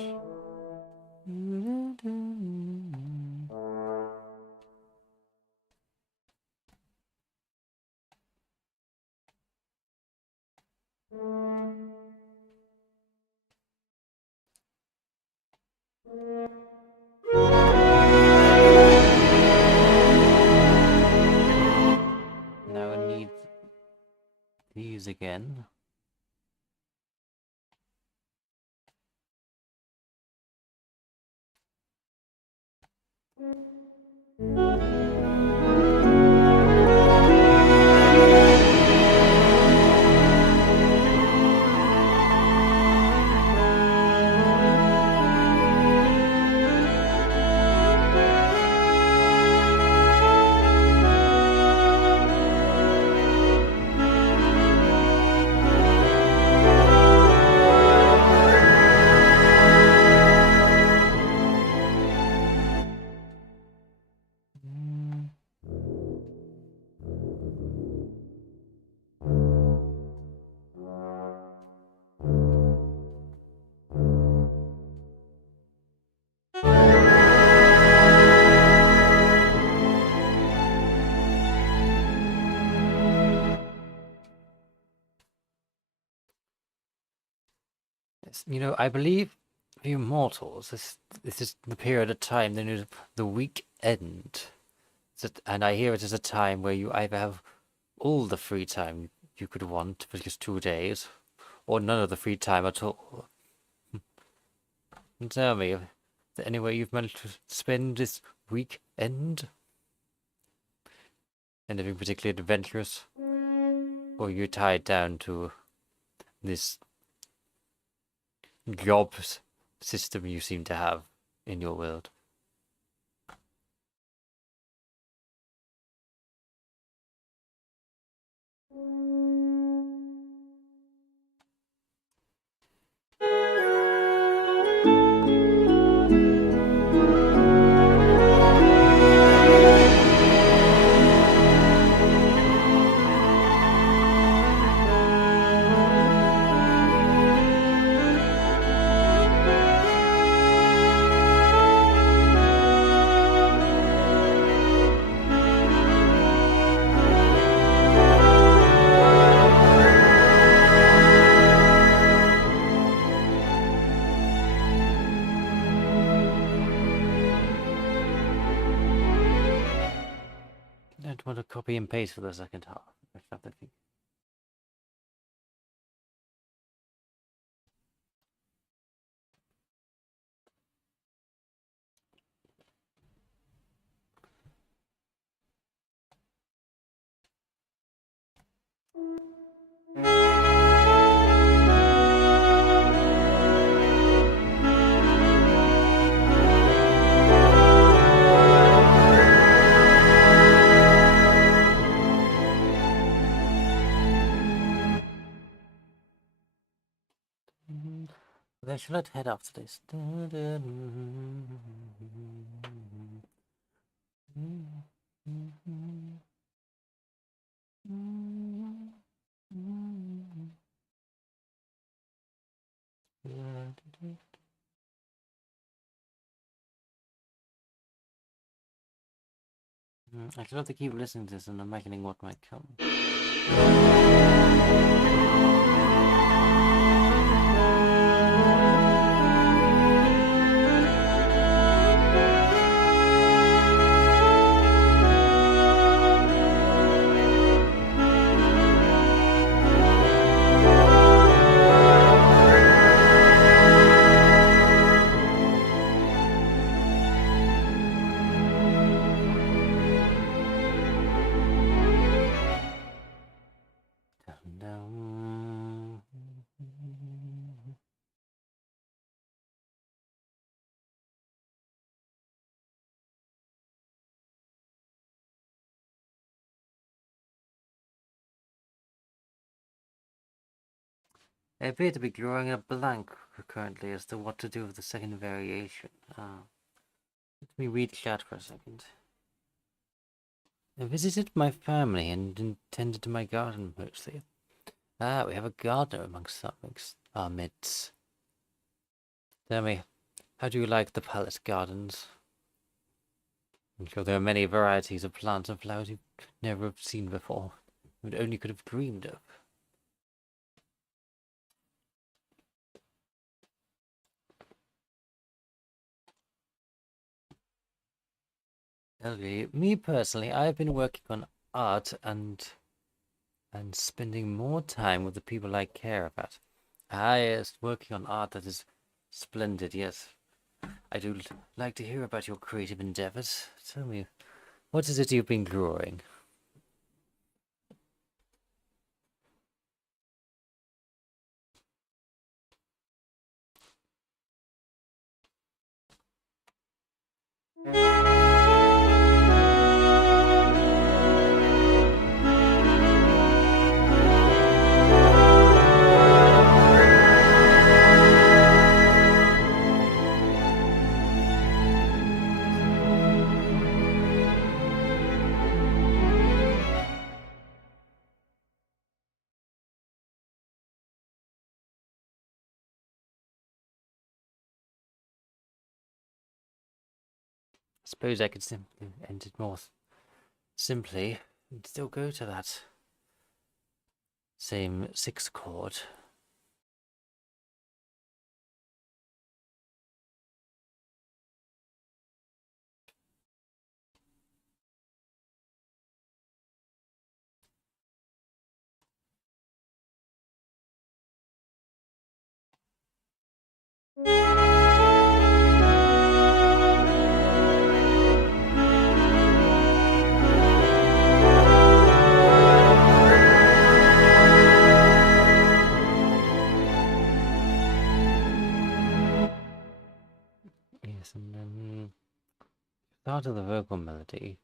Now I need these again. You know, I believe for you mortals, this is the period of time known as the weekend. And I hear it is a time where you either have all the free time you could want for just 2 days, or none of the free time at all. And tell me, is there any way you've managed to spend this weekend? Anything particularly adventurous? Or are you tied down to this job system you seem to have in your world? I don't want to copy and paste for the second half. I have to think. Then shall I head after this? I should have to keep listening to this and imagining what might come. I appear to be drawing a blank currently as to what to do with the second variation. Let me read chat for a second. I visited my family and tended to my garden mostly. We have a gardener amongst our midst. Tell me, how do you like the palace gardens? I'm sure there are many varieties of plants and flowers you've never seen before, and only could have dreamed of. Okay, me personally, I've been working on art and spending more time with the people I care about. Yes, working on art that is splendid, yes. I do like to hear about your creative endeavors. Tell me, what is it you've been drawing? Suppose I could simply end it more simply and still go to that same 6 chord. Start of the vocal melody.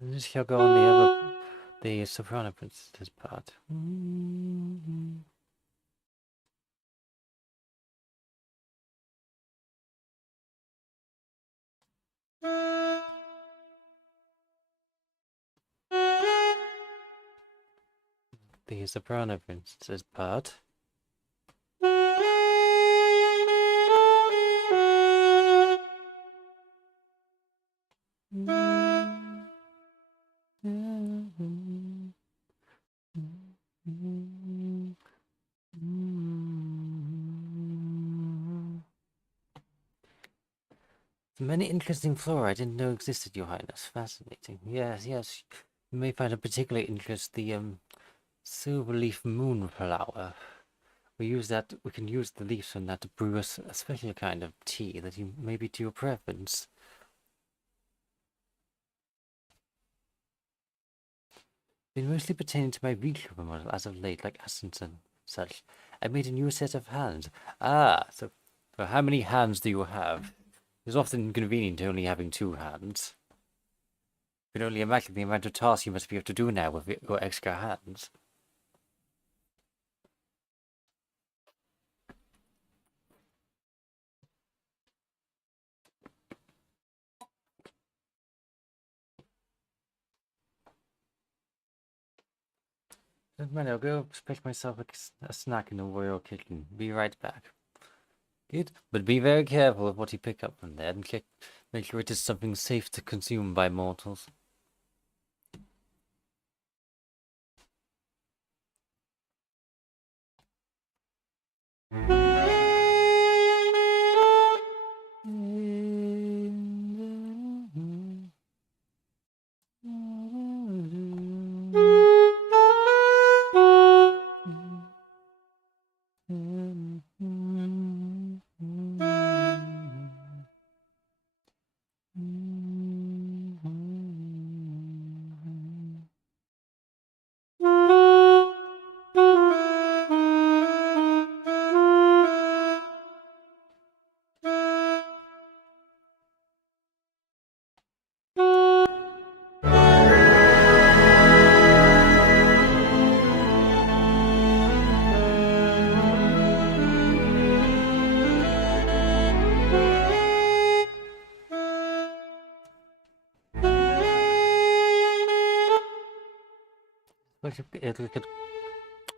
This shall go on the soprano princess part. The soprano princess part. Many interesting flora I didn't know existed, Your Highness. Fascinating. Yes, yes. You may find of particular interest the silver leaf moonflower. We can use the leaves from that to brew a special kind of tea that may be to your preference. Been mostly pertaining to my VTuber model as of late, like essence and such. I made a new set of hands. So how many hands do you have? It's often inconvenient only having 2 hands. You can only imagine the amount of tasks you must be able to do now with your extra hands. Doesn't matter, I'll go pick myself a snack in the royal kitchen. Be right back. Good, but be very careful of what you pick up from there and make sure it is something safe to consume by mortals.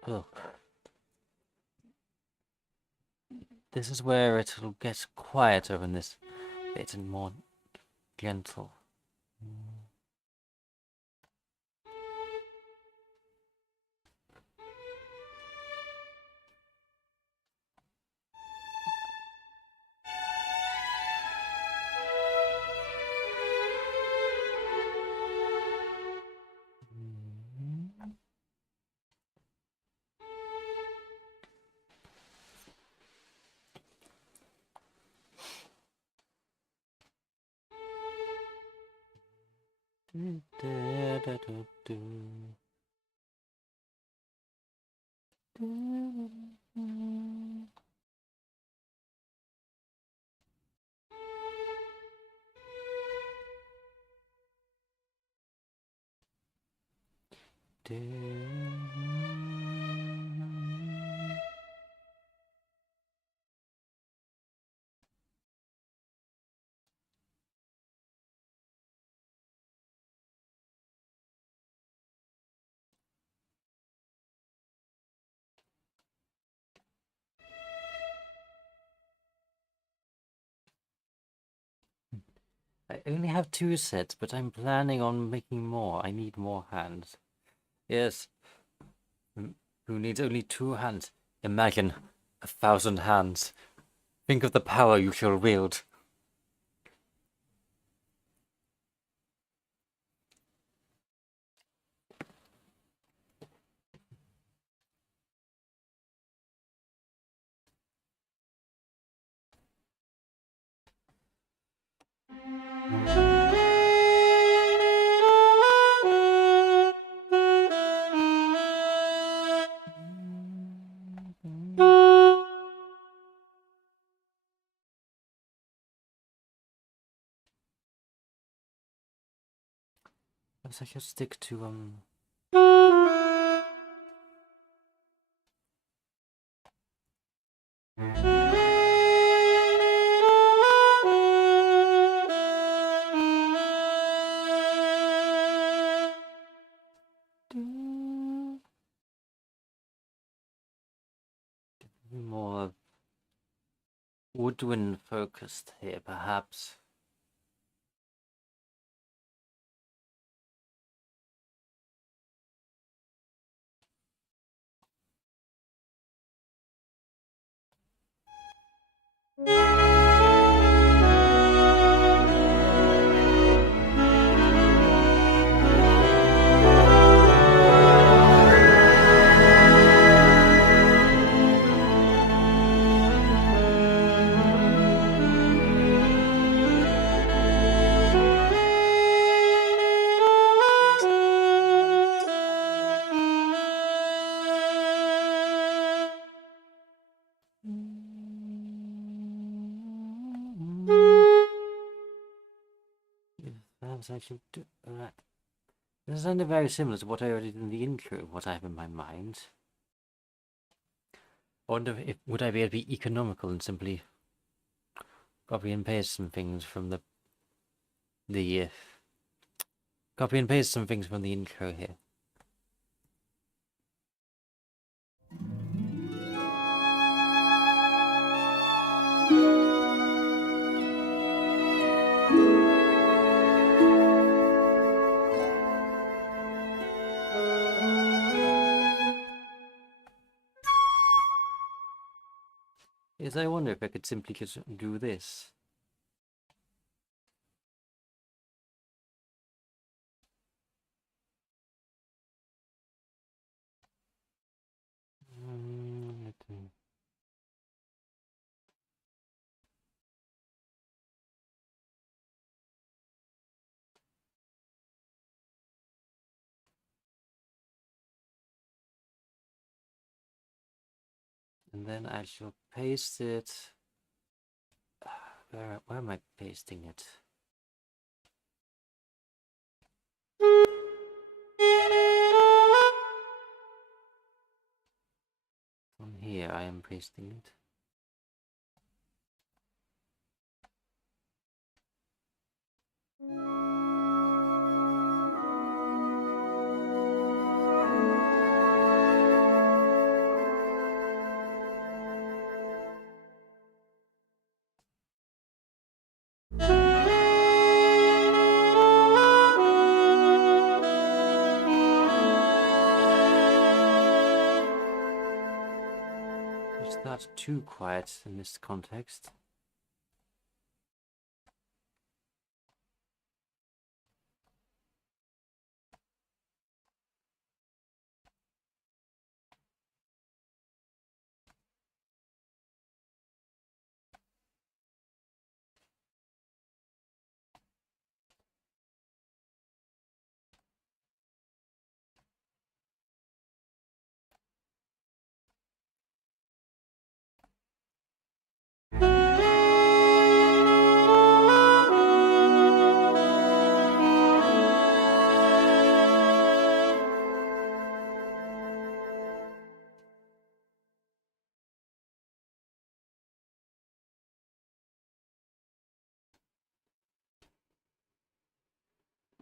Oh. This is where it'll get quieter in this bit and more gentle. I only have 2 sets, but I'm planning on making more. I need more hands. Yes. Who needs only 2 hands? Imagine 1,000 hands. Think of the power you shall wield. Perhaps I should stick to more woodwind focused here, perhaps. Perhaps I should do that. This sounded very similar to what I already did in the intro, what I have in my mind. I wonder if would I be able to be economical and simply copy and paste some things from the copy and paste some things from the intro here. Yes, I wonder if I could simply just do this. And then I shall paste it. Where am I pasting it? From here I am pasting it. Is that too quiet in this context?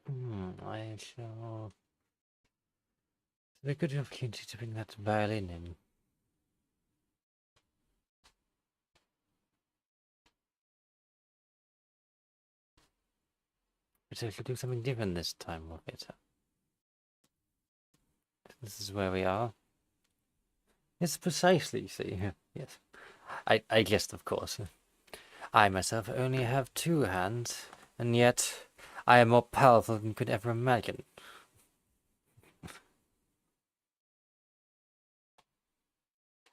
I shall... It's a good opportunity to bring that violin in. But I should do something different this time with it. This is where we are. Yes, precisely, see. Yes. I guessed, of course. I myself only have 2 hands, and yet I am more powerful than you could ever imagine.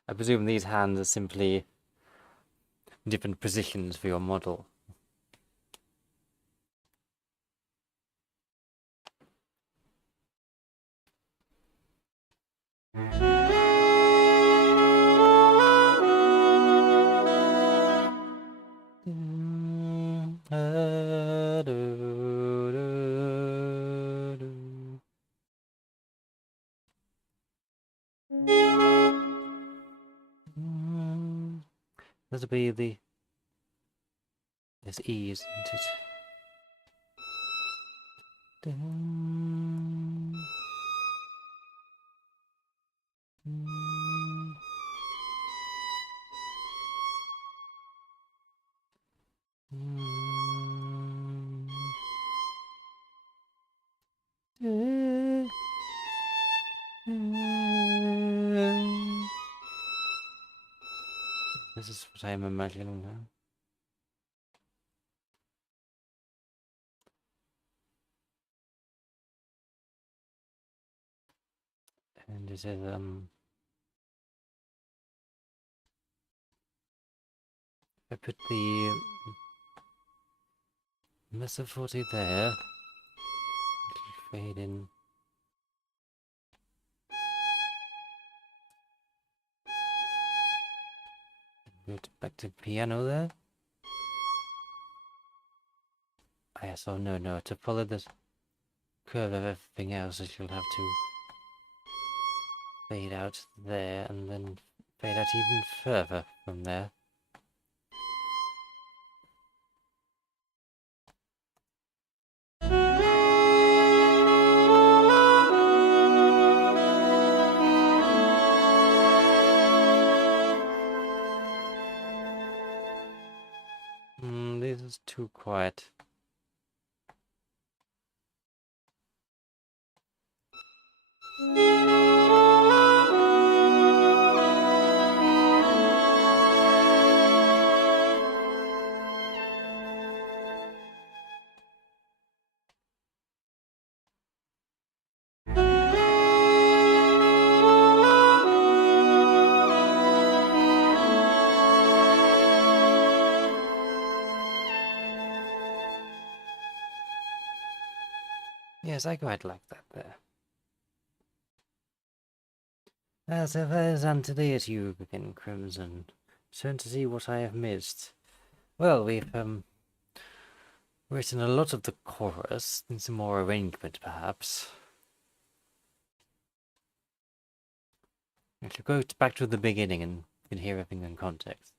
I presume these hands are simply different positions for your model. That'll be the... There's E, isn't it? This is what I'm imagining now. And it is I put the Mesa 40 there. It'll fade in. Go back to piano there. Ah, yes, oh no, to follow this curve of everything else, I shall have to fade out there and then fade out even further from there. This is too quiet. Yes, I quite like that there. Sylvaliðan, today at you begin, Crimson. Turn to see what I have missed. Well, we've written a lot of the chorus, and some more arrangement, perhaps. I shall go back to the beginning and you can hear everything in context.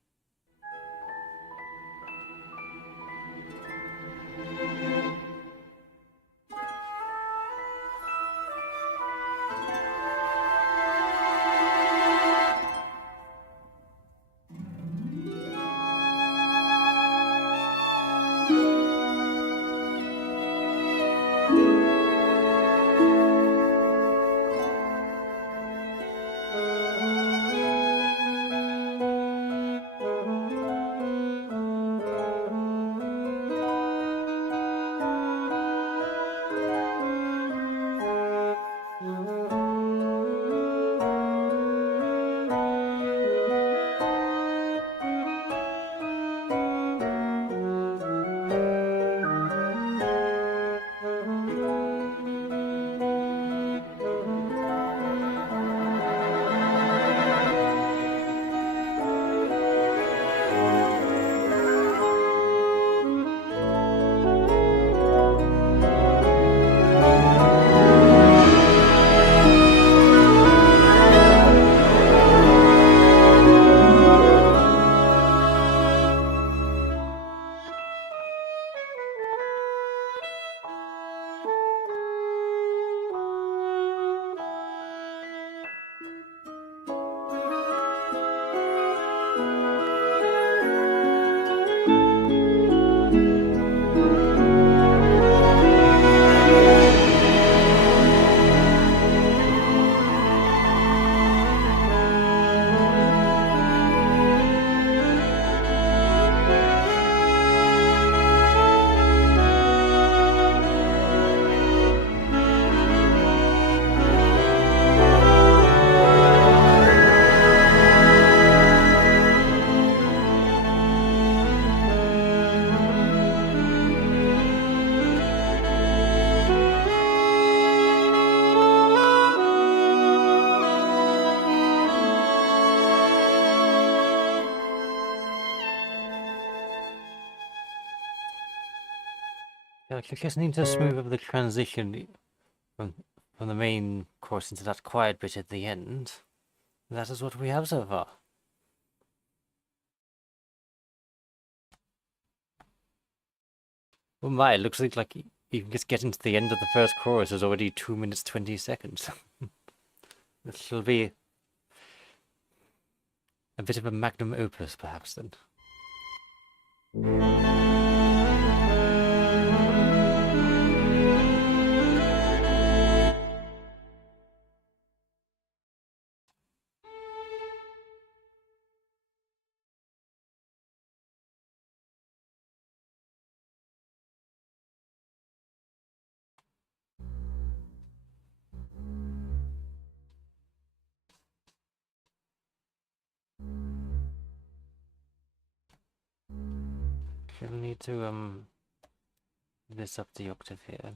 I just need to smooth over the transition from the main course into that quiet bit at the end. That is what we have so far. Oh my, it looks like you can just get into the end of the first chorus. There's already 2 minutes 20 seconds. This will be a bit of a magnum opus, perhaps, then. She'll need to this up the octave here.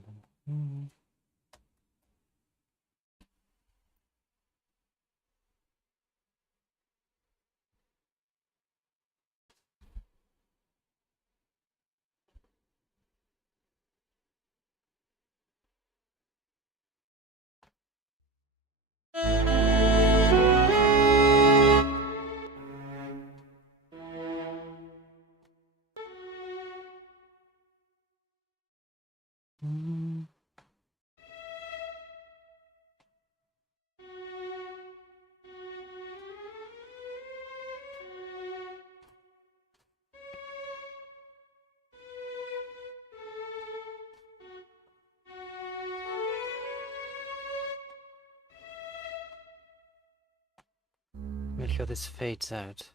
Make sure this fades out.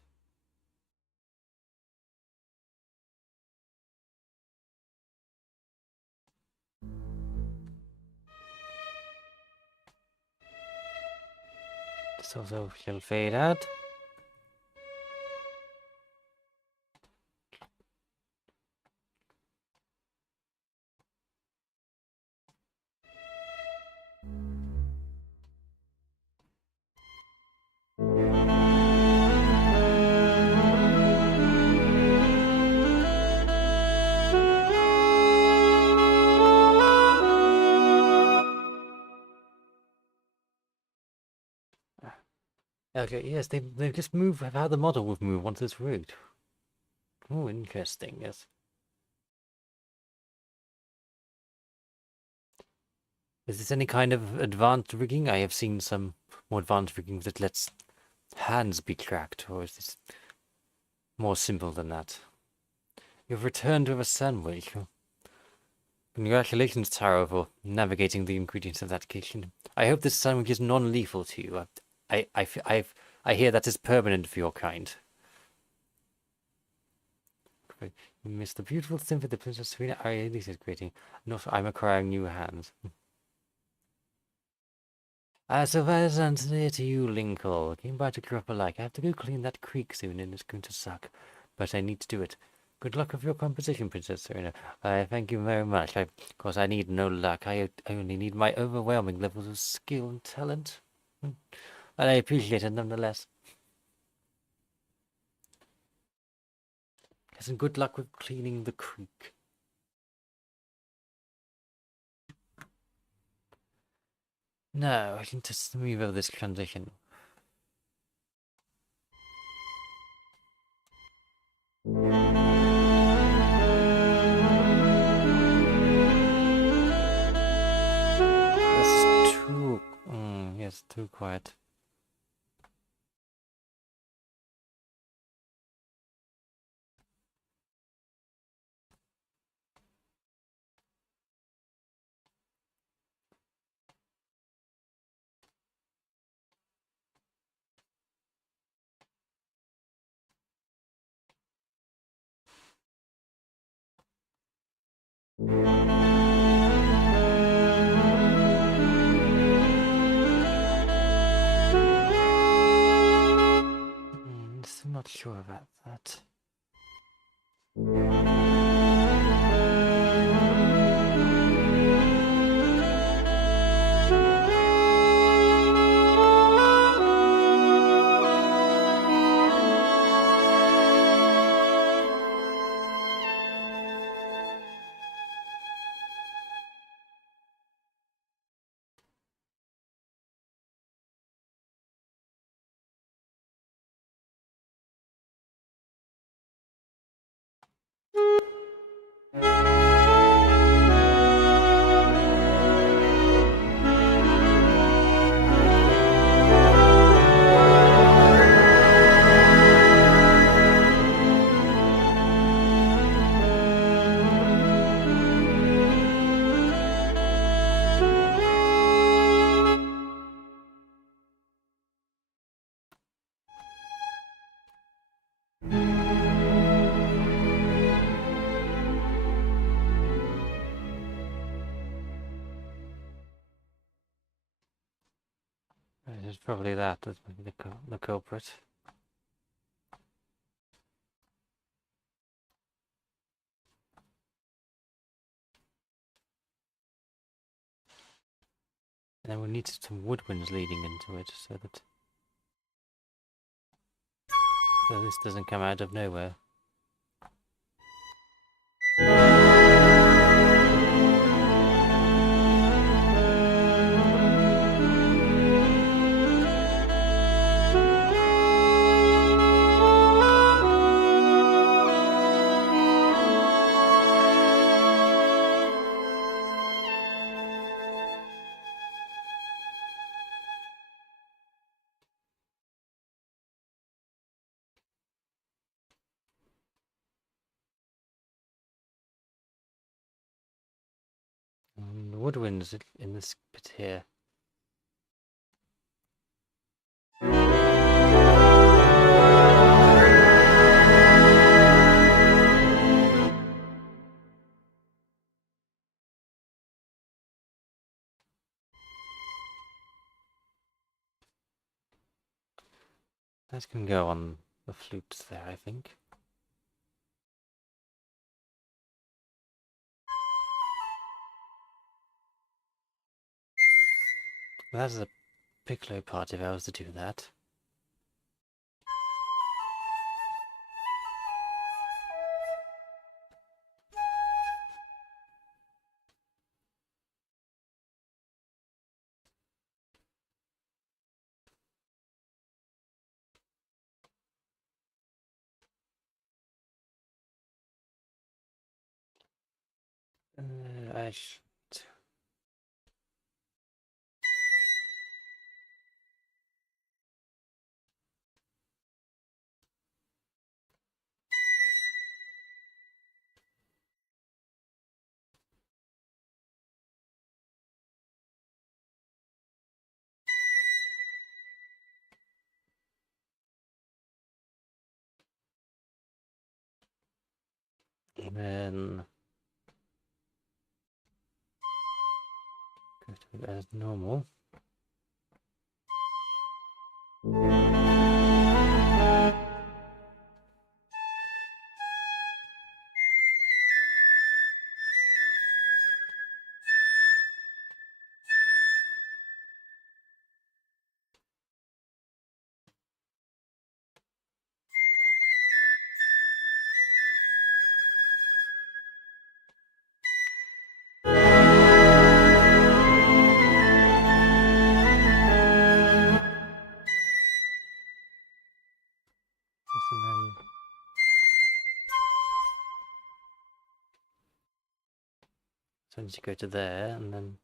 This also shall fade out. Okay, yes, they just move how the model would move once it's rigged. Oh, interesting, yes. Is this any kind of advanced rigging? I have seen some more advanced rigging that lets hands be tracked, or is this more simple than that? You've returned with a sandwich. Congratulations, Taro, for navigating the ingredients of that kitchen. I hope this sandwich is non-lethal to you. I hear that is permanent for your kind. You missed the beautiful symphony the Princess Sarina Aria Elysia is creating. Not I'm acquiring new hands. Sylvaliðan, today to you, Linkle. Came by to drop a like. I have to go clean that creek soon and it's going to suck. But I need to do it. Good luck with your composition, Princess Sarina. Thank you very much. Of course, I need no luck. I only need my overwhelming levels of skill and talent. But I appreciate it nonetheless. Yes, and good luck with cleaning the creek. No, I can just move over this transition. That's too... yes, too quiet. I'm not sure about that. Probably that's the culprit. And then we need some woodwinds leading into it so this doesn't come out of nowhere. The woodwinds in this bit here. That can go on the flutes there, I think. That's the piccolo part if I was to do that. I should. And then go to it as normal. And then so I need to go to there and then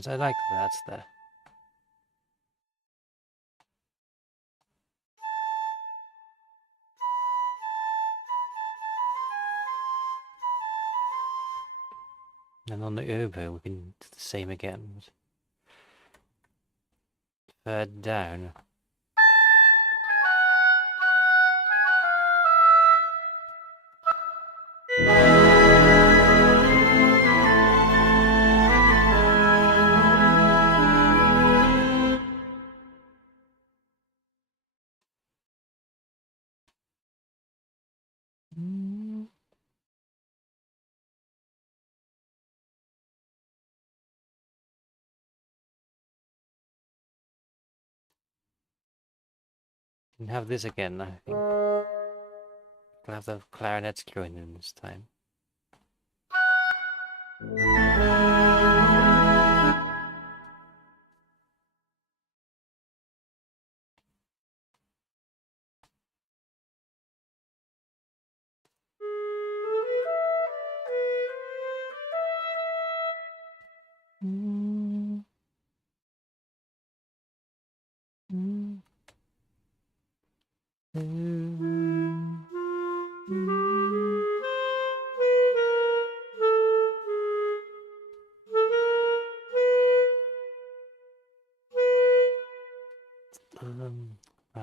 yes, I like that there. And on the oboe, we can do the same again. Third down. can have this again, I think. I'll have the clarinets join in this time.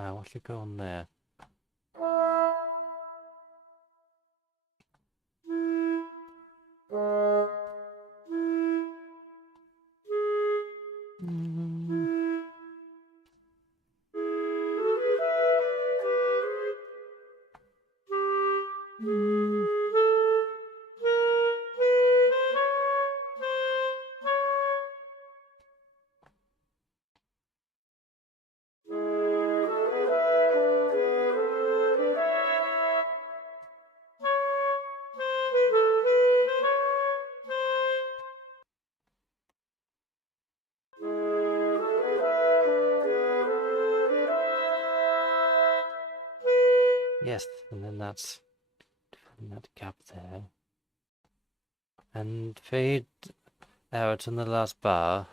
What should go on there? Yes, and then that's that gap there. And fade out in the last bar.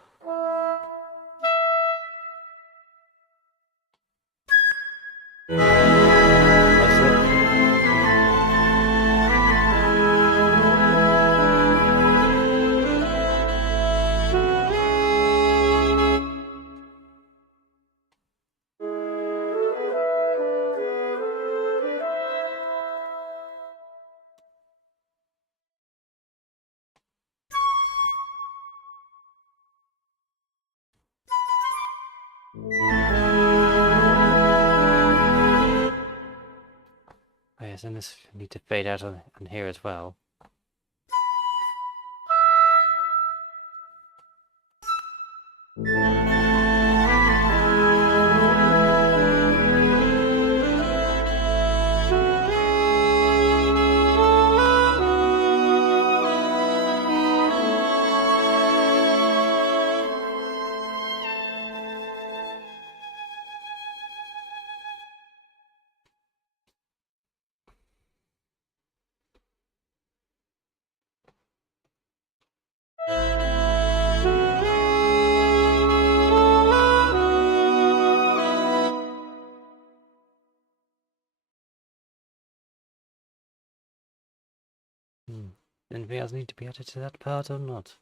Oh yes, and this need to fade out on here as well. Anything else need to be added to that part or not?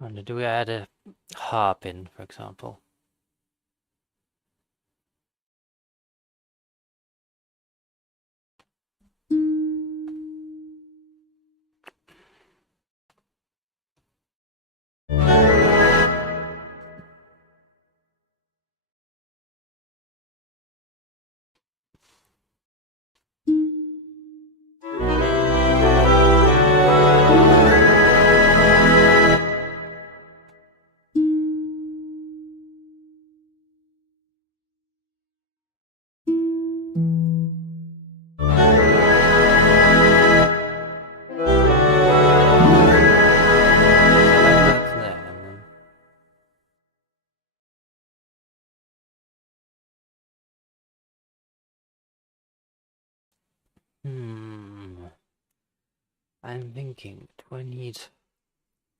And do we add a harp in, for example? I'm thinking,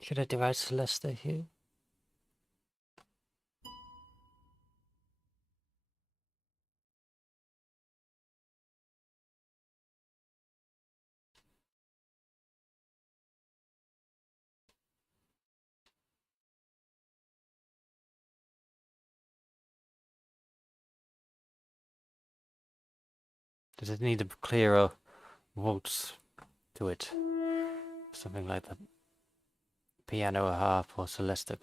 should I divide Celeste here? Does it need a clearer waltz to it? Something like the piano or harp or celesta.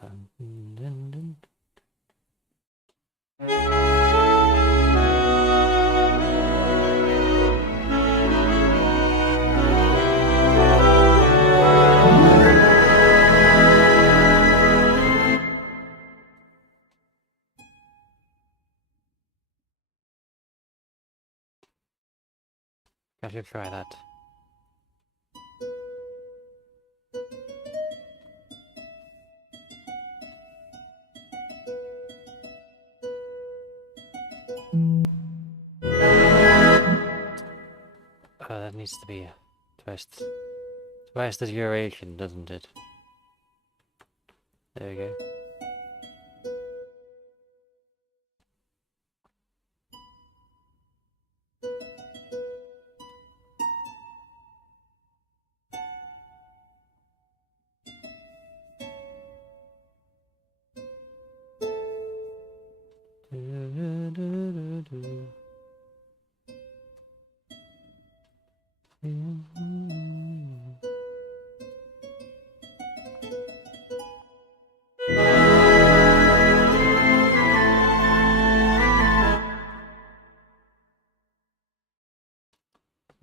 I should try that. Oh, that needs to be twice the duration, doesn't it? There we go.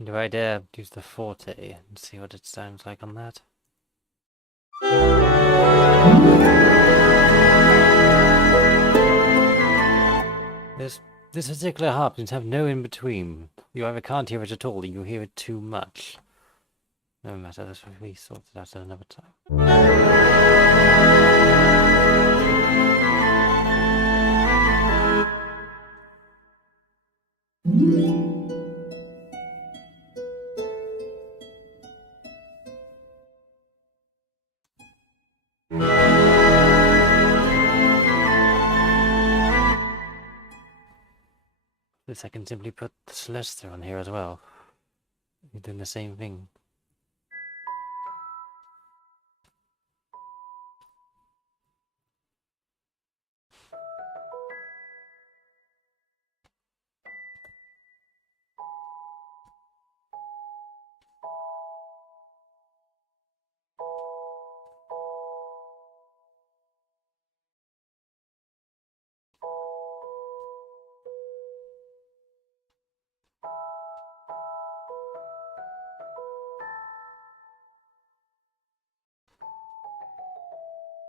Do I dare use the forte and see what it sounds like on that? This particular harp seems to have no in-between. You either can't hear it at all, or you hear it too much. No matter, this will be sorted out at another time. This I can simply put the celesta on here as well. You're doing the same thing.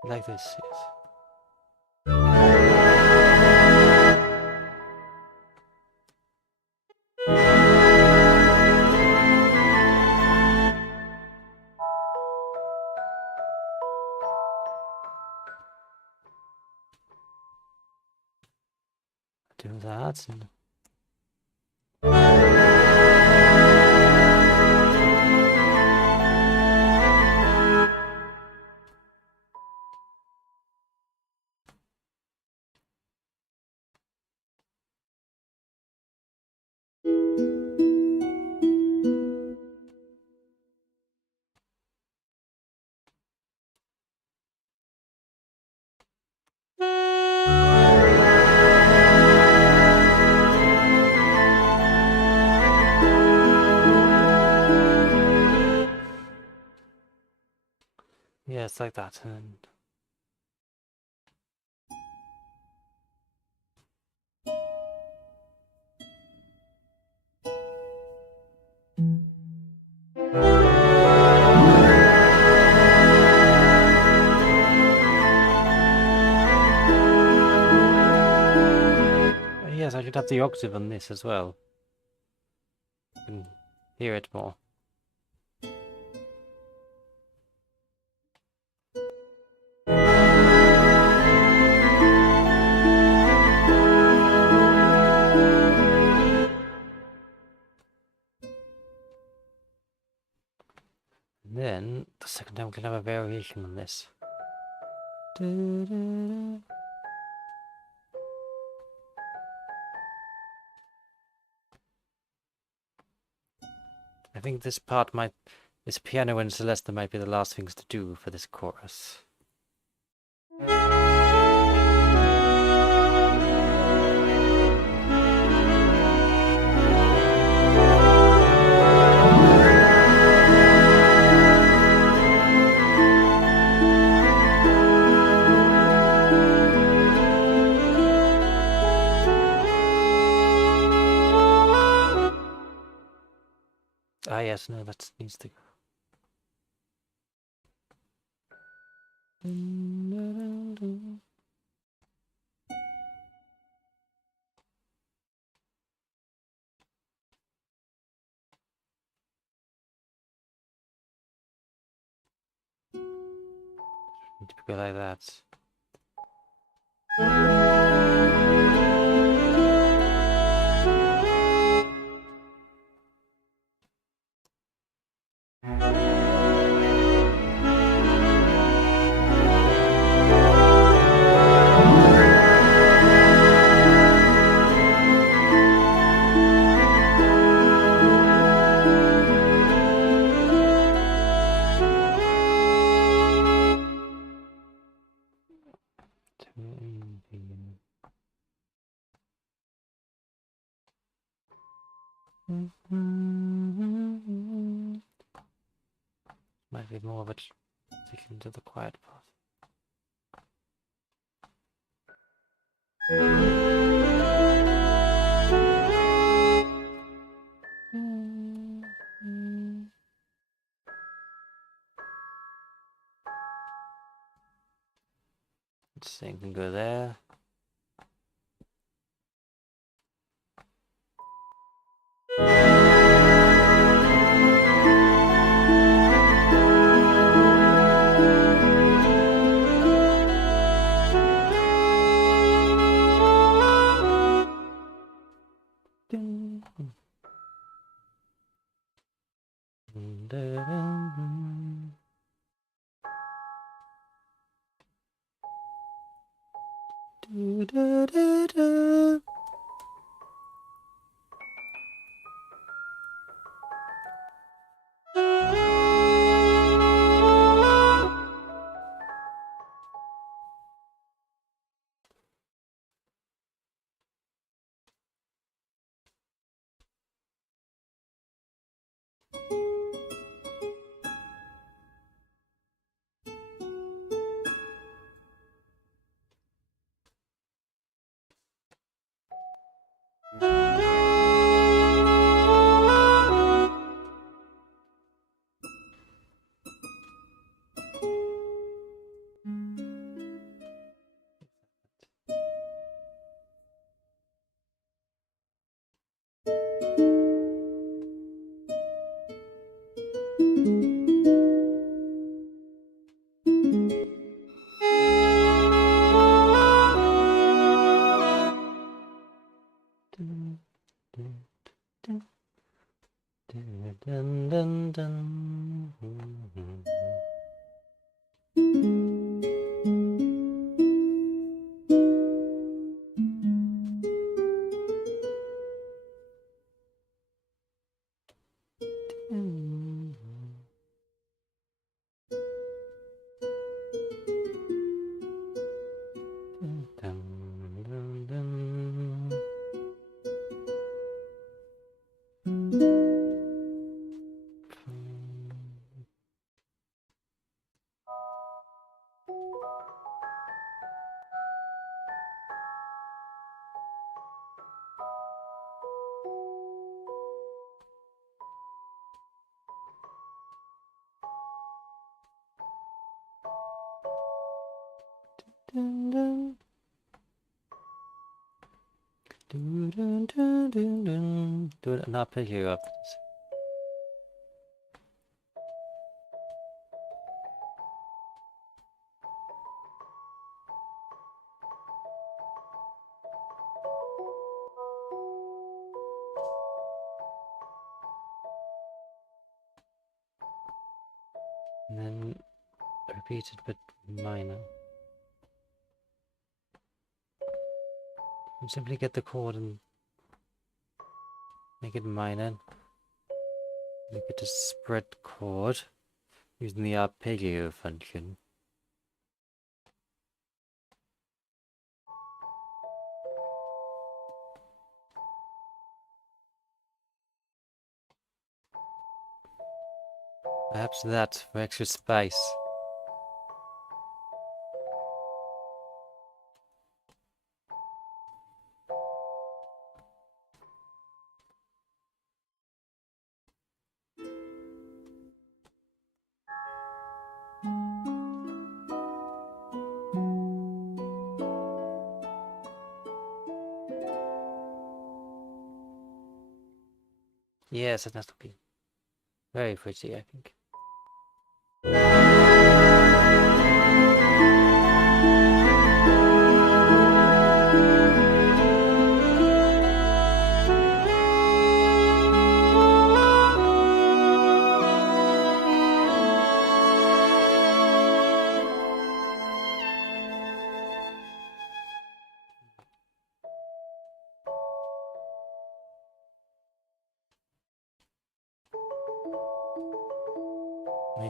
Like this, yes. Do that and... Yeah, it's like that, and... Yes, I should have the octave on this as well. You can hear it more. And then, the second time we can have a variation on this. I think this piano and celesta might be the last things to do for this chorus. yes, no, that needs to go. Need to go like that. Might be more of a sticking to the quiet part. Same can go there. Do it, not pick you up. And then repeat it, but minor. And simply get the chord and make it minor. Make it a spread chord using the arpeggio function. Perhaps that for extra spice. Yes, it has to be very pretty, I think.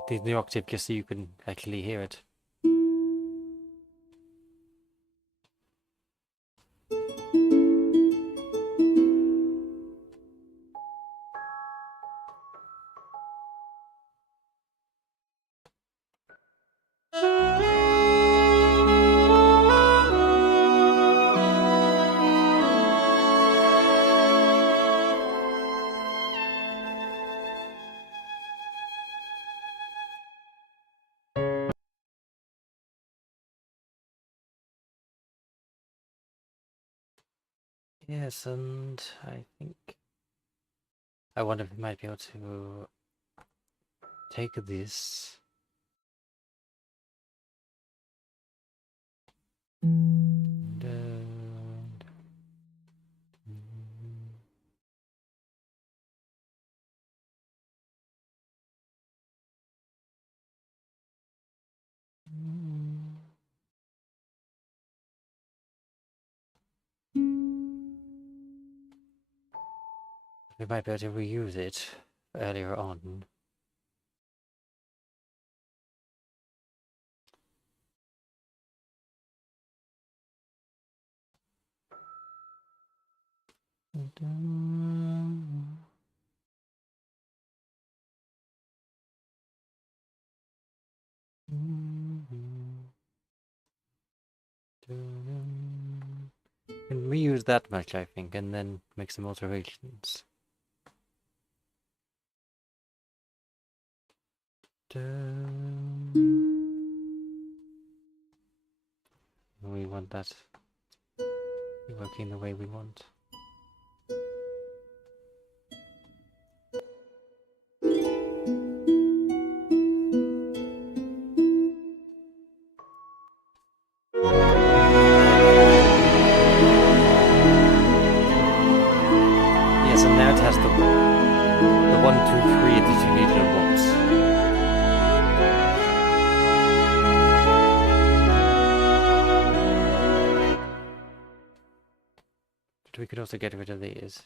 Make the octave just so you can actually hear it. Yes, and I think I wonder if we might be able to take this and, we might be able to reuse it earlier on. And reuse that much, I think, and then make some alterations. We want that working the way we want. Yes, and now it has the 1, 2, 3 that you need in a waltz. But we could also get rid of these.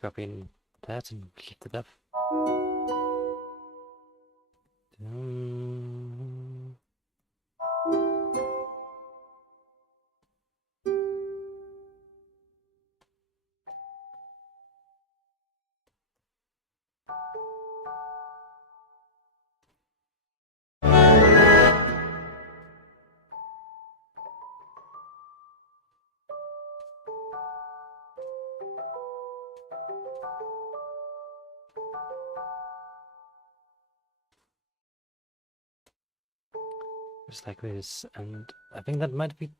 Copying that and lift it up. Just like this, and I think that might be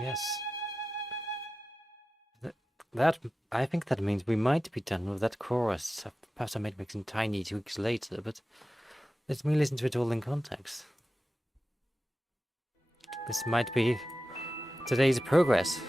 yes. That I think that means we might be done with that chorus. Perhaps I might make some tiny tweaks later, but let me listen to it all in context. This might be today's progress.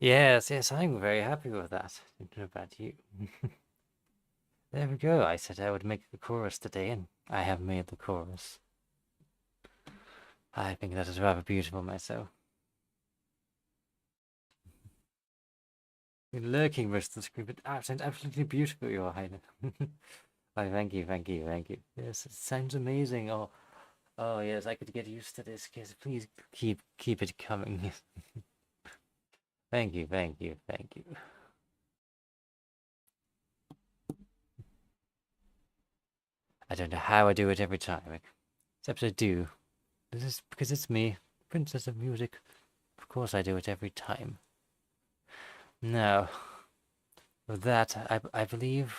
Yes, yes, I'm very happy with that. I don't know about you. There we go. I said I would make the chorus today, and I have made the chorus. I think that is rather beautiful myself. Been lurking most of the screen, but absolutely beautiful, Your Highness. Why, thank you, thank you, thank you. Yes, it sounds amazing. Oh yes, I could get used to this. Yes, please keep it coming. Thank you, thank you, thank you. I don't know how I do it every time, except I do. This is because it's me, Princess of Music. Of course I do it every time. Now, with that, I believe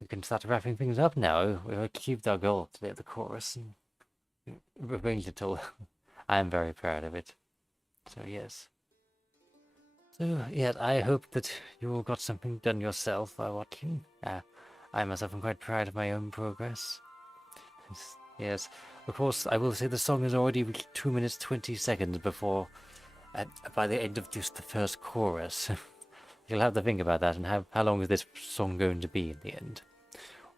we can start wrapping things up now. We've achieved our goal today at the chorus and arranged it all. I am very proud of it. So yes. So yeah, I hope that you all got something done yourself while watching. I myself am quite proud of my own progress. Yes, of course, I will say the song has already reached 2 minutes 20 seconds before, by the end of just the first chorus. You'll have to think about that and how long is this song going to be in the end.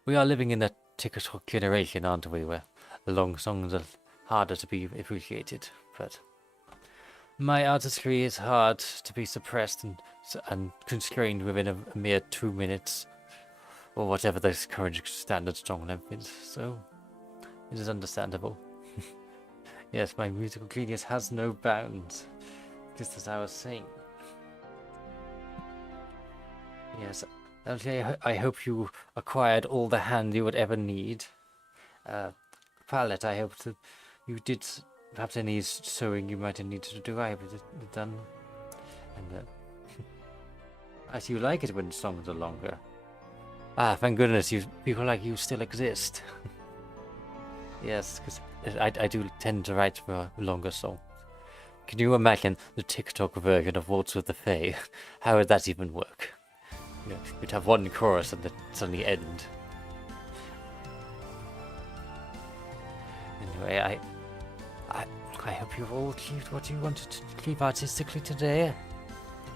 We are living in a TikTok generation, aren't we, where the long songs are harder to be appreciated, but my artistry is hard to be suppressed and constrained within a mere 2 minutes, or whatever this current standard song length is, so it is understandable. Yes, my musical genius has no bounds, just as I was saying. Yes, okay, I hope you acquired all the hand you would ever need. Palette, I hope that you did perhaps any sewing you might have needed to do. I hope it done. And as you like it when songs are longer. Ah, thank goodness, people like you still exist. Yes, because I do tend to write for longer songs. Can you imagine the TikTok version of Waltz with the Fae? How would that even work? You know, you'd have one chorus and then suddenly end. Anyway, I hope you've all achieved what you wanted to achieve artistically today.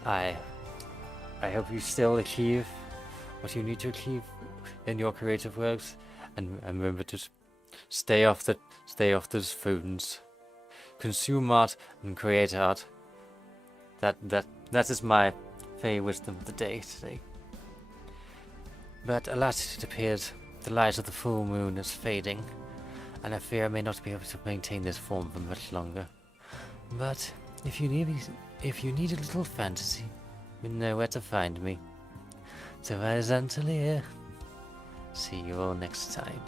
I hope you still achieve what you need to achieve in your creative works, and remember to stay off those phones. Consume art and create art. That is my Fae wisdom of the day today. But alas, it appears the light of the full moon is fading, and I fear I may not be able to maintain this form for much longer. But if you need a little fantasy, you know where to find me. Sylvaliðan, tilyr. See you all next time.